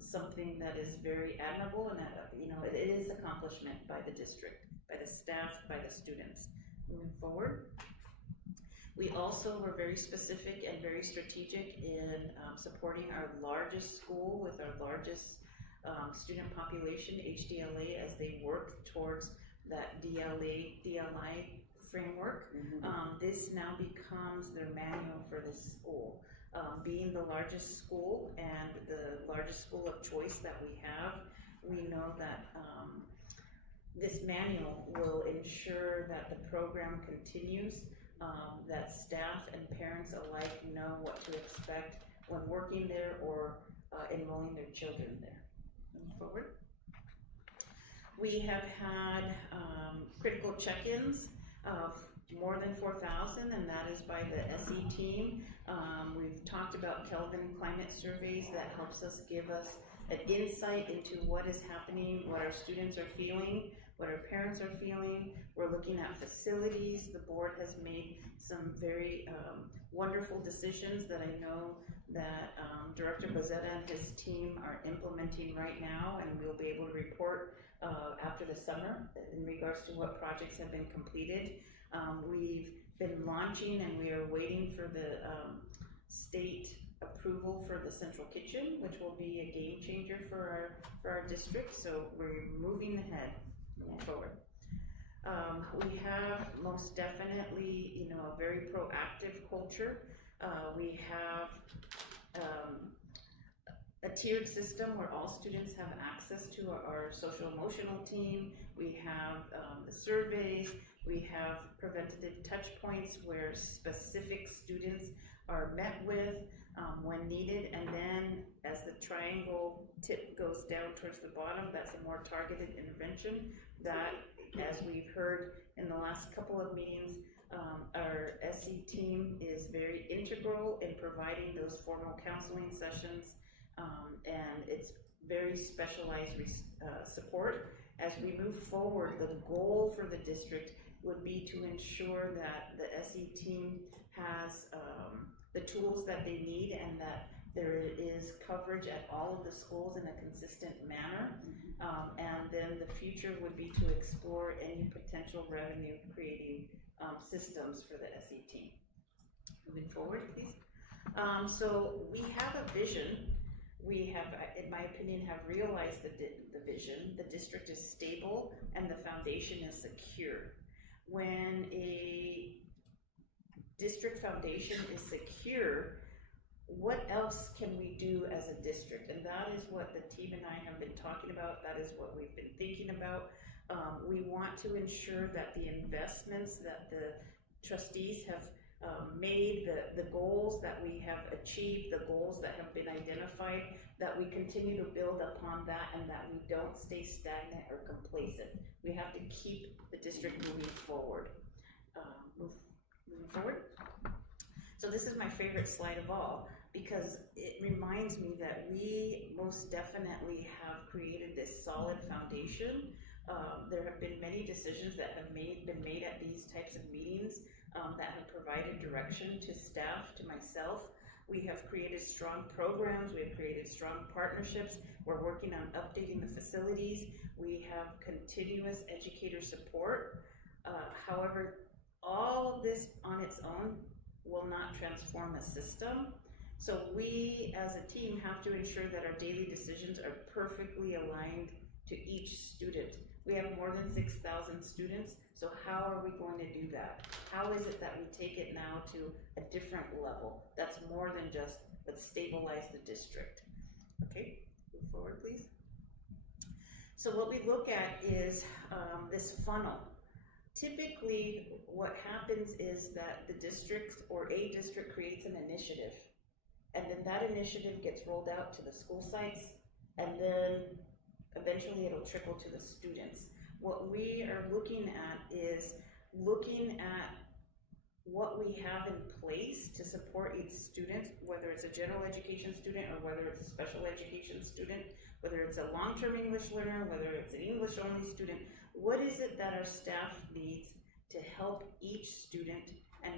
something that is very admirable, and you know, it is accomplishment by the district, by the staff, by the students. Moving forward, we also were very specific and very strategic in supporting our largest school with our largest student population, HDLA, as they work towards that DLI framework. This now becomes their manual for this school. Being the largest school and the largest school of choice that we have, we know that this manual will ensure that the program continues, that staff and parents alike know what to expect when working there or enrolling their children there. Moving forward. We have had critical check-ins of more than 4,000, and that is by the SE team. We've talked about Kelvin climate surveys that helps us give us an insight into what is happening, what our students are feeling, what our parents are feeling. We're looking at facilities. The board has made some very wonderful decisions that I know that Director Bazetta and his team are implementing right now, and we'll be able to report after the summer in regards to what projects have been completed. We've been launching, and we are waiting for the state approval for the central kitchen, which will be a game changer for our district. So we're moving ahead, moving forward. We have most definitely, a very proactive culture. We have a tiered system where all students have access to our social emotional team. We have the surveys. We have preventative touch points where specific students are met with when needed, and then as the triangle tip goes down towards the bottom, that's a more targeted intervention that, as we've heard in the last couple of meetings, our SE team is very integral in providing those formal counseling sessions, and it's very specialized support. As we move forward, the goal for the district would be to ensure that the SE team has the tools that they need, and that there is coverage at all of the schools in a consistent manner. And then the future would be to explore any potential revenue creating systems for the SE team. Moving forward, please. So we have a vision. We have, in my opinion, have realized the vision. The district is stable and the foundation is secure. When a district foundation is secure, what else can we do as a district? And that is what the team and I have been talking about. That is what we've been thinking about. We want to ensure that the investments that the trustees have made, the goals that we have achieved, the goals that have been identified, that we continue to build upon that, and that we don't stay stagnant or complacent. We have to keep the district moving forward. Moving forward. So this is my favorite slide of all, because it reminds me that we most definitely have created this solid foundation. There have been many decisions that have been made at these types of meetings that have provided direction to staff, to myself. We have created strong programs, we have created strong partnerships, we're working on updating the facilities, we have continuous educator support. However, all of this on its own will not transform a system. So we as a team have to ensure that our daily decisions are perfectly aligned to each student. We have more than 6,000 students, so how are we going to do that? How is it that we take it now to a different level that's more than just let's stabilize the district? Okay, move forward please. So what we look at is this funnel. Typically what happens is that the district or a district creates an initiative, and then that initiative gets rolled out to the school sites, and then eventually it'll trickle to the students. What we are looking at is looking at what we have in place to support each student, whether it's a general education student or whether it's a special education student, whether it's a long-term English learner, whether it's an English-only student. What is it that our staff needs to help each student and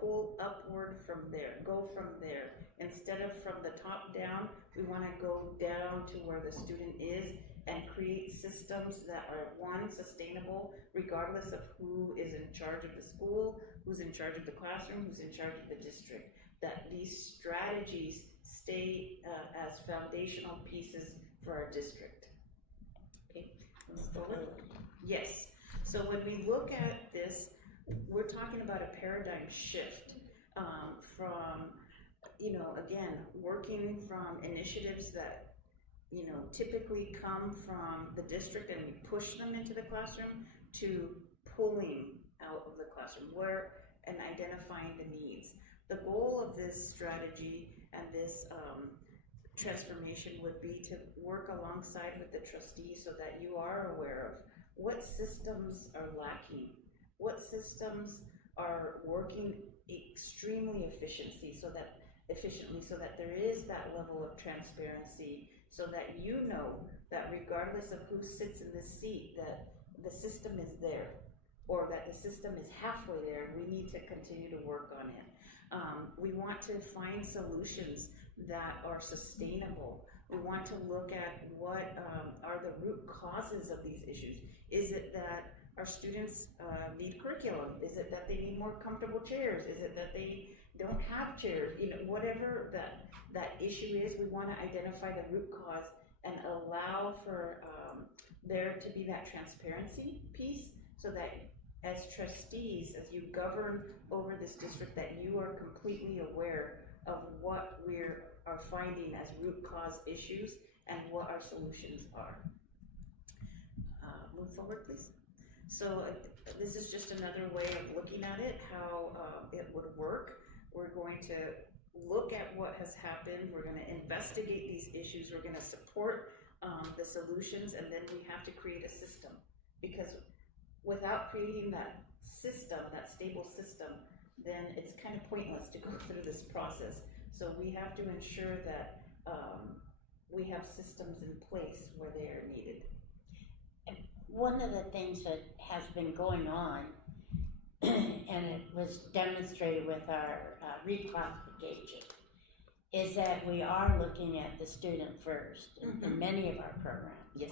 pull upward from there, go from there. Instead of from the top down, we want to go down to where the student is and create systems that are, one, sustainable, regardless of who is in charge of the school, who's in charge of the classroom, who's in charge of the district. That these strategies stay as foundational pieces for our district. Okay, move forward. Yes, so when we look at this, we're talking about a paradigm shift from, again, working from initiatives that typically come from the district and we push them into the classroom, to pulling out of the classroom and identifying the needs. The goal of this strategy and this transformation would be to work alongside with the trustees so that you are aware of what systems are lacking, what systems are working extremely efficiently so that there is that level of transparency, so that you know that regardless of who sits in this seat, that the system is there, or that the system is halfway there. We need to continue to work on it. We want to find solutions that are sustainable. We want to look at what are the root causes of these issues. Is it that our students need curriculum? Is it that they need more comfortable chairs? Is it that they don't have chairs? You know, whatever that issue is, we want to identify the root cause and allow for there to be that transparency piece, so that as trustees, as you govern over this district, that you are completely aware of what we are finding as root cause issues and what our solutions are. Move forward, please. So this is just another way of looking at it, how it would work. We're going to look at what has happened. We're going to investigate these issues. We're going to support the solutions, and then we have to create a system, because without creating that system, that stable system, then it's kind of pointless to go through this process. So we have to ensure that we have systems in place where they are needed. One of the things that has been going on, and it was demonstrated with our reclassification, is that we are looking at the student first in many of our programs. Yes.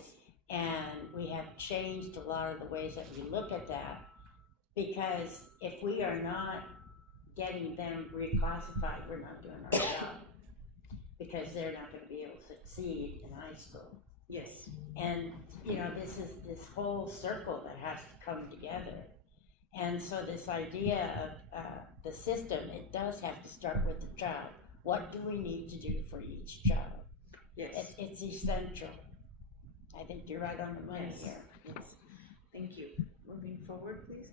And we have changed a lot of the ways that we look at that, because if we are not getting them reclassified, we're not doing our job, because they're not going to be able to succeed in high school. Yes. And, you know, this is this whole circle that has to come together. And so this idea of the system, it does have to start with the child. What do we need to do for each child? Yes. It's essential. I think you're right on the money here. Yes. Thank you. Moving forward, please.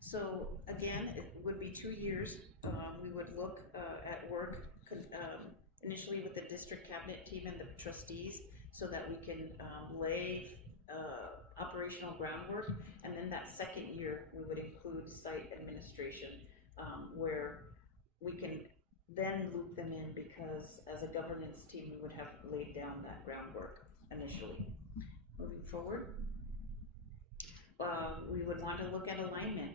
So again, it would be 2 years. We would look at work initially with the district cabinet team and the trustees, so that we can lay operational groundwork, and then that second year we would include site administration, where we can then loop them in, because as a governance team we would have laid down that groundwork initially. Moving forward, we would want to look at alignment.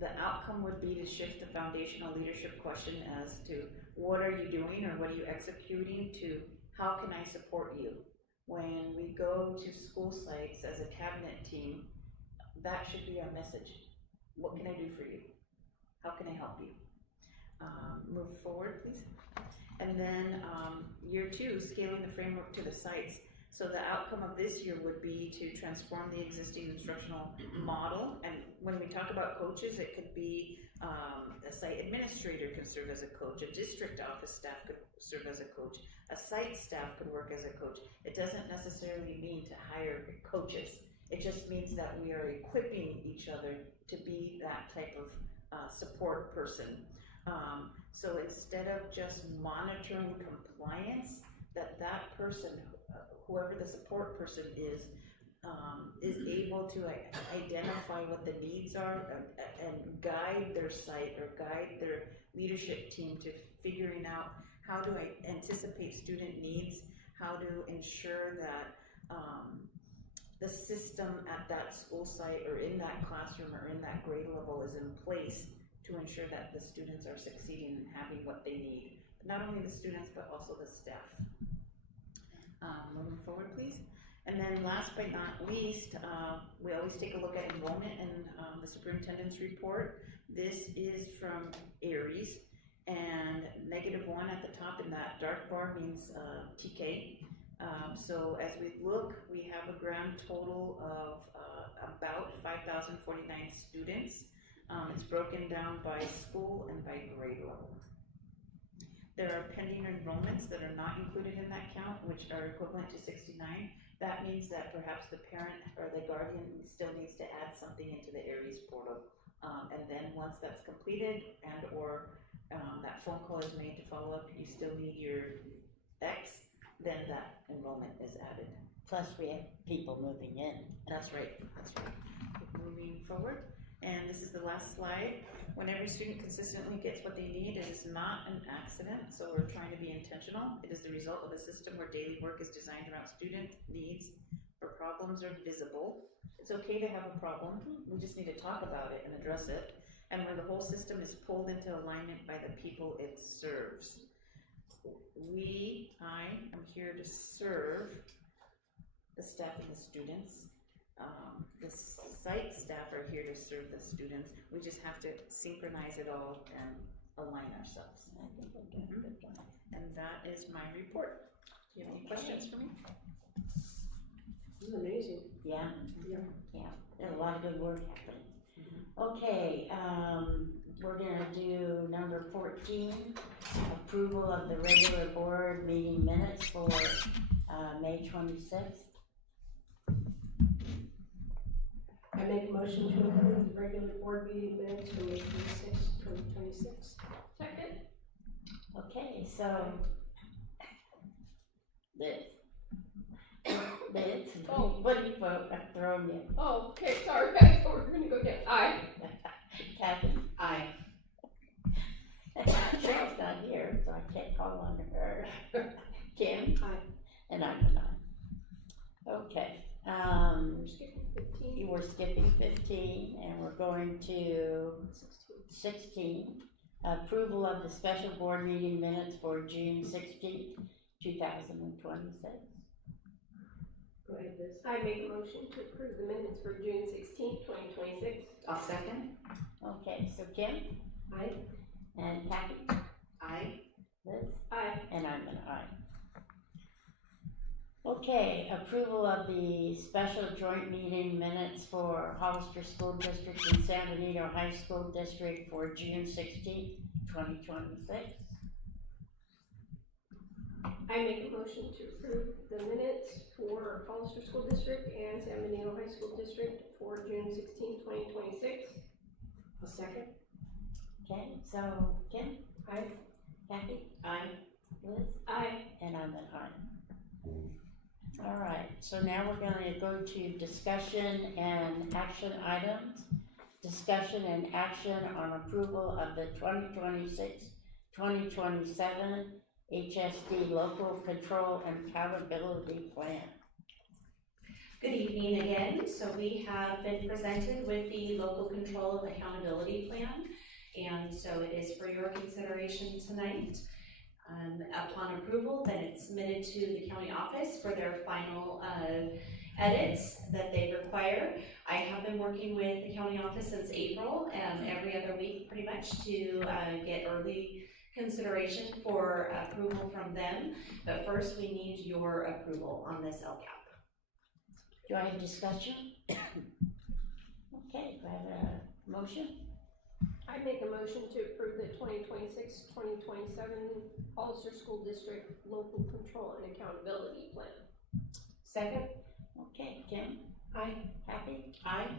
The outcome would be to shift the foundational leadership question as to what are you doing or what are you executing, to how can I support you? When we go to school sites as a cabinet team, that should be our message. What can I do for you? How can I help you? Move forward, please. And then year 2, scaling the framework to the sites. So the outcome of this year would be to transform the existing instructional model. And when we talk about coaches, it could be a site administrator could serve as a coach, a district office staff could serve as a coach, a site staff could work as a coach. It doesn't necessarily mean to hire coaches. It just means that we are equipping each other to be that type of support person. So instead of just monitoring compliance, that person, whoever the support person is able to identify what the needs are and guide their site or guide their leadership team to figuring out how do I anticipate student needs, how to ensure that the system at that school site or in that classroom or in that grade level is in place to ensure that the students are succeeding and having what they need. Not only the students, but also the staff. Moving forward, please. And then last but not least, we always take a look at enrollment in the superintendent's report. This is from Aries, and -1 at the top in that dark bar means TK. So as we look, we have a grand total of about 5,049 students. It's broken down by school and by grade level. There are pending enrollments that are not included in that count, which are equivalent to 69. That means that perhaps the parent or the guardian still needs to add something into the Aries portal. And then once that's completed and or that phone call is made to follow up, you still need your X, then that enrollment is added. Plus we have people moving in. That's right, that's right. Moving forward. And this is the last slide. When every student consistently gets what they need, it is not an accident, so we're trying to be intentional. It is the result of a system where daily work is designed around student needs, where problems are visible. It's okay to have a problem, we just need to talk about it and address it, and where the whole system is pulled into alignment by the people it serves. I am here to serve the staff and the students. The site staff are here to serve the students. We just have to synchronize it all and align ourselves. I think we're doing a good job. And that is my report. Do you have any questions for me? This is amazing. Yeah, Yeah. there's a lot of good work happening. Okay, we're gonna do number 14, approval of the regular board meeting minutes for, May 26th. I make a motion to approve the regular board meeting minutes for May 26th, 2026. Second? Okay, so, Liz. Liz, Oh. what do you vote? I've thrown you. Oh, okay, sorry, I thought we were gonna go down. Aye. Kathy? Aye. Cheryl's not here, so I can't call on her. Kim? Aye. And I'm an aye. Okay, Skipping 15. we're skipping 15 and we're going to 16. Approval of the special board meeting minutes for June 16th, 2026. Go ahead, Liz. I make a motion to approve the minutes for June 16th, 2026. I'll second. Okay, so Kim? Aye. And Kathy? Aye. Liz? Aye. And I'm an aye. Okay, approval of the special joint meeting minutes for Hollister School District and San Benito High School District for June 16th, 2026. I make a motion to approve the minutes for Hollister School District and San Benito High School District for June 16th, 2026. A second. Okay, so Kim? Aye. Kathy? Aye. Liz? Aye. And I'm an aye. All right, so now we're gonna go to discussion and action items. Discussion and action on approval of the 2026-2027 HSD Local Control and Accountability Plan. Good evening again. So we have been presented with the Local Control and Accountability Plan, and so it is for your consideration tonight. Upon approval, then it's submitted to the county office for their final edits that they require. I have been working with the county office since April, every other week pretty much, to get early consideration for approval from them. But first, we need your approval on this LCAP. Do I have discussion? Okay, do I have a motion? I make a motion to approve the 2026-2027 Hollister School District Local Control and Accountability Plan. Second. Okay, Kim? Aye. Kathy? Aye.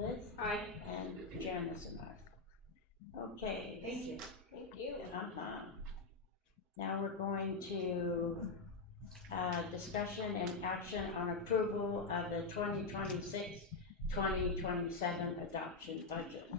Liz? Aye. And Janice and I. Okay. Thank you. Thank you. Now we're going to, discussion and action on approval of the 2026-2027 adoption budget.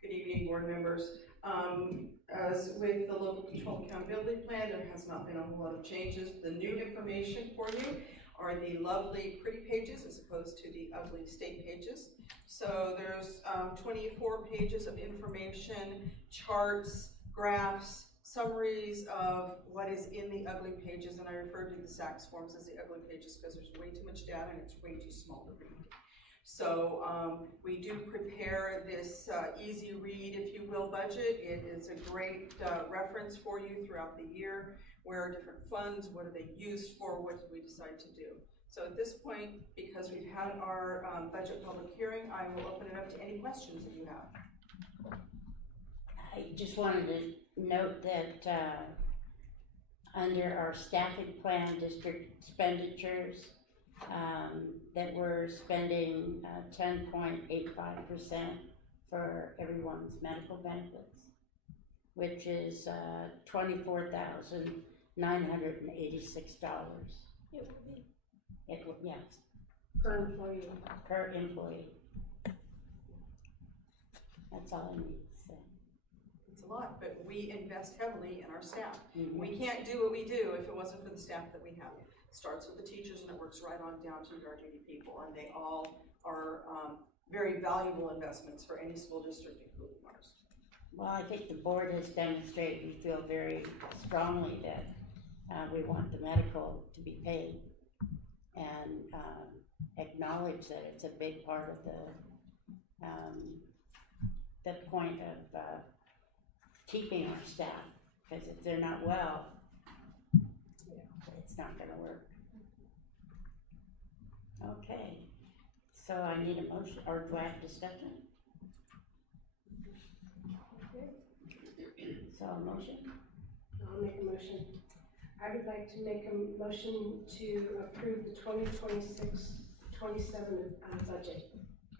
Good evening, board members. As with the local control accountability plan, there has not been a whole lot of changes. The new information for you are the lovely pretty pages as opposed to the ugly state pages. So there's 24 pages of information, charts, graphs, summaries of what is in the ugly pages, and I refer to the SACS forms as the ugly pages because there's way too much data and it's way too small to read. So we do prepare this easy read, if you will, budget. It is a great reference for you throughout the year. Where are different funds? What are they used for? What did we decide to do? So at this point, because we've had our budget public hearing, I will open it up to any questions that you have. I just wanted to note that under our staffing plan district expenditures, that we're spending 10.85% for everyone's medical benefits, which is $24,986. It would, yes. Per employee. Per employee. That's all I need to say. It's a lot, but we invest heavily in our staff. Mhm. We can't do what we do if it wasn't for the staff that we have. It starts with the teachers and it works right on down to our duty people, and they all are very valuable investments for any school district, including ours. Well, I think the board has demonstrated we feel very strongly that we want the medical to be paid and acknowledge that it's a big part of the point of keeping our staff, because if they're not well, it's not gonna work. Okay, so I need a motion, or do I have discussion? So a motion? I'll make a motion. I would like to make a motion to approve the 2026-27 budget,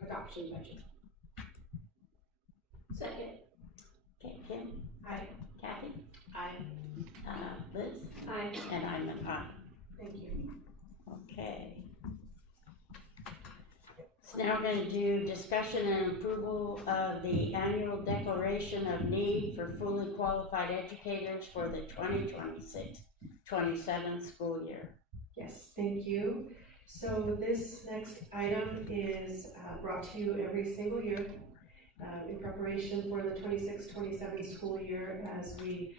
adoption budget. Second. Okay, Kim? Aye. Kathy? Aye. Liz? Aye. And I'm an aye. Thank you. Okay. So now we're gonna do discussion and approval of the annual declaration of need for fully qualified educators for the 2026-27 school year. Yes, thank you. So this next item is brought to you every single year in preparation for the 26-27 school year as we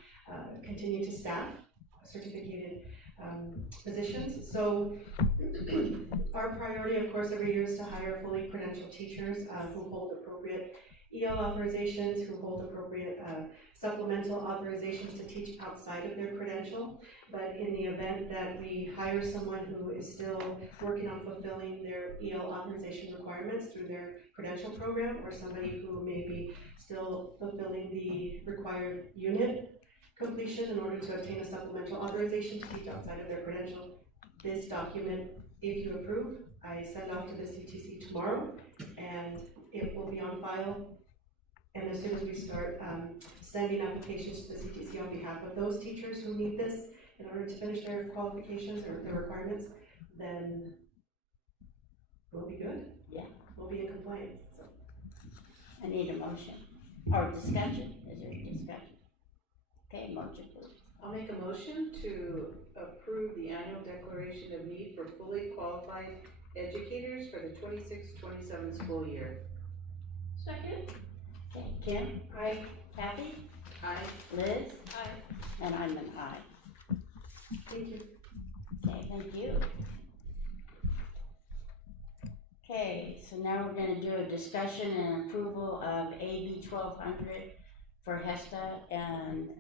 continue to staff certificated positions. So our priority, of course, every year is to hire fully credentialed teachers who hold appropriate EL authorizations, who hold appropriate supplemental authorizations to teach outside of their credential. But in the event that we hire someone who is still working on fulfilling their EL authorization requirements through their credential program, or somebody who may be still fulfilling the required unit completion in order to obtain a supplemental authorization to teach outside of their credential, this document, if you approve, I send off to the CTC tomorrow, and it will be on file. And as soon as we start sending applications to the CTC on behalf of those teachers who need this in order to finish their qualifications or their requirements, then we'll be good. Yeah. We'll be in compliance, so. I need a motion, or discussion, is there a discussion? Okay, motion please. I'll make a motion to approve the annual declaration of need for fully qualified educators for the 26-27 school year. Second. Okay, Kim? Aye. Kathy? Aye. Liz? Aye. And I'm an aye. Thank you. Okay, thank you. Okay, so now we're gonna do a discussion and approval of AB 1200 for HESTA and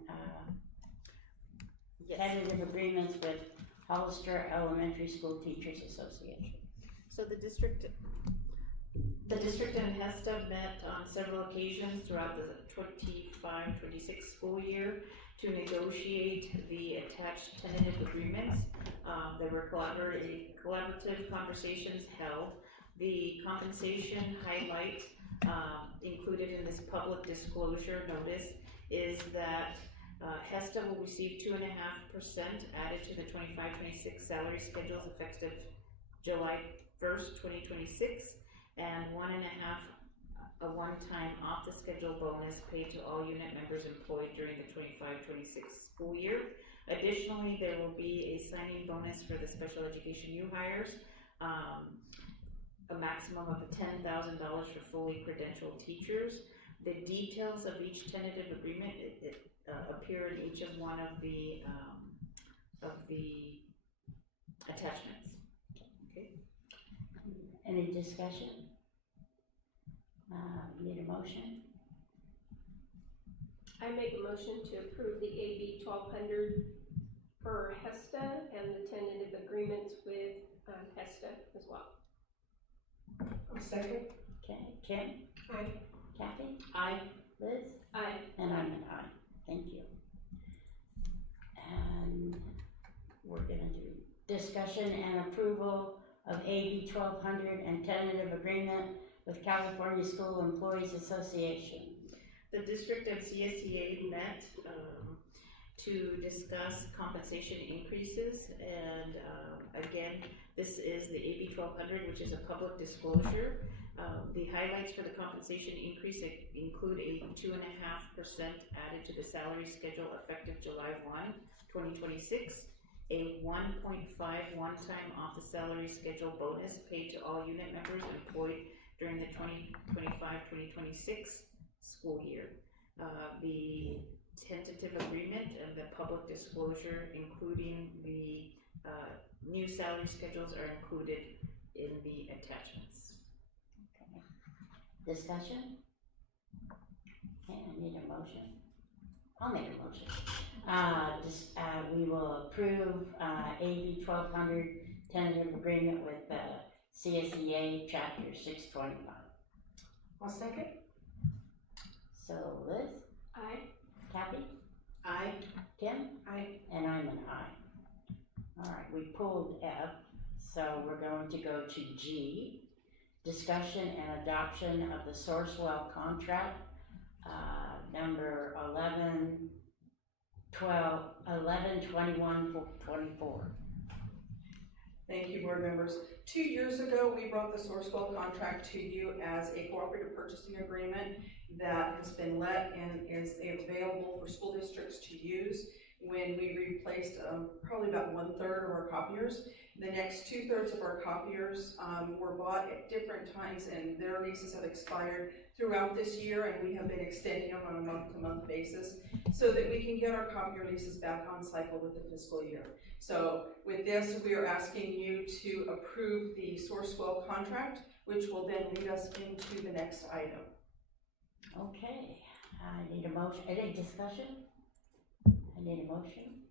tentative agreements with Hollister Elementary School Teachers Association. So the district and HESTA met on several occasions throughout the 25-26 school year to negotiate the attached tentative agreements. There were collaborative conversations held. The compensation highlight included in this public disclosure notice is that HESTA will receive 2.5% added to the 25-26 salary schedules effective July 1st, 2026, and 1.5% a one-time off-the-schedule bonus paid to all unit members employed during the 25-26 school year. Additionally, there will be a signing bonus for the special education new hires, a maximum of $10,000 for fully credentialed teachers. The details of each tentative agreement appear in each of one of the attachments. Okay. Any discussion? Need a motion? I make a motion to approve the AB 1200 for HESTA and the tentative agreements with HESTA as well. I'll second. Okay, Kim? Aye. Kathy? Aye. Liz? Aye. And I'm an aye. Thank you. And we're gonna do discussion and approval of AB 1200 and tentative agreement with California School Employees Association. The district and CSEA met to discuss compensation increases, and again, this is the AB 1200, which is a public disclosure. The highlights for the compensation increase include a 2.5% added to the salary schedule effective July 1, 2026, a 1.5 one-time off the salary schedule bonus paid to all unit members employed during the 2025-2026 school year. The tentative agreement and the public disclosure, including the new salary schedules, are included in the attachments. Discussion? Okay, I need a motion. I'll make a motion. We will approve AB 1200 tentative agreement with CSEA Chapter 625. I'll second. So Liz? Aye. Kathy? Aye. Kim? Aye. And I'm an aye. All right, we pulled F, so we're going to go to G. Discussion and adoption of the Sourcewell contract, number 11/21/24. Thank you, board members. 2 years ago, we brought the Sourcewell contract to you as a cooperative purchasing agreement that has been let and is available for school districts to use when we replaced probably about 1/3 of our copiers. The next 2/3 of our copiers were bought at different times, and their leases have expired throughout this year, and we have been extending them on a month-to-month basis so that we can get our copier leases back on cycle with the fiscal year. So with this, we are asking you to approve the Sourcewell contract, which will then lead us into the next item. Okay, I need a motion. Any discussion? I need a motion.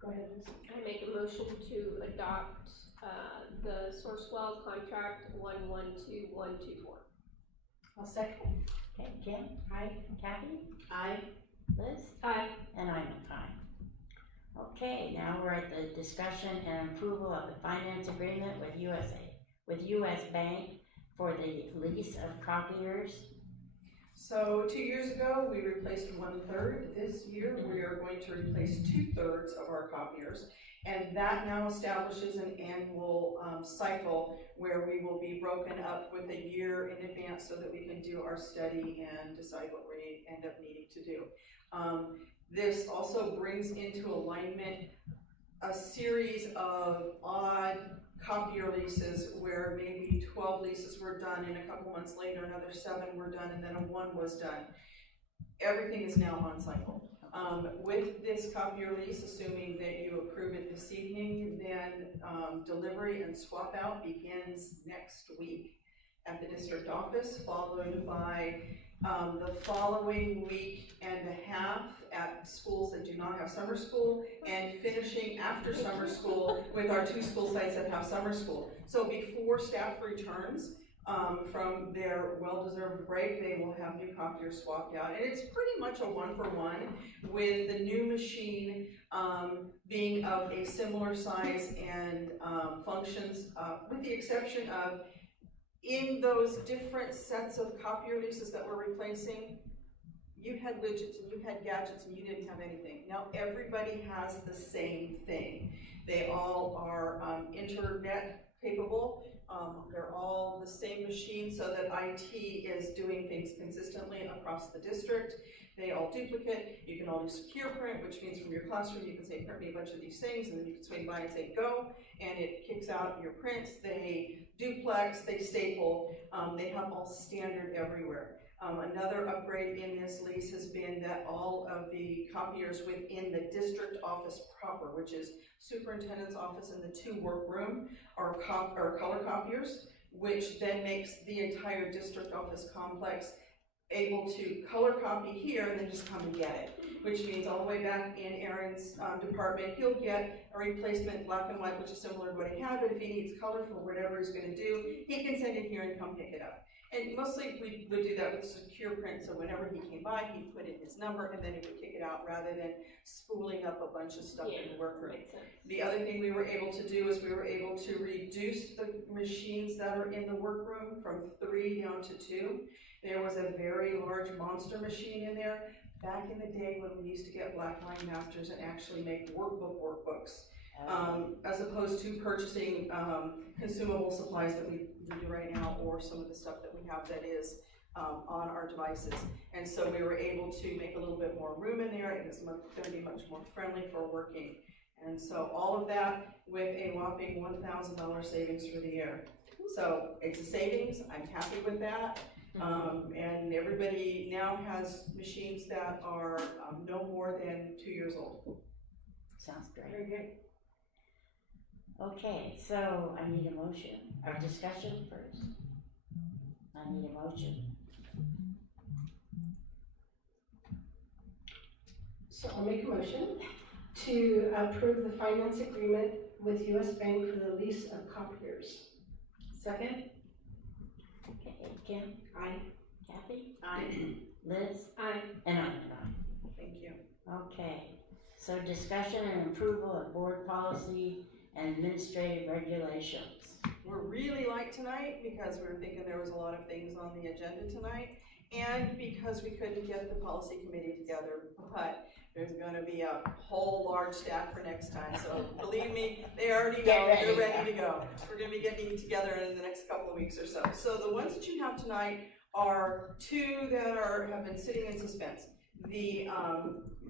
Go ahead, Liz. I make a motion to adopt the Sourcewell contract 112124. I'll second. Okay, Kim? Aye. Kathy? Aye. Liz? Aye. And I'm an aye. Okay, now we're at the discussion and approval of the finance agreement with US Bank for the lease of copiers. So 2 years ago, we replaced 1/3. This year, we are going to replace 2/3 of our copiers. And that now establishes an annual cycle where we will be broken up with a year in advance so that we can do our study and decide what we end up needing to do. This also brings into alignment a series of odd copier leases where maybe 12 leases were done and a couple months later another 7 were done and then a 1 was done. Everything is now on cycle. With this copier lease, assuming that you approve it this evening, then delivery and swap out begins next week at the district office, followed by the following week and a half at schools that do not have summer school, and finishing after summer school with our 2 school sites that have summer school. So before staff returns from their well-deserved break, they will have new copiers swapped out. And it's pretty much a 1-for-1 with the new machine being of a similar size and functions, with the exception of in those different sets of copier leases that we're replacing, you had widgets and you had gadgets and you didn't have anything. Now everybody has the same thing. They all are internet capable. They're all the same machine so that IT is doing things consistently across the district. They all duplicate. You can all do secure print, which means from your classroom you can say print me a bunch of these things, and then you can swing by and say go, and it kicks out your prints. They duplex, they staple, they have all standard everywhere. Another upgrade in this lease has been that all of the copiers within the district office proper, which is superintendent's office and the 2 workroom, are color copiers, which then makes the entire district office complex able to color copy here and then just come and get it, which means all the way back in Aaron's department, he'll get a replacement black and white, which is similar to what he had, but if he needs color for whatever he's going to do, he can send it here and come pick it up. And mostly we would do that with secure print, so whenever he came by, he'd put in his number and then he would kick it out rather than spooling up a bunch of stuff in the workroom. The other thing we were able to do is we were able to reduce the machines that are in the workroom from 3 down to 2. There was a very large monster machine in there back in the day when we used to get Black Line Masters and actually make workbooks. as opposed to purchasing, consumable supplies that we do right now, or some of the stuff that we have that is, on our devices. And so we were able to make a little bit more room in there. It is gonna be much more friendly for working. And so all of that with a whopping $1,000 savings for the year. So it's a savings, I'm happy with that. And everybody now has machines that are no more than 2 years old. Sounds great. Very good. Okay, so I need a motion, or discussion first. I need a motion. So I'll make a motion to approve the finance agreement with US Bank for the lease of copiers. Second? Okay, Kim? Aye. Kathy? Aye. Liz? Aye. And I'm an aye. Thank you. Okay, so discussion and approval of board policy and administrative regulations. We're really light tonight because we were thinking there was a lot of things on the agenda tonight, and because we couldn't get the policy committee together, but there's gonna be a whole large stack for next time, so believe me, they already know, they're ready to go. We're gonna be getting together in the next couple of weeks or so. So the ones that you have tonight are two that have been sitting in suspense. The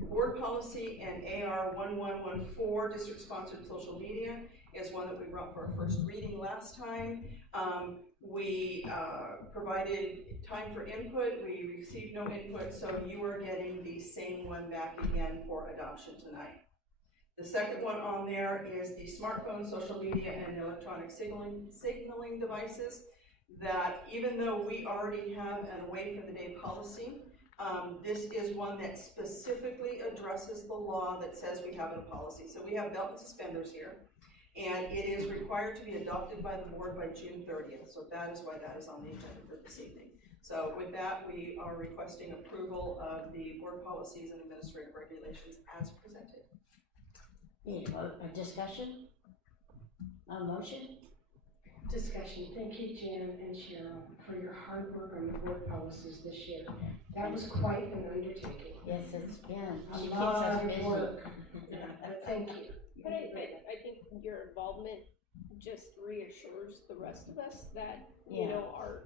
board policy and AR 1114, district-sponsored social media, is one that we brought for our first reading last time. We provided time for input, we received no input, so you are getting the same one back again for adoption tonight. The second one on there is the smartphone, social media, and electronic signaling devices, that even though we already have an away from the day policy, this is one that specifically addresses the law that says we have in a policy. So we have belt and suspenders here, and it is required to be adopted by the board by June 30th. So that is why that is on the agenda for this evening. So with that, we are requesting approval of the board policies and administrative regulations as presented. Need a discussion? A motion? Discussion. Thank you, Jan and Cheryl, for your hard work on the board policies this year. That was quite an undertaking. Yes, it's been. A She keeps lot us of busy. work. Yeah, but thank you. But I think your involvement just reassures the rest of us that, you Yeah. know,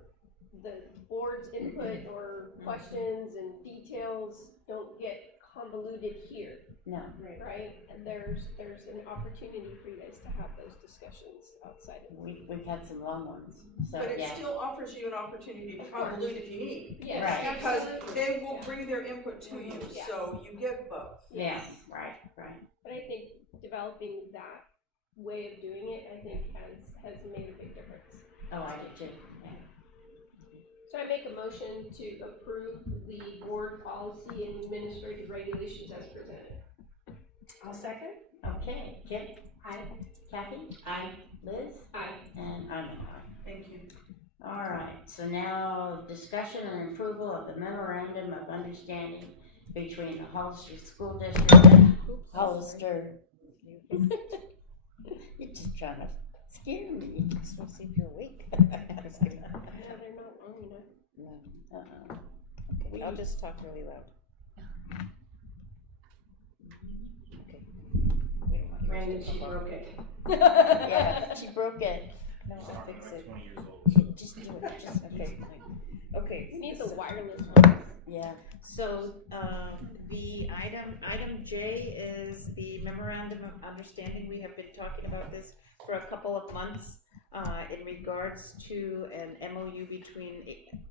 the board's input or questions and details don't get convoluted here, No. right? And there's an opportunity for you guys to have those discussions outside of. We've had some long ones, so But it yeah. still offers you an opportunity to convolute if you need. Yes, Right. Because absolutely. they will bring their input to you, Yeah. so you get both. Yeah, right. But I think developing that way of doing it, I think has made a big difference. Oh, I did too, yeah. So I make a motion to approve the board policy and administrative regulations as presented. I'll second. Okay, Kim? Aye. Kathy? Aye. Liz? Aye. And I'm an aye. Thank you. All right, so now discussion and approval of the memorandum of understanding between the Hollister School District and Hollister. You're just trying to scare me. Just want to see if you're awake. Just kidding. No, they're not wrong enough. No. Okay, I'll just talk really loud. Okay. We don't want yours Brandon, to she pop broke up. it. Yeah, she broke it. No, I'll fix it. 20 years old. Just do it, just Okay. Okay. You need the wireless one. Yeah. So, the item J is the memorandum of understanding. We have been talking about this for a couple of months, in regards to an MOU between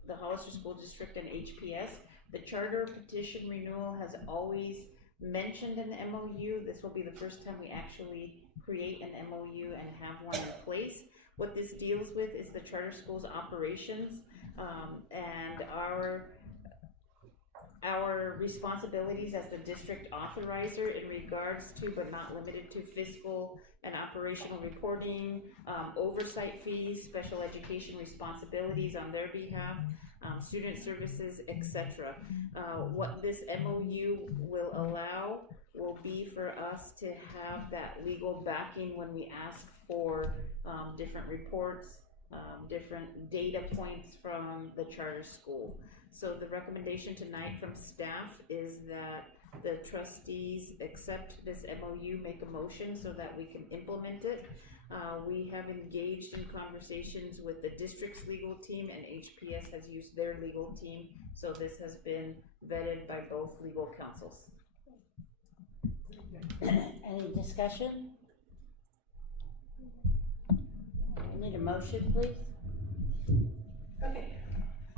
the Hollister School District and HPS. The charter petition renewal has always mentioned an MOU. This will be the first time we actually create an MOU and have one in place. What this deals with is the charter school's operations, and our responsibilities as the district authorizer in regards to, but not limited to, fiscal and operational reporting, oversight fees, special education responsibilities on their behalf, student services, etc. What this MOU will allow will be for us to have that legal backing when we ask for different reports, different data points from the charter school. So the recommendation tonight from staff is that the trustees accept this MOU, make a motion so that we can implement it. We have engaged in conversations with the district's legal team, and HPS has used their legal team, so this has been vetted by both legal counsels. Any discussion? I need a motion, please. Okay,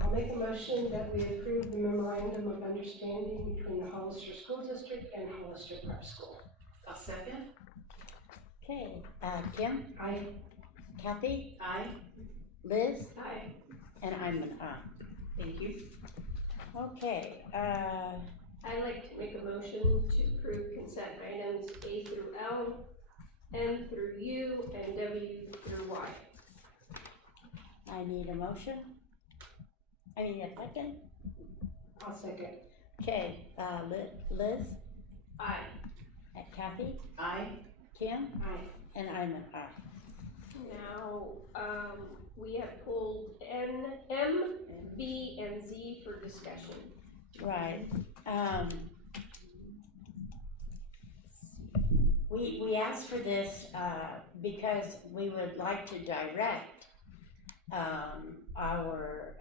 I'll make a motion that we approve the memorandum of understanding between the Hollister School District and Hollister Prep School. A second? Okay, Kim? Aye. Kathy? Aye. Liz? Aye. And I'm an aye. Thank you. Okay, I'd like to make a motion to approve consent items A through L, M through U, and W through Y. I need a motion. I need a second. I'll second. Okay, Liz? Aye. Kathy? Aye. Kim? Aye. And I'm an aye. Now, we have pulled N, M, B, and Z for discussion. Right, we asked for this, because we would like to direct, our,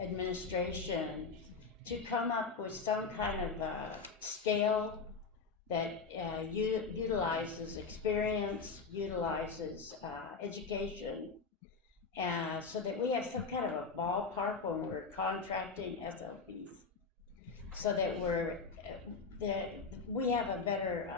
administration to come up with some kind of a scale that, utilizes experience, utilizes, education, so that we have some kind of a ballpark when we're contracting SLPs, so that we have a better,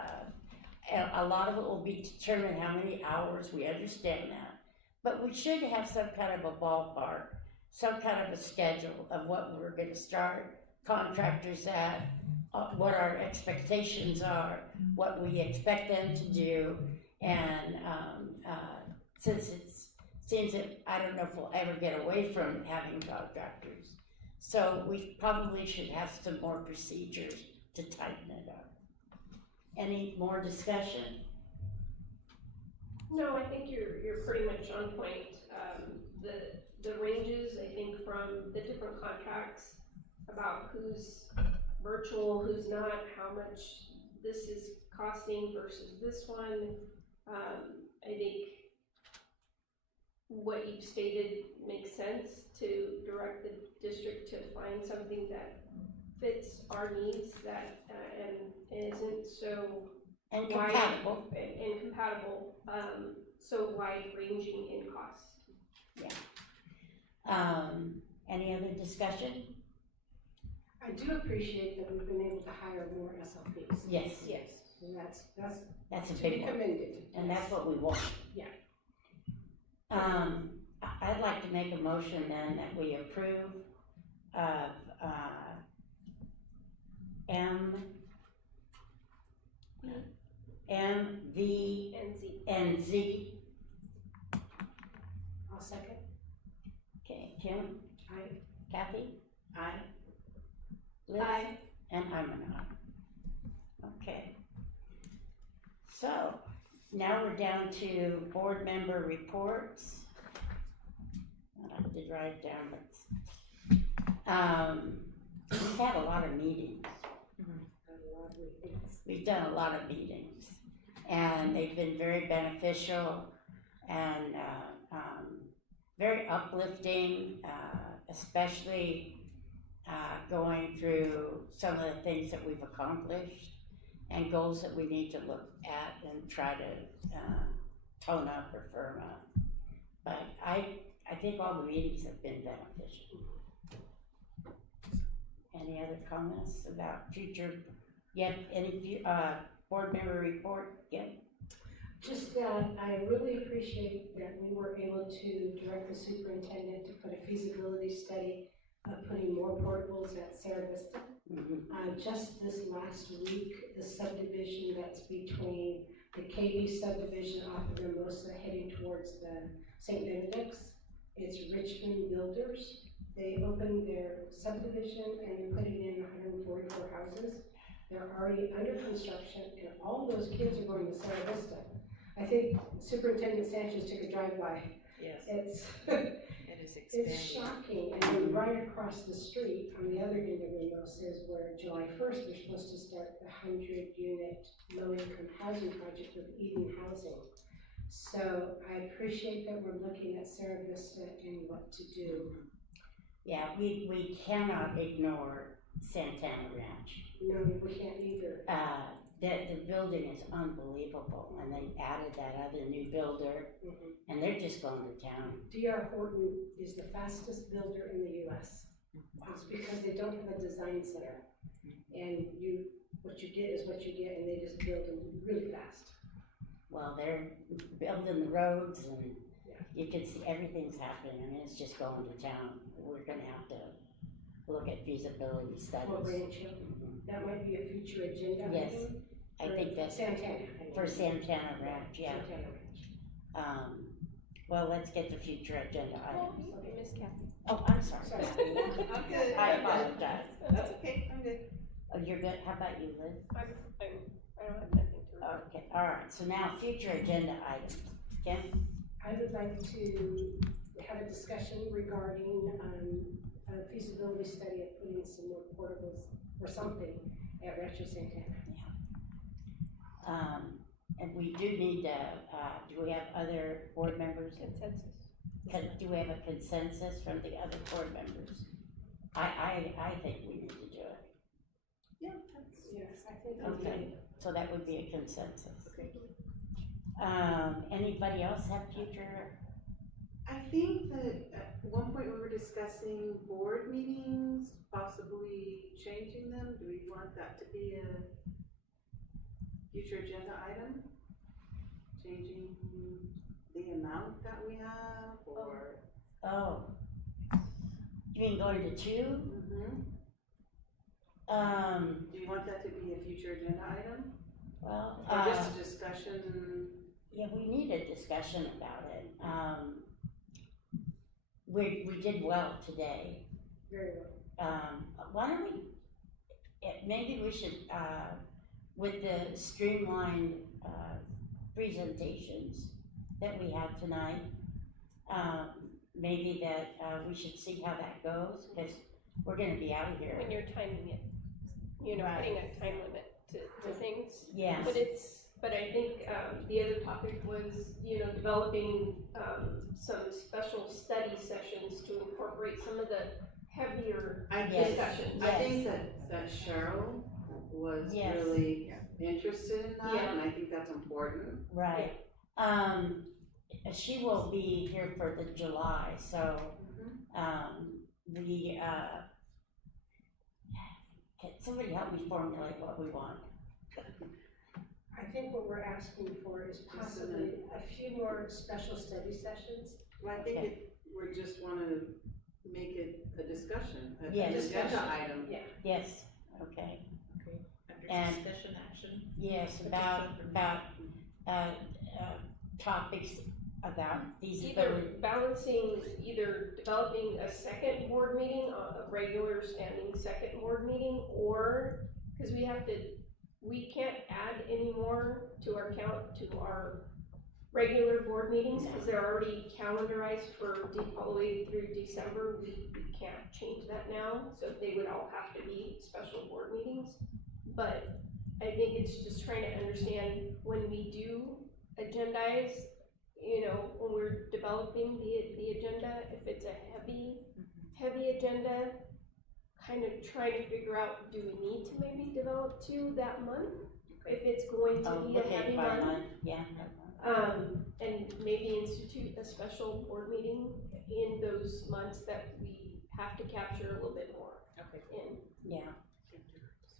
a lot of it will be determined how many hours, we understand that, but we should have some kind of a ballpark, some kind of a schedule of what we're gonna start contractors at, what our expectations are, what we expect them to do, and since it seems that I don't know if we'll ever get away from having contractors, so we probably should have some more procedures to tighten it up. Any more discussion? No, I think you're pretty much on point. The ranges, I think, from the different contracts about who's virtual, who's not, how much this is costing versus this one. I think what you've stated makes sense to direct the district to find something that fits our needs that, and isn't so And wide compatible. and compatible, so wide ranging in cost. Yeah. Any other discussion? I do appreciate that we've been able to hire more SLPs. Yes. Yes. And That's a to big be one, commended. and that's what we want. Yeah. I'd like to make a motion then that we approve of, M, V, And Z. and Z. I'll second. Okay, Kim? Aye. Kathy? Aye. Liz? Aye. And I'm an aye. Okay. So, now we're down to board member reports. I did write it down, but, we've had a lot of meetings. We've done a lot of meetings, and they've been very beneficial and, very uplifting, especially, going through some of the things that we've accomplished and goals that we need to look at and try to tone up or firm up. But I think all the meetings have been beneficial. Any other comments about future, any board member report? Just that I really appreciate that we were able to direct the superintendent to put a feasibility study of putting more portables at Sarah Vista. Just this last week, the subdivision that's between the KB subdivision off of Hermosa heading towards the St. Benedict's, it's Richmond Builders. They opened their subdivision and they're putting in 144 houses. They're already under construction, and all those kids are going to Sarah Vista. I think Superintendent Sanchez took a drive-by. Yes. It's, It is It's expanding. shocking, and then right across the street, on the other end of Ramos, is where July 1st, they're supposed to start the 100-unit low-income housing project with Eden Housing. So I appreciate that we're looking at Sarah Vista and what to do. Yeah, we cannot ignore Santana Ranch. No, we can't either. The building is unbelievable, and they added that other new builder, Mhm. and they're just going to town. D.R. Horton is the fastest builder in the U.S. It's because they don't have a design center. And what you get is what you get, and they just build them really fast. Well, they're building the roads, and Yeah. you can see everything's happening. I mean, it's just going to town. We're gonna have to look at feasibility studies. For Rancho, that might be a future agenda. Yes, item I for think that's Santana. for Santana Ranch, yeah. Santana Ranch. Well, let's get the future agenda Well, items. you Miss Kathy. Oh, I'm sorry. Sorry. I'm good. I apologize. That's okay, I'm good. Oh, you're good. How about you, Liz? I don't have nothing to report. Okay, all right. So now future agenda items. Kim? I would like to have a discussion regarding a feasibility study of putting some more portables or something at Rancho Santana. And we do need to, do we have other board members? Consensus. Do we have a consensus from the other board members? I think we need to do it. Yes, I think we Okay, do. so that would be a consensus. Okay. Anybody else have future? I think that at one point we were discussing board meetings, possibly changing them. Do we want that to be a future agenda item? Changing the amount that we have, or? Oh. You mean going to 2? Do you want that to be a future agenda item? Well, Or just a discussion? yeah, we need a discussion about it. We did well today. Very well. Why don't we, maybe we should, with the streamlined, presentations that we have tonight, maybe that, we should see how that goes, because we're gonna be out of here. When you're timing it, Right. putting a time limit to things. Yes. But I think, the other topic was, developing, some special study sessions to incorporate some of the heavier discussions. I think that Cheryl was Yes. really interested in that, Yeah. and I think that's important. Right. She will be here for the July, so, can somebody help me formulate what we want? I think what we're asking for is possibly a few more special study sessions. Well, I think we just wanna make it a discussion, an Yes. agenda item. Yeah. Yes, okay. Under And- discussion action. Yes, about, topics about feasibility. Either balancing, either developing a second board meeting, a regular standing second board meeting, or, because we can't add any more to our regular board meetings, because they're already calendarized for all the way through December. We can't change that now, so they would all have to be special board meetings. But I think it's just trying to understand when we do agendize, when we're developing the agenda, if it's a heavy agenda, kind of trying to figure out, do we need to maybe develop 2 that month? If it's going to be a Look at heavy it by month, yeah. and maybe institute a special board meeting in those months that we have to capture a little bit more in. Yeah.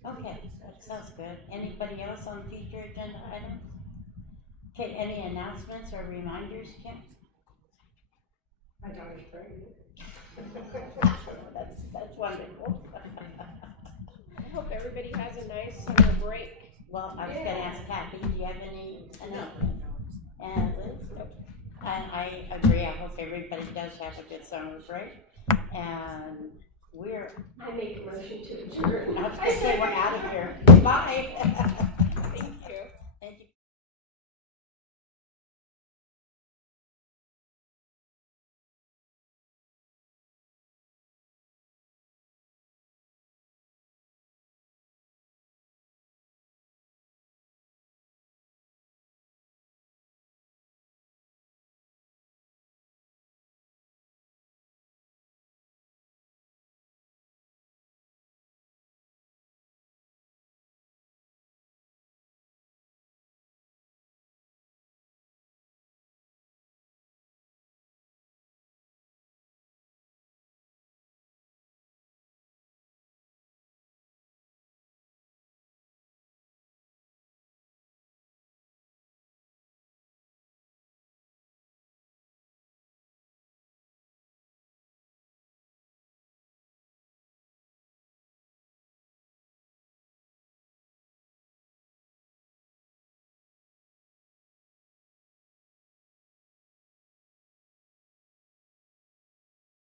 Okay, that sounds good. Anybody else on future agenda items? Okay, any announcements or reminders, Kim? My daughter's pregnant. That's wonderful. I hope everybody has a nice summer break. Well, I was gonna ask Kathy, do you have any announcements? And Liz? I agree, I hope everybody does have a good summer break, and we're, I make a motion to adjourn. I was gonna say we're out of here. Bye.